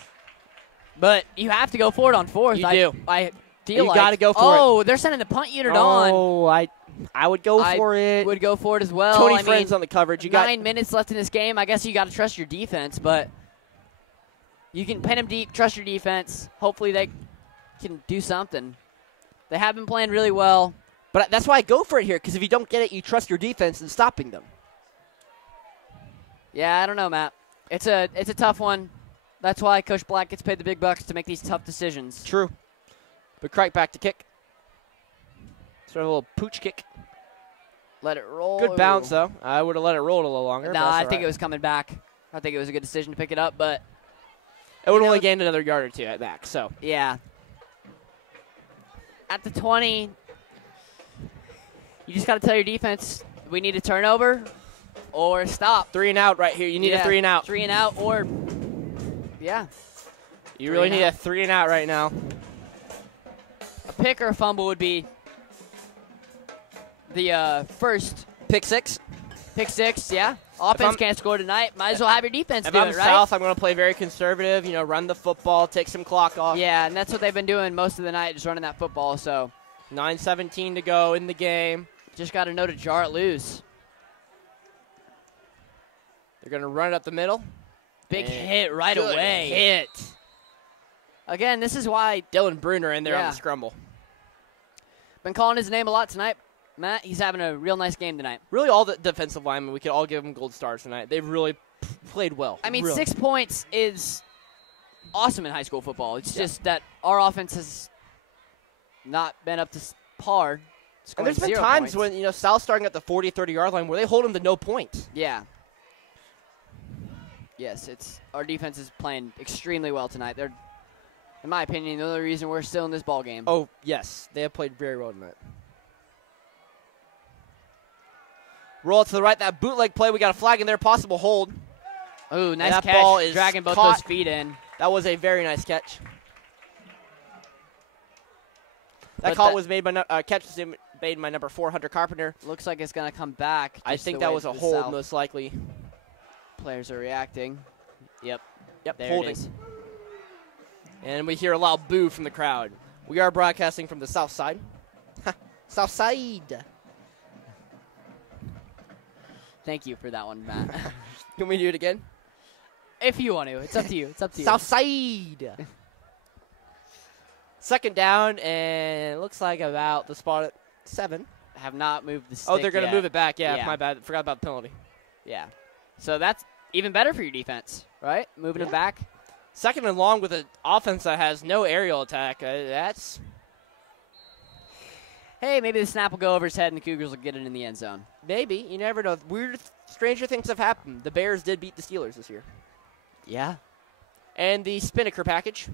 but you have to go for it on 4th. You do. I feel you like. got to go for it. Oh, they're sending the punt unit on. Oh, I would go for it. Would go for it as well. Tony Friends on the coverage. You 9 minutes left in this game. I guess you got to trust your defense, but you can pin them deep, trust your defense. Hopefully they can do something. They have been playing really well. But that's why I go for it here, because if you don't get it, you trust your defense in stopping them. Yeah, I don't know, Matt. It's a tough one. That's why Coach Black gets paid the big bucks to make these tough decisions. True. But Crike back to kick. Sort of a little pooch kick. Let it roll. Good bounce, though. I would have let it roll a little longer. No, I think it was coming back. I think it was a good decision to pick it up, but it would have only gained another yard or 2 at back. So yeah. At the 20, you just got to tell your defense we need a turnover or stop. 3 and out right here. You need a 3 and out. 3 and out or You really need a 3 and out right now. A pick or a fumble would be the first. Pick 6. Pick 6, yeah. Offense can't score tonight. Might as well have your defense do it, right? If I'm South, I'm going to play very conservative, run the football, take some clock off. Yeah, and that's what they've been doing most of the night, just running that football. So 9:17 to go in the game. Just got to know to jar it loose. They're going to run it up the middle. Big hit right away. Hit. Again, this is why Dylan Bruner in there on the scramble. Been calling his name a lot tonight. Matt, he's having a real nice game tonight. Really, all the defensive linemen, we could all give them gold stars tonight. They've really played well. I mean, 6 points is awesome in high school football. It's just that our offense has not been up to par. And there's been times when, South starting at the 40, 30-yard line where they hold them to no points. Yeah. Yes, our defense is playing extremely well tonight. They're, in my opinion, the only reason we're still in this ball game. Oh, yes. They have played very well tonight. Roll it to the right. That bootleg play, we got a flag in there. Possible hold. Ooh, nice catch. Ball is dragging both caught. those feet in. That was a very nice catch. That catch was made by number 4, Hunter Carpenter. Looks like it's going to come back. I think that was a hold, most likely. Players are reacting. Yep, there holding. It is. And we hear a loud boo from the crowd. We are broadcasting from the south side. South side. Thank you for that one, Matt. Can we do it again? If you want to. It's up to you. South side. 2nd down, and it looks like about the spot at 7. Have not moved the stick Oh, they're going to move it back. Yeah, yeah, my bad. Forgot about the penalty. Yeah. So that's even better for your defense, right? Moving it back. 2nd and long with an offense that has no aerial attack. That's... Hey, maybe the snap will go over his head and the Cougars will get it in the end zone. Maybe. You never know. Stranger things have happened. The Bears did beat the Steelers this year. Yeah. And the Spinnaker package.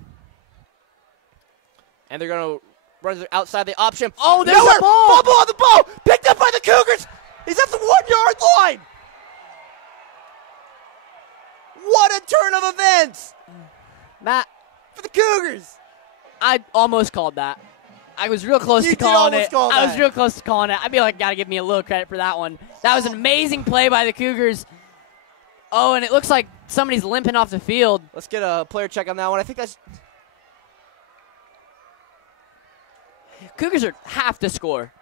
And they're going to run it outside the option. Oh, there's a ball! Fumble on the ball! Picked up by the Cougars! He's at the 1-yard line! odd turn of events Matt, for the Cougars. I almost called that. I was real close to calling it. I was real close to calling it. I feel like gotta give me a little credit for that one. That was an amazing play by the Cougars. Oh, and it looks like somebody's limping off the field. Let's get a player check on that one. I think that's... Cougars have to score.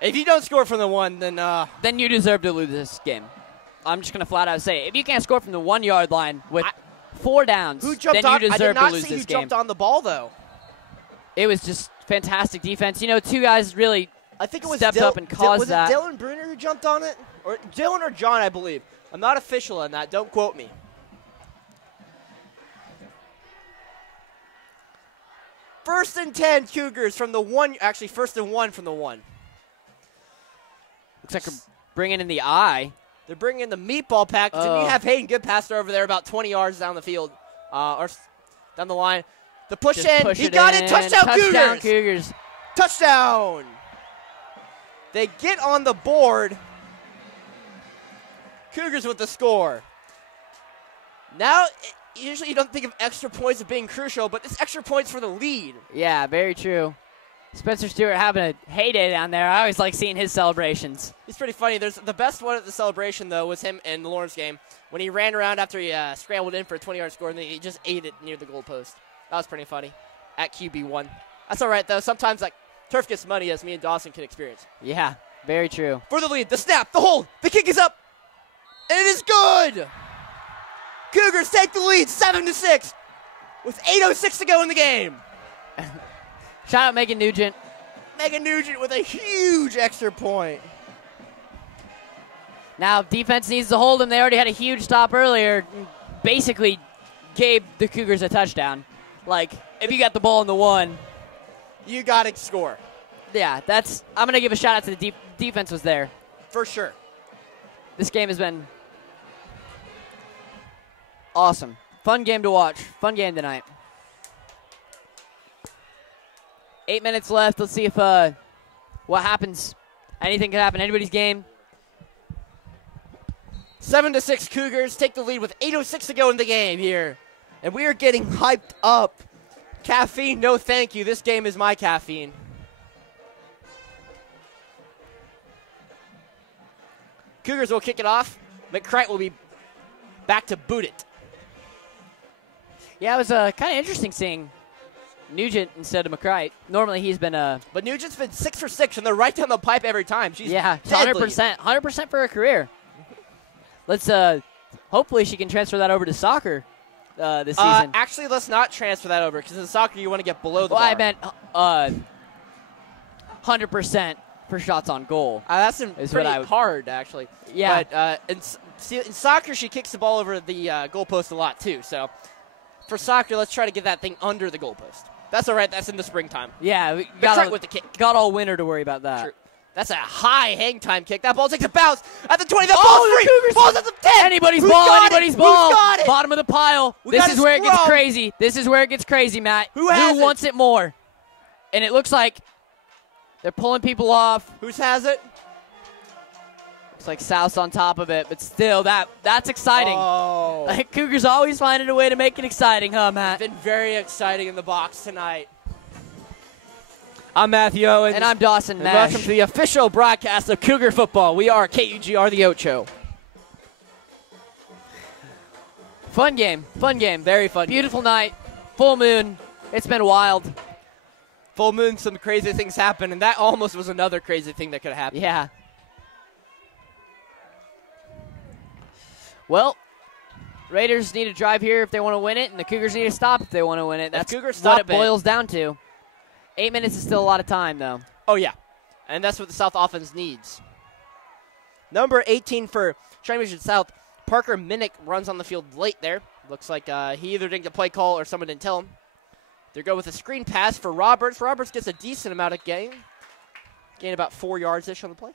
If you don't score from the 1, then you deserve to lose this game. I'm just going to flat out say it. If you can't score from the 1-yard line with 4 downs, then you deserve to lose this game. I did not see who jumped on the ball, though. It was just fantastic defense. You know, 2 guys really stepped up and caused that. Was it Dylan Bruner who jumped on it? Or Dylan or John, I believe. I'm not official on that. Don't quote me. First and 10 Cougars from the 1. Actually, first and 1 from the 1. Looks like they're bringing in the eye. They're bringing in the meatball package. And you have Hayden Goodpaster over there about 20 yards down the field. Or down the line. The push in. He got it. Touchdown, Cougars. Touchdown. They get on the board. Cougars with the score. Now, usually you don't think of extra points as being crucial, but it's extra points for the lead. Yeah, very true. Spencer Stewart having a heyday down there. I always like seeing his celebrations. He's pretty funny. There's the best one at the celebration, though, was him in the Lawrence game when he ran around after he scrambled in for a 20-yard score, and then he just ate it near the goalpost. That was pretty funny at QB1. That's all right, though. Sometimes, like, turf gets money, as me and Dawson can experience. Yeah, very true. For the lead, the snap, the hold, the kick is up, and it is good. Cougars take the lead 7-6 with 8:06 to go in the game. Shout out Megan Nugent. Megan Nugent with a huge extra point. Now defense needs to hold them. They already had a huge stop earlier. Basically gave the Cougars a touchdown. Like, if you got the ball in the 1, you got to score. Yeah, I'm going to give a shout out to the defense was there. For sure. This game has been awesome. Fun game to watch. Fun game tonight. 8 minutes left. Let's see if what happens. Anything can happen. Anybody's game. 7-6 Cougars take the lead with 8:06 to go in the game here. And we are getting hyped up. Caffeine, no thank you. This game is my caffeine. Cougars will kick it off. McCrite will be back to boot it. Yeah, it was kind of interesting seeing Nugent instead of McCrite. Normally he's been But Nugent's been 6 for 6, and they're right down the pipe every time. She's 100% for her career. Let's hopefully she can transfer that over to soccer this season. Actually, let's not transfer that over, because in soccer you want to get below the bar. I meant 100% for shots on goal. That's pretty hard, actually. Yeah. But in soccer, she kicks the ball over the goalpost a lot, too. So for soccer, let's try to get that thing under the goalpost. That's all right. That's in the springtime. Yeah, we with the kick. Got all winter to worry about that. True. That's a high hang time kick. That ball takes a bounce at the 20. That ball's free. Ball's at the 10. Anybody's ball. Who's got it? Bottom of the pile. This is where it gets crazy. This is where it gets crazy, Matt. Who wants it more? And it looks like they're pulling people off. Whose has it? Looks like South's on top of it, but still, that's exciting. Oh. Like, Cougars always finding a way to make it exciting, huh, Matt? It's been very exciting in the box tonight. I'm Matthew Owens. And I'm Dawson Nash. Welcome to the official broadcast of Cougar football. We are KUGR the Ocho. Fun game. Very fun. Beautiful night. Full moon. It's been wild. Full moon, some crazy things happen, and that almost was another crazy thing that could have happened. Yeah. Well, Raiders need to drive here if they want to win it, and the Cougars need to stop if they want to win it. That's what it boils down to. 8 minutes is still a lot of time, though. Oh, yeah. And that's what the South offense needs. Number 18 for Shawnee South, Parker Minnick runs on the field late there. Looks like he either didn't get a play call or someone didn't tell him. They go with a screen pass for Roberts. Roberts gets a decent amount of gain. Gain about 4 yards-ish on the play.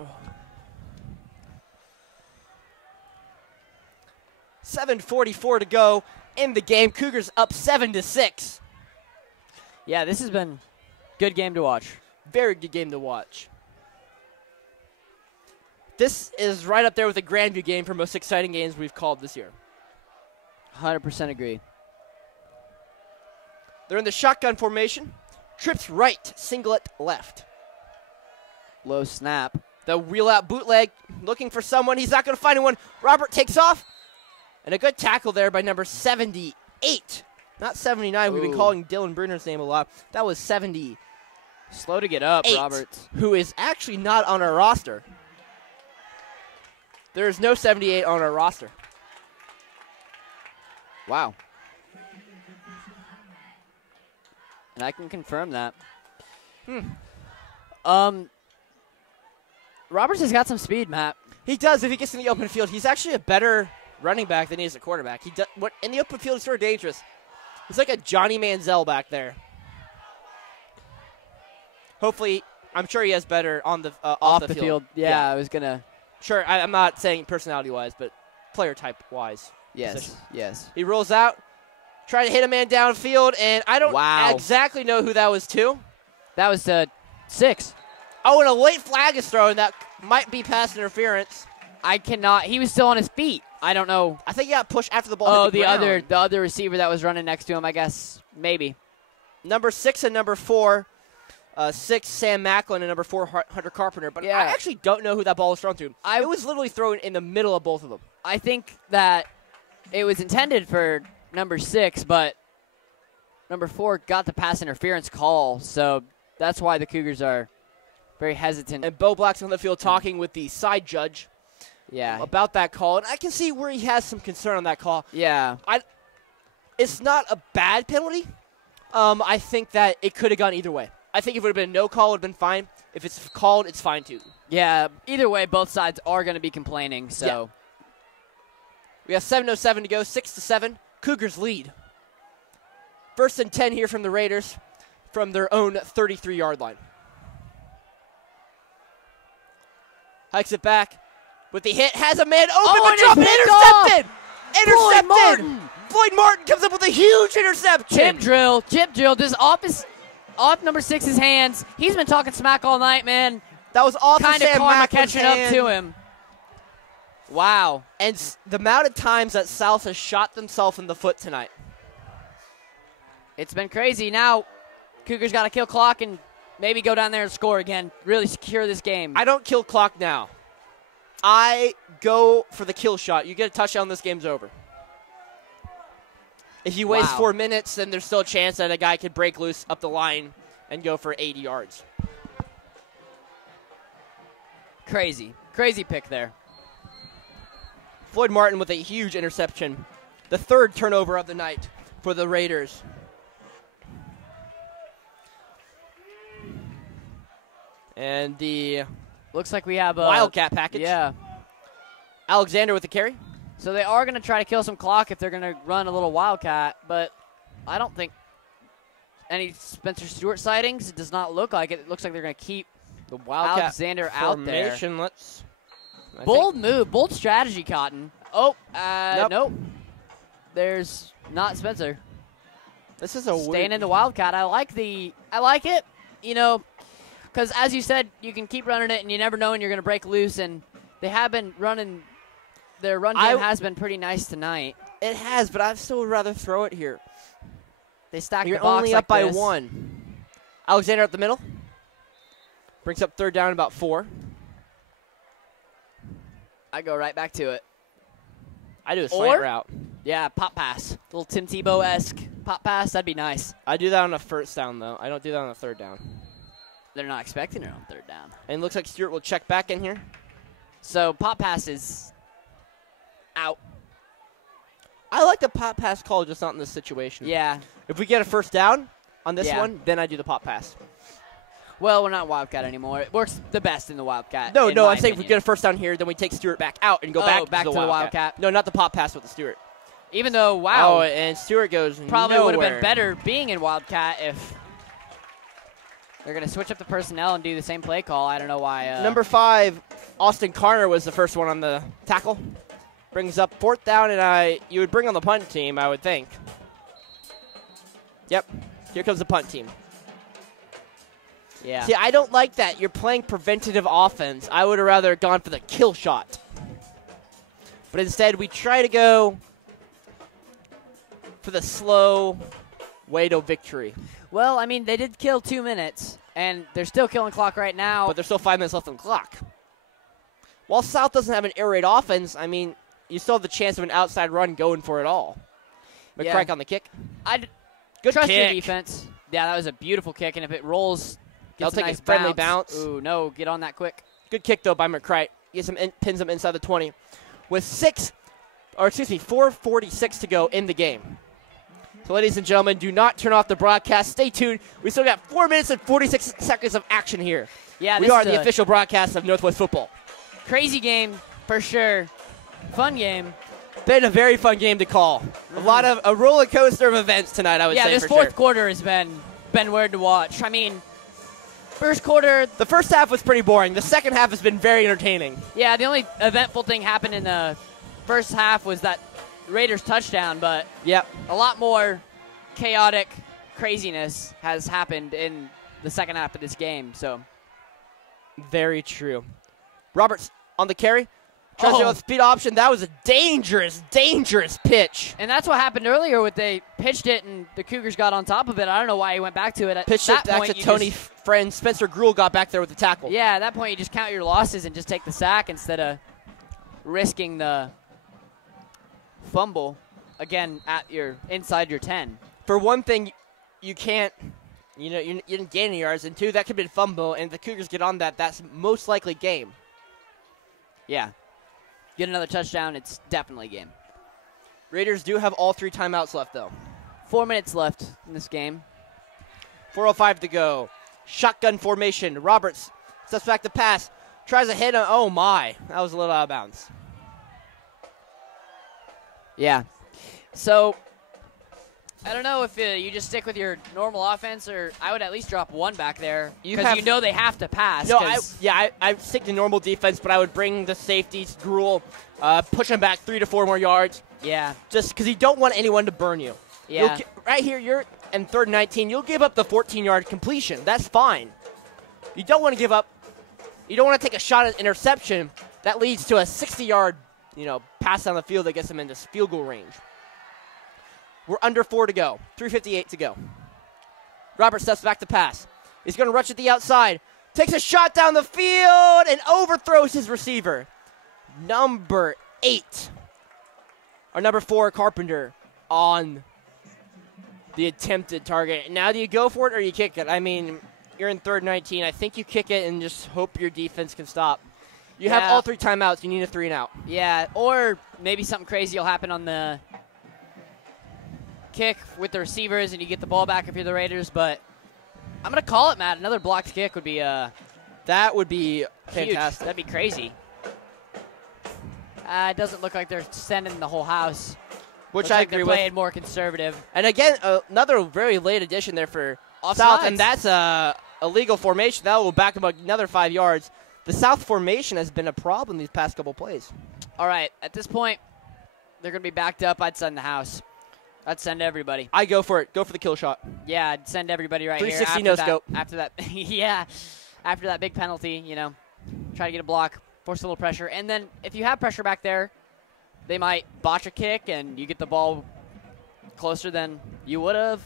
Oh. 7:44 to go in the game. Cougars up 7-6. Yeah, this has been a good game to watch. Very good game to watch. This is right up there with the Grandview game for most exciting games we've called this year. 100% agree. They're in the shotgun formation. Trips right, singlet left. Low snap. The wheel out bootleg, looking for someone. He's not going to find anyone. Robert takes off. And a good tackle there by number 78. Not 79. We've been calling Dylan Bruner's name a lot. That was 78, Slow to get up, Roberts. who is actually not on our roster. There is no 78 on our roster. Wow. And I can confirm that. Roberts has got some speed, Matt. He does if he gets in the open field. He's actually a better running back than he is a quarterback. In the open field, he's sort of dangerous. He's like a Johnny Manziel back there. Hopefully, I'm sure he has better on the off the field. Yeah, I was gonna. Sure, I'm not saying personality-wise, but player type-wise. Yes, position. yes. He rolls out, trying to hit a man downfield, and I don't exactly know who that was to. That was 6. Oh, and a late flag is thrown. That might be pass interference. I cannot. He was still on his feet. I don't know. I think he got pushed after the ball hit the ground. the other receiver that was running next to him, I guess. Maybe. Number 6 and number 4. 6, Sam Macklin, and number 4, Hunter Carpenter. But I actually don't know who that ball was thrown to. It was literally thrown in the middle of both of them. I think that it was intended for number 6, but number 4 got the pass interference call, so that's why the Cougars are very hesitant. And Bo Black's on the field talking with the side judge about that call. And I can see where he has some concern on that call. Yeah. It's not a bad penalty. I think that it could have gone either way. I think if it would have been no call, it would have been fine. If it's called, it's fine too. Yeah, either way, both sides are going to be complaining. So yeah. We have 7:07 to go, 6-7. Cougars lead. 1st and 10 here from the Raiders from their own 33-yard line. Hikes it back with the hit, has a man open, but dropped it, intercepted! Intercepted! Floyd Martin comes up with a huge interception. Chip drill, just off number 6's hands. He's been talking smack all night, man. That was awesome. Kind of karma catching up to him. Wow. And the amount of times that South has shot themselves in the foot tonight. It's been crazy. Now, Cougars got to kill clock and maybe go down there and score again. Really secure this game. I don't kill clock now. I go for the kill shot. You get a touchdown, this game's over. If you waste 4 minutes, then there's still a chance that a guy could break loose up the line and go for 80 yards. Crazy pick there. Floyd Martin with a huge interception. The 3rd turnover of the night for the Raiders. And the looks like we have a Wildcat package. Yeah. Alexander with the carry. So they are going to try to kill some clock if they're going to run a little Wildcat, but I don't think any Spencer Stewart sightings. It does not look like it. It looks like they're going to keep the Wildcat Alexander out there. Bold move, bold strategy, Cotton. Oh, nope. There's not Spencer. This is a staying in the Wildcat. I like it, because as you said, you can keep running it, and you never know when you're going to break loose. And they have been running. Their run game has been pretty nice tonight. It has, but I still would rather throw it here. They stack You're the box only like up by this. 1. Alexander up the middle. Brings up 3rd down, about 4. I go right back to it. I do a slant route. Yeah, pop pass. Little Tim Tebow-esque pop pass. That'd be nice. I do that on a 1st down, though. I don't do that on a 3rd down. They're not expecting it on 3rd down. And it looks like Stewart will check back in here. So pop pass is out. I like the pop pass call, just not in this situation. Yeah. If we get a 1st down on this one, then I do the pop pass. Well, we're not Wildcat anymore. It works the best in the Wildcat. No, I'm saying if we get a 1st down here, then we take Stewart back out and go back to the Wildcat. No, not the pop pass with the Stewart. Even though, wow. Oh, and Stewart goes probably nowhere. would have been better being in Wildcat if they're going to switch up the personnel and do the same play call. I don't know why. Number 5, Austin Carner was the first one on the tackle. Brings up 4th down, and you would bring on the punt team, I would think. Yep, here comes the punt team. Yeah. See, I don't like that. You're playing preventative offense. I would have rather gone for the kill shot. But instead, we try to go for the slow way to victory. Well, I mean, they did kill 2 minutes, and they're still killing clock right now. But there's still 5 minutes left on the clock. While South doesn't have an air raid offense, I mean, you still have the chance of an outside run going for it all. McCrack on the kick. Good trust kick. your defense. Yeah, that was a beautiful kick, and if it rolls, gets They'll a take nice a friendly bounce. Ooh, no, get on that quick. Good kick, though, by McCrack. Pins him inside the 20. With 4:46 to go in the game. So, ladies and gentlemen, do not turn off the broadcast. Stay tuned. We still got 4 minutes and 46 seconds of action here. Yeah, we are the official broadcast of Northwest football. Crazy game, for sure. Fun game. Been a very fun game to call. A roller coaster of events tonight, I would say. Yeah, this fourth quarter has been weird to watch. I mean, first quarter. The first half was pretty boring. The second half has been very entertaining. Yeah, the only eventful thing happened in the first half was that Raiders touchdown, but yep, a lot more chaotic craziness has happened in the second half of this game. So, very true. Roberts on the carry. Tries to go with speed option. That was a dangerous, dangerous pitch. And that's what happened earlier with they pitched it and the Cougars got on top of it. I don't know why he went back to it. Pitched it back to Tony friend. Spencer Gruhl got back there with the tackle. Yeah, at that point you just count your losses and just take the sack instead of risking the fumble again at inside your 10. For one thing, you can't, you didn't gain any yards, and two, that could be a fumble, and if the Cougars get on that, that's most likely game. Yeah. Get another touchdown, it's definitely game. Raiders do have all 3 timeouts left, though. 4 minutes left in this game. 4:05 to go. Shotgun formation. Roberts steps back to pass. Tries a hit. Oh, my. That was a little out of bounds. Yeah. So, I don't know if you just stick with your normal offense, or I would at least drop one back there because you know they have to pass. No, I stick to normal defense, but I would bring the safeties, Gruhl, push them back 3 to 4 more yards. Yeah. Just because you don't want anyone to burn you. Yeah. Right here, you're in 3rd and 19. You'll give up the 14-yard completion. That's fine. You don't want to give up. You don't want to take a shot at interception that leads to a 60-yard, pass down the field that gets them into field goal range. We're under 4 to go. 3:58 to go. Robert steps back to pass. He's going to rush at the outside. Takes a shot down the field and overthrows his receiver. Number 8. Or number 4, Carpenter, on the attempted target. Now, do you go for it or you kick it? I mean, you're in 3rd and 19. I think you kick it and just hope your defense can stop. You have all 3 timeouts. You need a 3 and out. Yeah, or maybe something crazy will happen on the kick with the receivers and you get the ball back if you're the Raiders, but I'm going to call it, Matt. Another blocked kick would be that would be fantastic. That'd be crazy. It doesn't look like they're sending the whole house. Which Looks I like agree they're with. playing more conservative. And again, another very late addition there for Offsides. South, and that's a illegal formation. That will back them up another 5 yards. The South formation has been a problem these past couple plays. All right, at this point, they're going to be backed up. I'd send the house. I'd send everybody. I go for it. Go for the kill shot. Yeah, I'd send everybody right here. 360 no scope. After that, yeah, after that big penalty, try to get a block, force a little pressure. And then if you have pressure back there, they might botch a kick and you get the ball closer than you would have.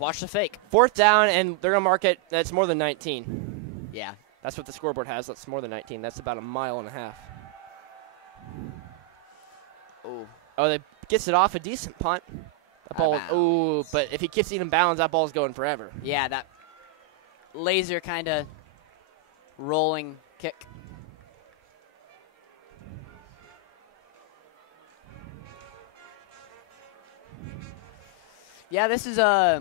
Watch the fake. 4th down, and they're going to mark it. That's more than 19. Yeah, that's what the scoreboard has. That's more than 19. That's about 1.5 miles. Oh, they gets it off a decent punt. That ball, but if he keeps it in bounds, that ball's going forever. Yeah, that laser kind of rolling kick. Yeah, this is a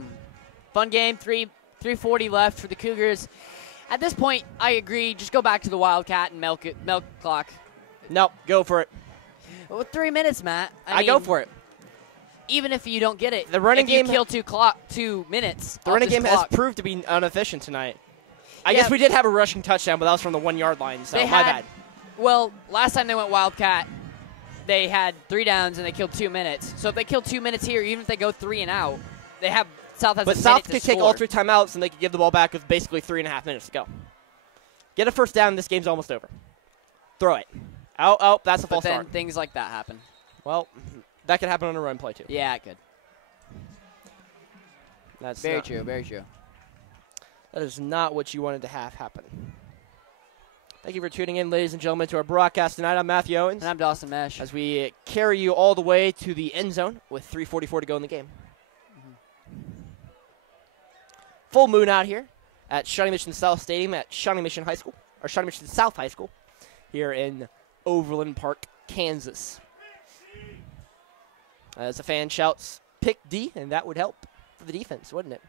fun game. 3:40 left for the Cougars. At this point, I agree. Just go back to the Wildcat and milk clock. Nope, go for it. Well, 3 minutes, Matt. I go for it. Even if you don't get it, the running game kill 2 minutes. The running game has proved to be inefficient tonight. I guess we did have a rushing touchdown, but that was from the 1 yard line. So my bad. Well, last time they went Wildcat, they had 3 downs and they killed 2 minutes. So if they kill 2 minutes here, even if they go 3 and out, they have South has but a South minute to could take score. all 3 timeouts and they could give the ball back with basically 3.5 minutes to go. Get a first down. This game's almost over. Throw it. Oh, that's a false But then start. things like that happen. Well, that could happen on a run play too. Yeah, it could. That's Very not, true. Very true. That is not what you wanted to have happen. Thank you for tuning in, ladies and gentlemen, to our broadcast tonight. I'm Matthew Owens. And I'm Dawson Mesh. As we carry you all the way to the end zone with 3:44 to go in the game. Full moon out here at Shawnee Mission South Stadium at Shawnee Mission High School, or Shawnee Mission South High School, here in Overland Park, Kansas. As a fan shouts, pick D, and that would help for the defense, wouldn't it?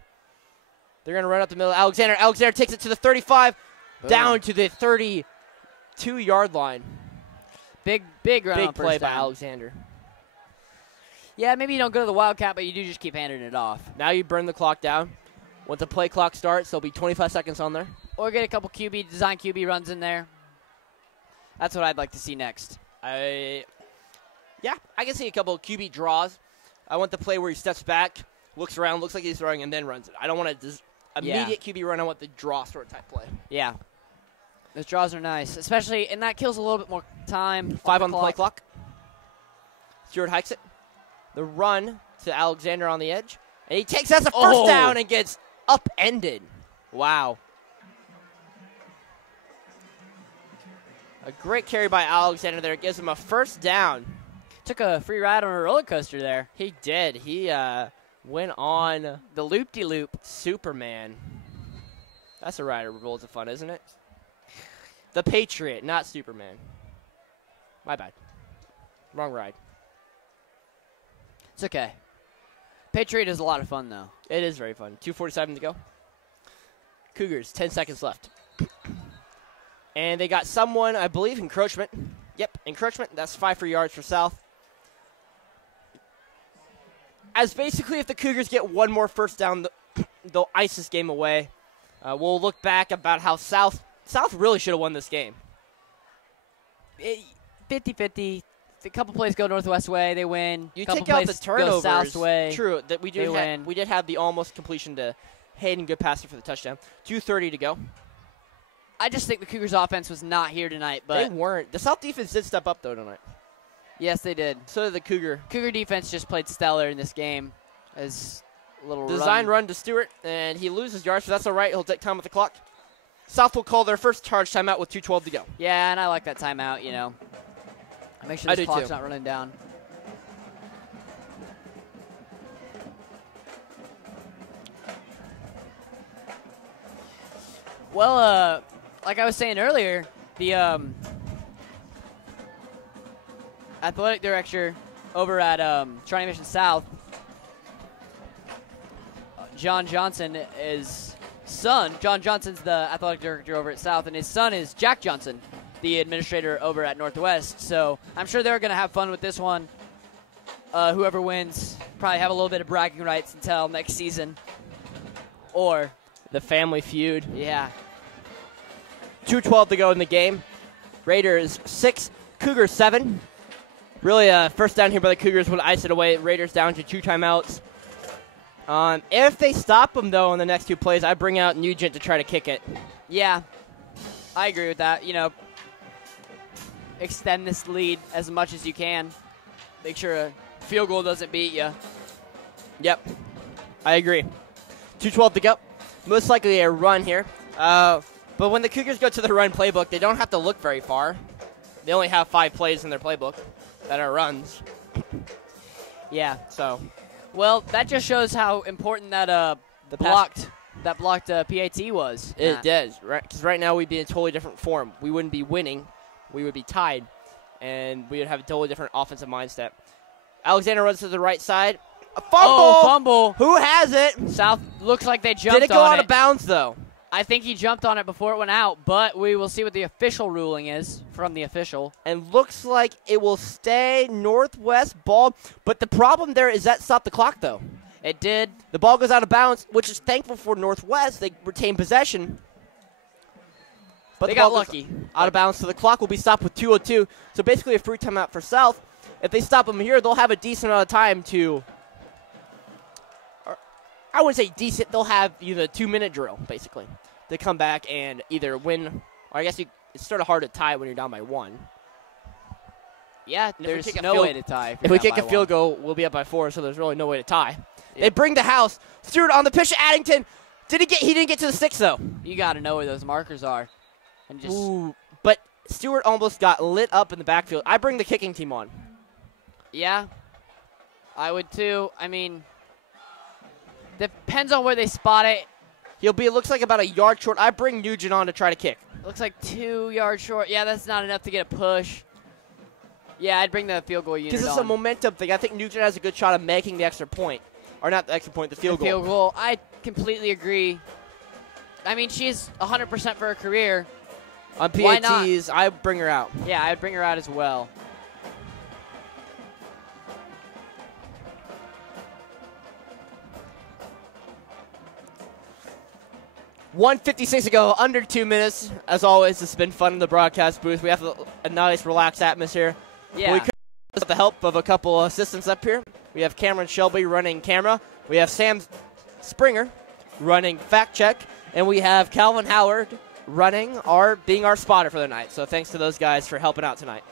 They're going to run up the middle. Alexander takes it to the 35, down to the 32-yard line. Big run Big on play first by down. Alexander. Yeah, maybe you don't go to the Wildcat, but you do just keep handing it off. Now you burn the clock down. When the play clock starts, there'll be 25 seconds on there. Or get a couple design QB runs in there. That's what I'd like to see next. I can see a couple of QB draws. I want the play where he steps back, looks around, looks like he's throwing, and then runs it. I don't want an immediate QB run. I want the draw sort of type play. Yeah. Those draws are nice, especially, and that kills a little bit more time. 5 on the play clock. Stewart hikes it. The run to Alexander on the edge. And he takes that's a first down and gets upended. Wow. A great carry by Alexander there. Gives him a first down. Took a free ride on a roller coaster there. He did. He went on the loop-de-loop. Superman. That's a ride of worlds of fun, isn't it? The Patriot, not Superman. My bad. Wrong ride. It's okay. Patriot is a lot of fun, though. It is very fun. 2:47 to go. Cougars, 10 seconds left. And they got someone, I believe, encroachment. Yep, encroachment. That's 5 free yards for South. As basically, if the Cougars get one more first down, they'll ice this game away. We'll look back about how South really should have won this game. 50-50. A couple plays go Northwest way, they win. You couple take out the plays turnovers. Go South way. True, that we did win. We did have the almost completion to Hayden, good passer for the touchdown. 2:30 to go. I just think the Cougars' offense was not here tonight, but they weren't. The South defense did step up though tonight. Yes, they did. So did the Cougar defense just played stellar in this game. As a little design run to Stewart, and he loses yards, so that's all right. He'll take time with the clock. South will call their first charge timeout with 2:12 to go. Yeah, and I like that timeout. You know, make sure this clock's not running down. Well, like I was saying earlier, the athletic director over at Shawnee Mission South, John Johnson, John Johnson's the athletic director over at South, and his son is Jack Johnson, the administrator over at Northwest. So I'm sure they're going to have fun with this one. Whoever wins probably have a little bit of bragging rights until next season. Or the family feud. Yeah. 2:12 to go in the game. Raiders 6, Cougars 7. Really, first down here by the Cougars would ice it away. Raiders down to 2 timeouts. If they stop them, though, on the next 2 plays, I bring out Nugent to try to kick it. Yeah, I agree with that. You know, extend this lead as much as you can. Make sure a field goal doesn't beat you. Yep, I agree. 2:12 to go. Most likely a run here. But when the Cougars go to the run playbook, they don't have to look very far. They only have 5 plays in their playbook that are runs. Yeah. So, well, that just shows how important that blocked PAT was. It does, right? Because right now we'd be in a totally different form. We wouldn't be winning. We would be tied, and we would have a totally different offensive mindset. Alexander runs to the right side. A fumble! Oh, fumble. Who has it? South looks like they jumped on it. Did it go out of bounds, though? I think he jumped on it before it went out, but we will see what the official ruling is from the official. And looks like it will stay Northwest ball. But the problem there is that stopped the clock, though. It did. The ball goes out of bounds, which is thankful for Northwest. They retain possession. But they got lucky. Out of bounds, so the clock will be stopped with 2:02. So basically a free timeout for South. if they stop them here, they'll have a decent amount of time to. I wouldn't say decent. They'll have either a 2-minute drill, basically, to come back and either win, or I guess it's sort of hard to tie when you're down by 1. Yeah, there's no way to tie. If we kick a field goal, we'll be up by 4, so there's really no way to tie. Yep. They bring the house. Stewart on the pitch to Addington. He didn't get to the sticks, though. You got to know where those markers are. And just. Ooh, but Stewart almost got lit up in the backfield. I bring the kicking team on. Yeah, I would too. I mean, depends on where they spot it. It looks like about a yard short. I bring Nugent on to try to kick. Looks like 2 yards short. Yeah, that's not enough to get a push. Yeah, I'd bring the field goal unit on. Because it's a momentum thing. I think Nugent has a good shot of making the extra point. Or not the extra point, the field goal. Field goal. I completely agree. I mean, she's 100% for her career. On PATs, I bring her out. Yeah, I'd bring her out as well. $1:56 to go, under 2 minutes. As always, it's been fun in the broadcast booth. We have a nice, relaxed atmosphere. Yeah. We could with the help of a couple assistants up here. We have Cameron Shelby running camera. We have Sam Springer running fact check. And we have Calvin Howard being our spotter for the night. So thanks to those guys for helping out tonight.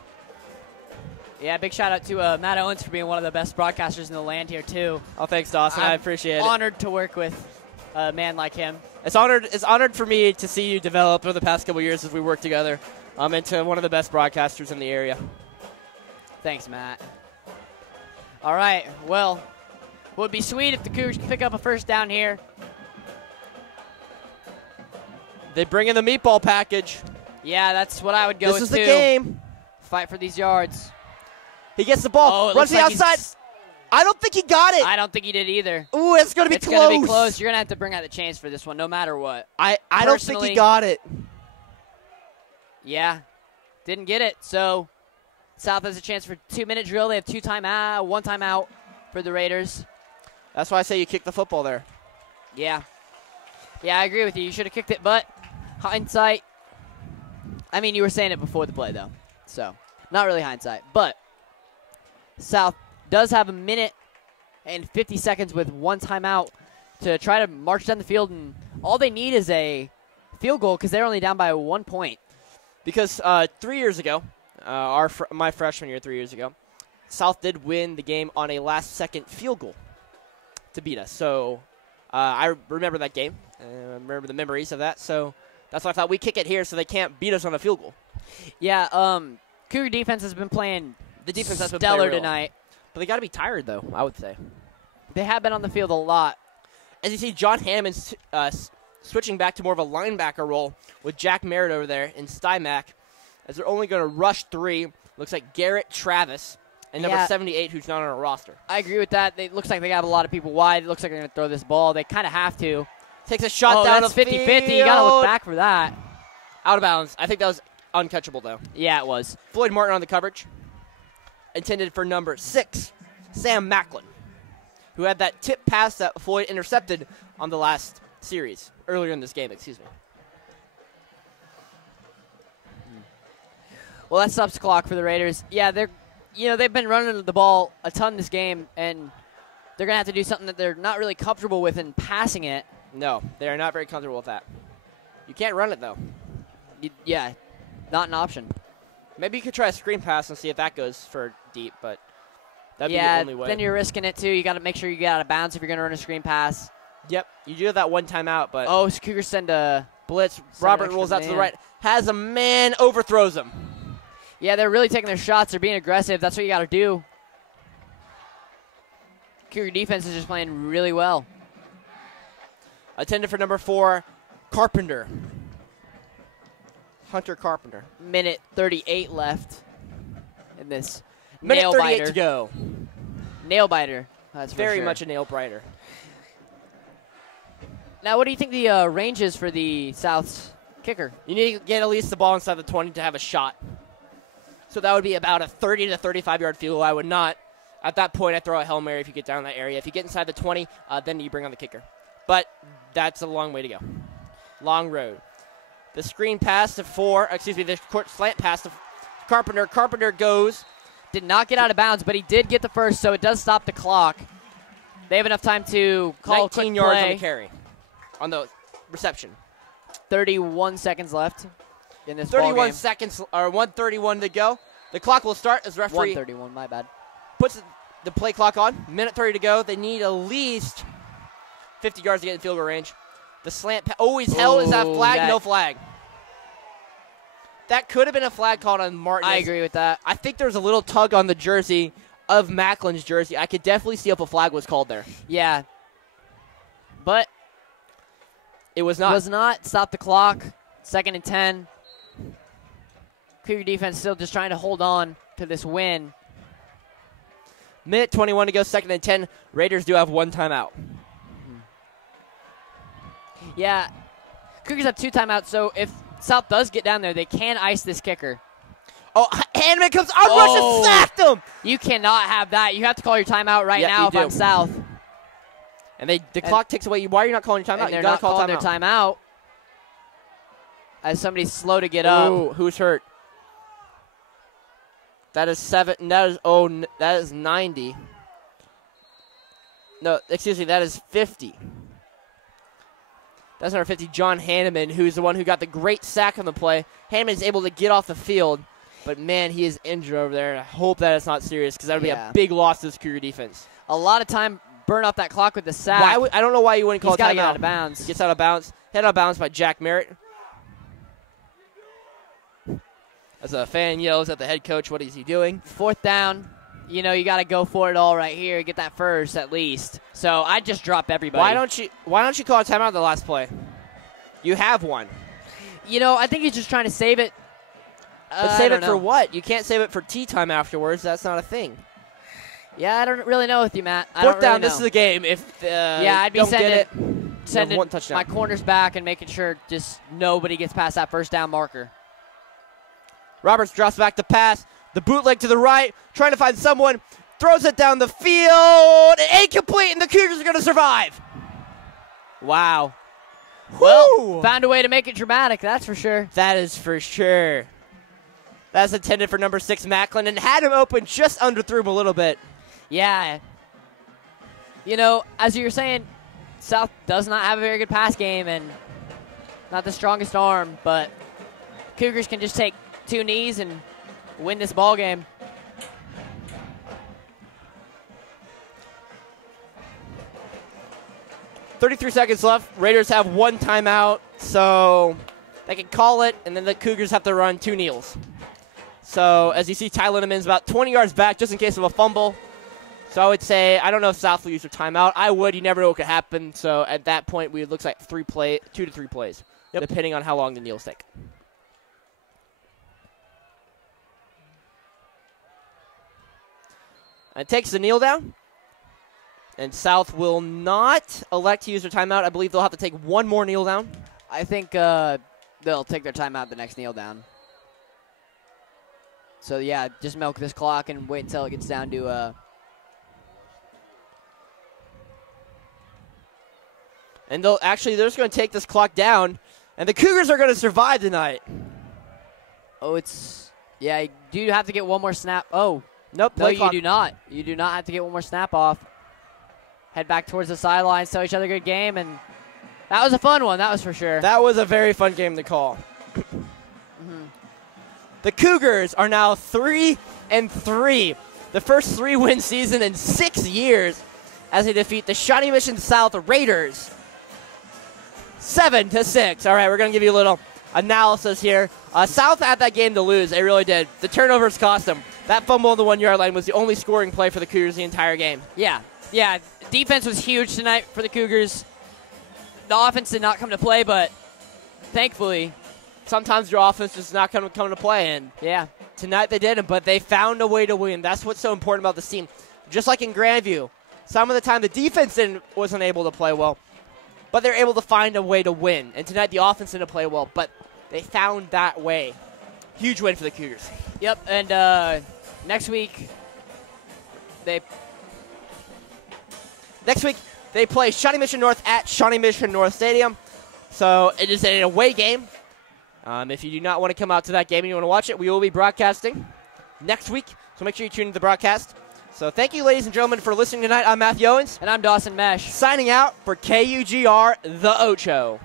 Yeah, big shout out to Matt Owens for being one of the best broadcasters in the land here, too. Oh, thanks, Dawson. I appreciate it. Honored to work with a man like him. It's honored for me to see you develop over the past couple years as we work together into one of the best broadcasters in the area. Thanks, Matt. All right, well, it would be sweet if the Cougars could pick up a first down here. They bring in the meatball package. Yeah, that's what I would go with, This is the game. Fight for these yards. He gets the ball, runs to the outside. I don't think he got it. I don't think he did either. Ooh, it's going to be close. It's going to be close. You're going to have to bring out the chains for this one, no matter what. I don't think he got it. Yeah, didn't get it. So South has a chance for a 2-minute drill. They have 1 timeout for the Raiders. That's why I say you kick the football there. Yeah. Yeah, I agree with you. You should have kicked it, but hindsight. I mean, you were saying it before the play, though. So, not really hindsight. But South does have 1 minute and 50 seconds with 1 timeout to try to march down the field. And all they need is a field goal because they're only down by 1 point. Because 3 years ago, my freshman year 3 years ago, South did win the game on a last-second field goal to beat us. So I remember that game. I remember the memories of that. So that's why I thought we kick it here so they can't beat us on a field goal. Yeah, Cougar defense has been playing stellar tonight. But they got to be tired, though, I would say. They have been on the field a lot. As you see, John Hammond's switching back to more of a linebacker role with Jack Merritt over there in Stymac, as they're only going to rush 3. Looks like Garrett Travis and number 78, who's not on our roster. I agree with that. It looks like they got a lot of people wide. It looks like they're going to throw this ball. They kind of have to. Takes a shot down that's 50-50. You got to look back for that. Out of bounds. I think that was uncatchable, though. Yeah, it was. Floyd Martin on the coverage. Intended for number 6, Sam Macklin, who had that tip pass that Floyd intercepted on the last series, earlier in this game, excuse me. Well, that stops the clock for the Raiders. Yeah, they've been running the ball a ton this game, and they're going to have to do something that they're not really comfortable with in passing it. No, they are not very comfortable with that. You can't run it, though. Yeah, not an option. Maybe you could try a screen pass and see if that goes for deep, but that'd be the only way. Then you're risking it, too. You got to make sure you get out of bounds if you're going to run a screen pass. Yep, you do have that 1 timeout, but... Oh, so Cougars send a... blitz. Robert rolls out to the right. Has a man, overthrows him. Yeah, they're really taking their shots. They're being aggressive. That's what you got to do. Cougar defense is just playing really well. Attended for number 4, Carpenter. Hunter Carpenter. Minute 38 left in this Minute nail 38 biter. to go. Nail biter. That's very sure. much a nail biter. Now, what do you think the range is for the South's kicker? You need to get at least the ball inside the 20 to have a shot. So that would be about a 30 to 35-yard field goal. I would not. At that point, I'd throw a Hail Mary if you get down in that area. If you get inside the 20, then you bring on the kicker. But that's a long way to go. Long road. The screen pass to the court slant pass to Carpenter. Carpenter goes did not get out of bounds, but he did get the first, so it does stop the clock. They have enough time to call a quick 19 yards play. on the carry, on the reception. 31 seconds left in this 31 ballgame. seconds, or 1:31 to go. The clock will start as referee 1:31, my bad. puts the play clock on. Minute 30 to go. They need at least 50 yards to get in field goal range. The slant always held. Is that flag? No flag. That could have been a flag called on Martin. I agree with that. I think there's a little tug on the jersey of Macklin's jersey. I could definitely see if a flag was called there. Yeah. But it was not. Stop the clock. 2nd and 10. Cougar defense still just trying to hold on to this win. Minute 21 to go, 2nd and 10. Raiders do have one timeout. Yeah. Cougars have 2 timeouts, so if South does get down there, they can ice this kicker. Oh, Hanneman comes on rush and sacked him. You cannot have that. You have to call your timeout right now if I'm South. And the clock ticks away. Why are you not calling your timeout? They're not calling their timeout. As somebody's slow to get up. Who's hurt? That is 7. That is 90. No, excuse me. That is 50. That's number 50, John Hanneman, who's the one who got the great sack on the play. Hanneman is able to get off the field, but, man, he is injured over there. I hope that it's not serious because that would be a big loss to this Cougar defense. A lot of time burn off that clock with the sack. I don't know why you wouldn't call a timeout. He's got to get out out of bounds. He gets out of bounds. Head out of bounds by Jack Merritt. As a fan yells at the head coach, what is he doing? 4th down. You know, you got to go for it all right here. Get that first at least. So I just drop everybody. Why don't you call a timeout the last play? You have one. You know, I think he's just trying to save it. But save it for what? You can't save it for tea time afterwards. That's not a thing. Yeah, I don't really know with you, Matt. 4th down. This is the game. If I'd be don't sending one touchdown. my corners back and making sure just nobody gets past that 1st down marker. Roberts drops back to pass. The bootleg to the right, trying to find someone, throws it down the field, incomplete, and the Cougars are going to survive. Wow. Woo! Well, found a way to make it dramatic, that's for sure. That is for sure. That's intended for number 6, Macklin, and had him open, just underthrew him a little bit. Yeah. You know, as you were saying, South does not have a very good pass game and not the strongest arm, but Cougars can just take 2 knees and win this ball game. .33 seconds left. Raiders have one timeout, so they can call it, and then the Cougars have to run 2 kneels. So as you see, Ty Lindeman's about 20 yards back just in case of a fumble. So I would say, I don't know if South will use their timeout. I would. You never know what could happen. So at that point, it looks like 2 to 3 plays, depending on how long the kneels take. It takes the kneel down, and South will not elect to use their timeout. I believe they'll have to take 1 more kneel down. I think they'll take their timeout the next kneel down. So, yeah, just milk this clock and wait until it gets down to and they're just going to take this clock down, and the Cougars are going to survive tonight. Oh, yeah, you do have to get 1 more snap. Oh. Nope. No, you do not. You do not have to get 1 more snap off. Head back towards the sidelines, tell each other good game, and that was a fun one. That was for sure. That was a very fun game to call. The Cougars are now 3-3. The first 3-win season in 6 years as they defeat the Shawnee Mission South Raiders 7-6. All right, we're going to give you a little analysis here. South had that game to lose. They really did. The turnovers cost them. That fumble on the 1-yard line was the only scoring play for the Cougars the entire game. Yeah. Defense was huge tonight for the Cougars. The offense did not come to play, but thankfully, sometimes your offense is not going to come to play. And tonight they didn't, but they found a way to win. That's what's so important about this team. Just like in Grandview, some of the time the defense wasn't able to play well, but they're able to find a way to win. And tonight the offense didn't play well, but they found that way. Huge win for the Cougars. Yep, and next week they play Shawnee Mission North at Shawnee Mission North Stadium. So it is an away game. If you do not want to come out to that game and you want to watch it, we will be broadcasting next week So make sure you tune into the broadcast. So thank you, ladies and gentlemen, for listening tonight. I'm Matthew Owens. And I'm Dawson Mesh. Signing out for KUGR, The Ocho.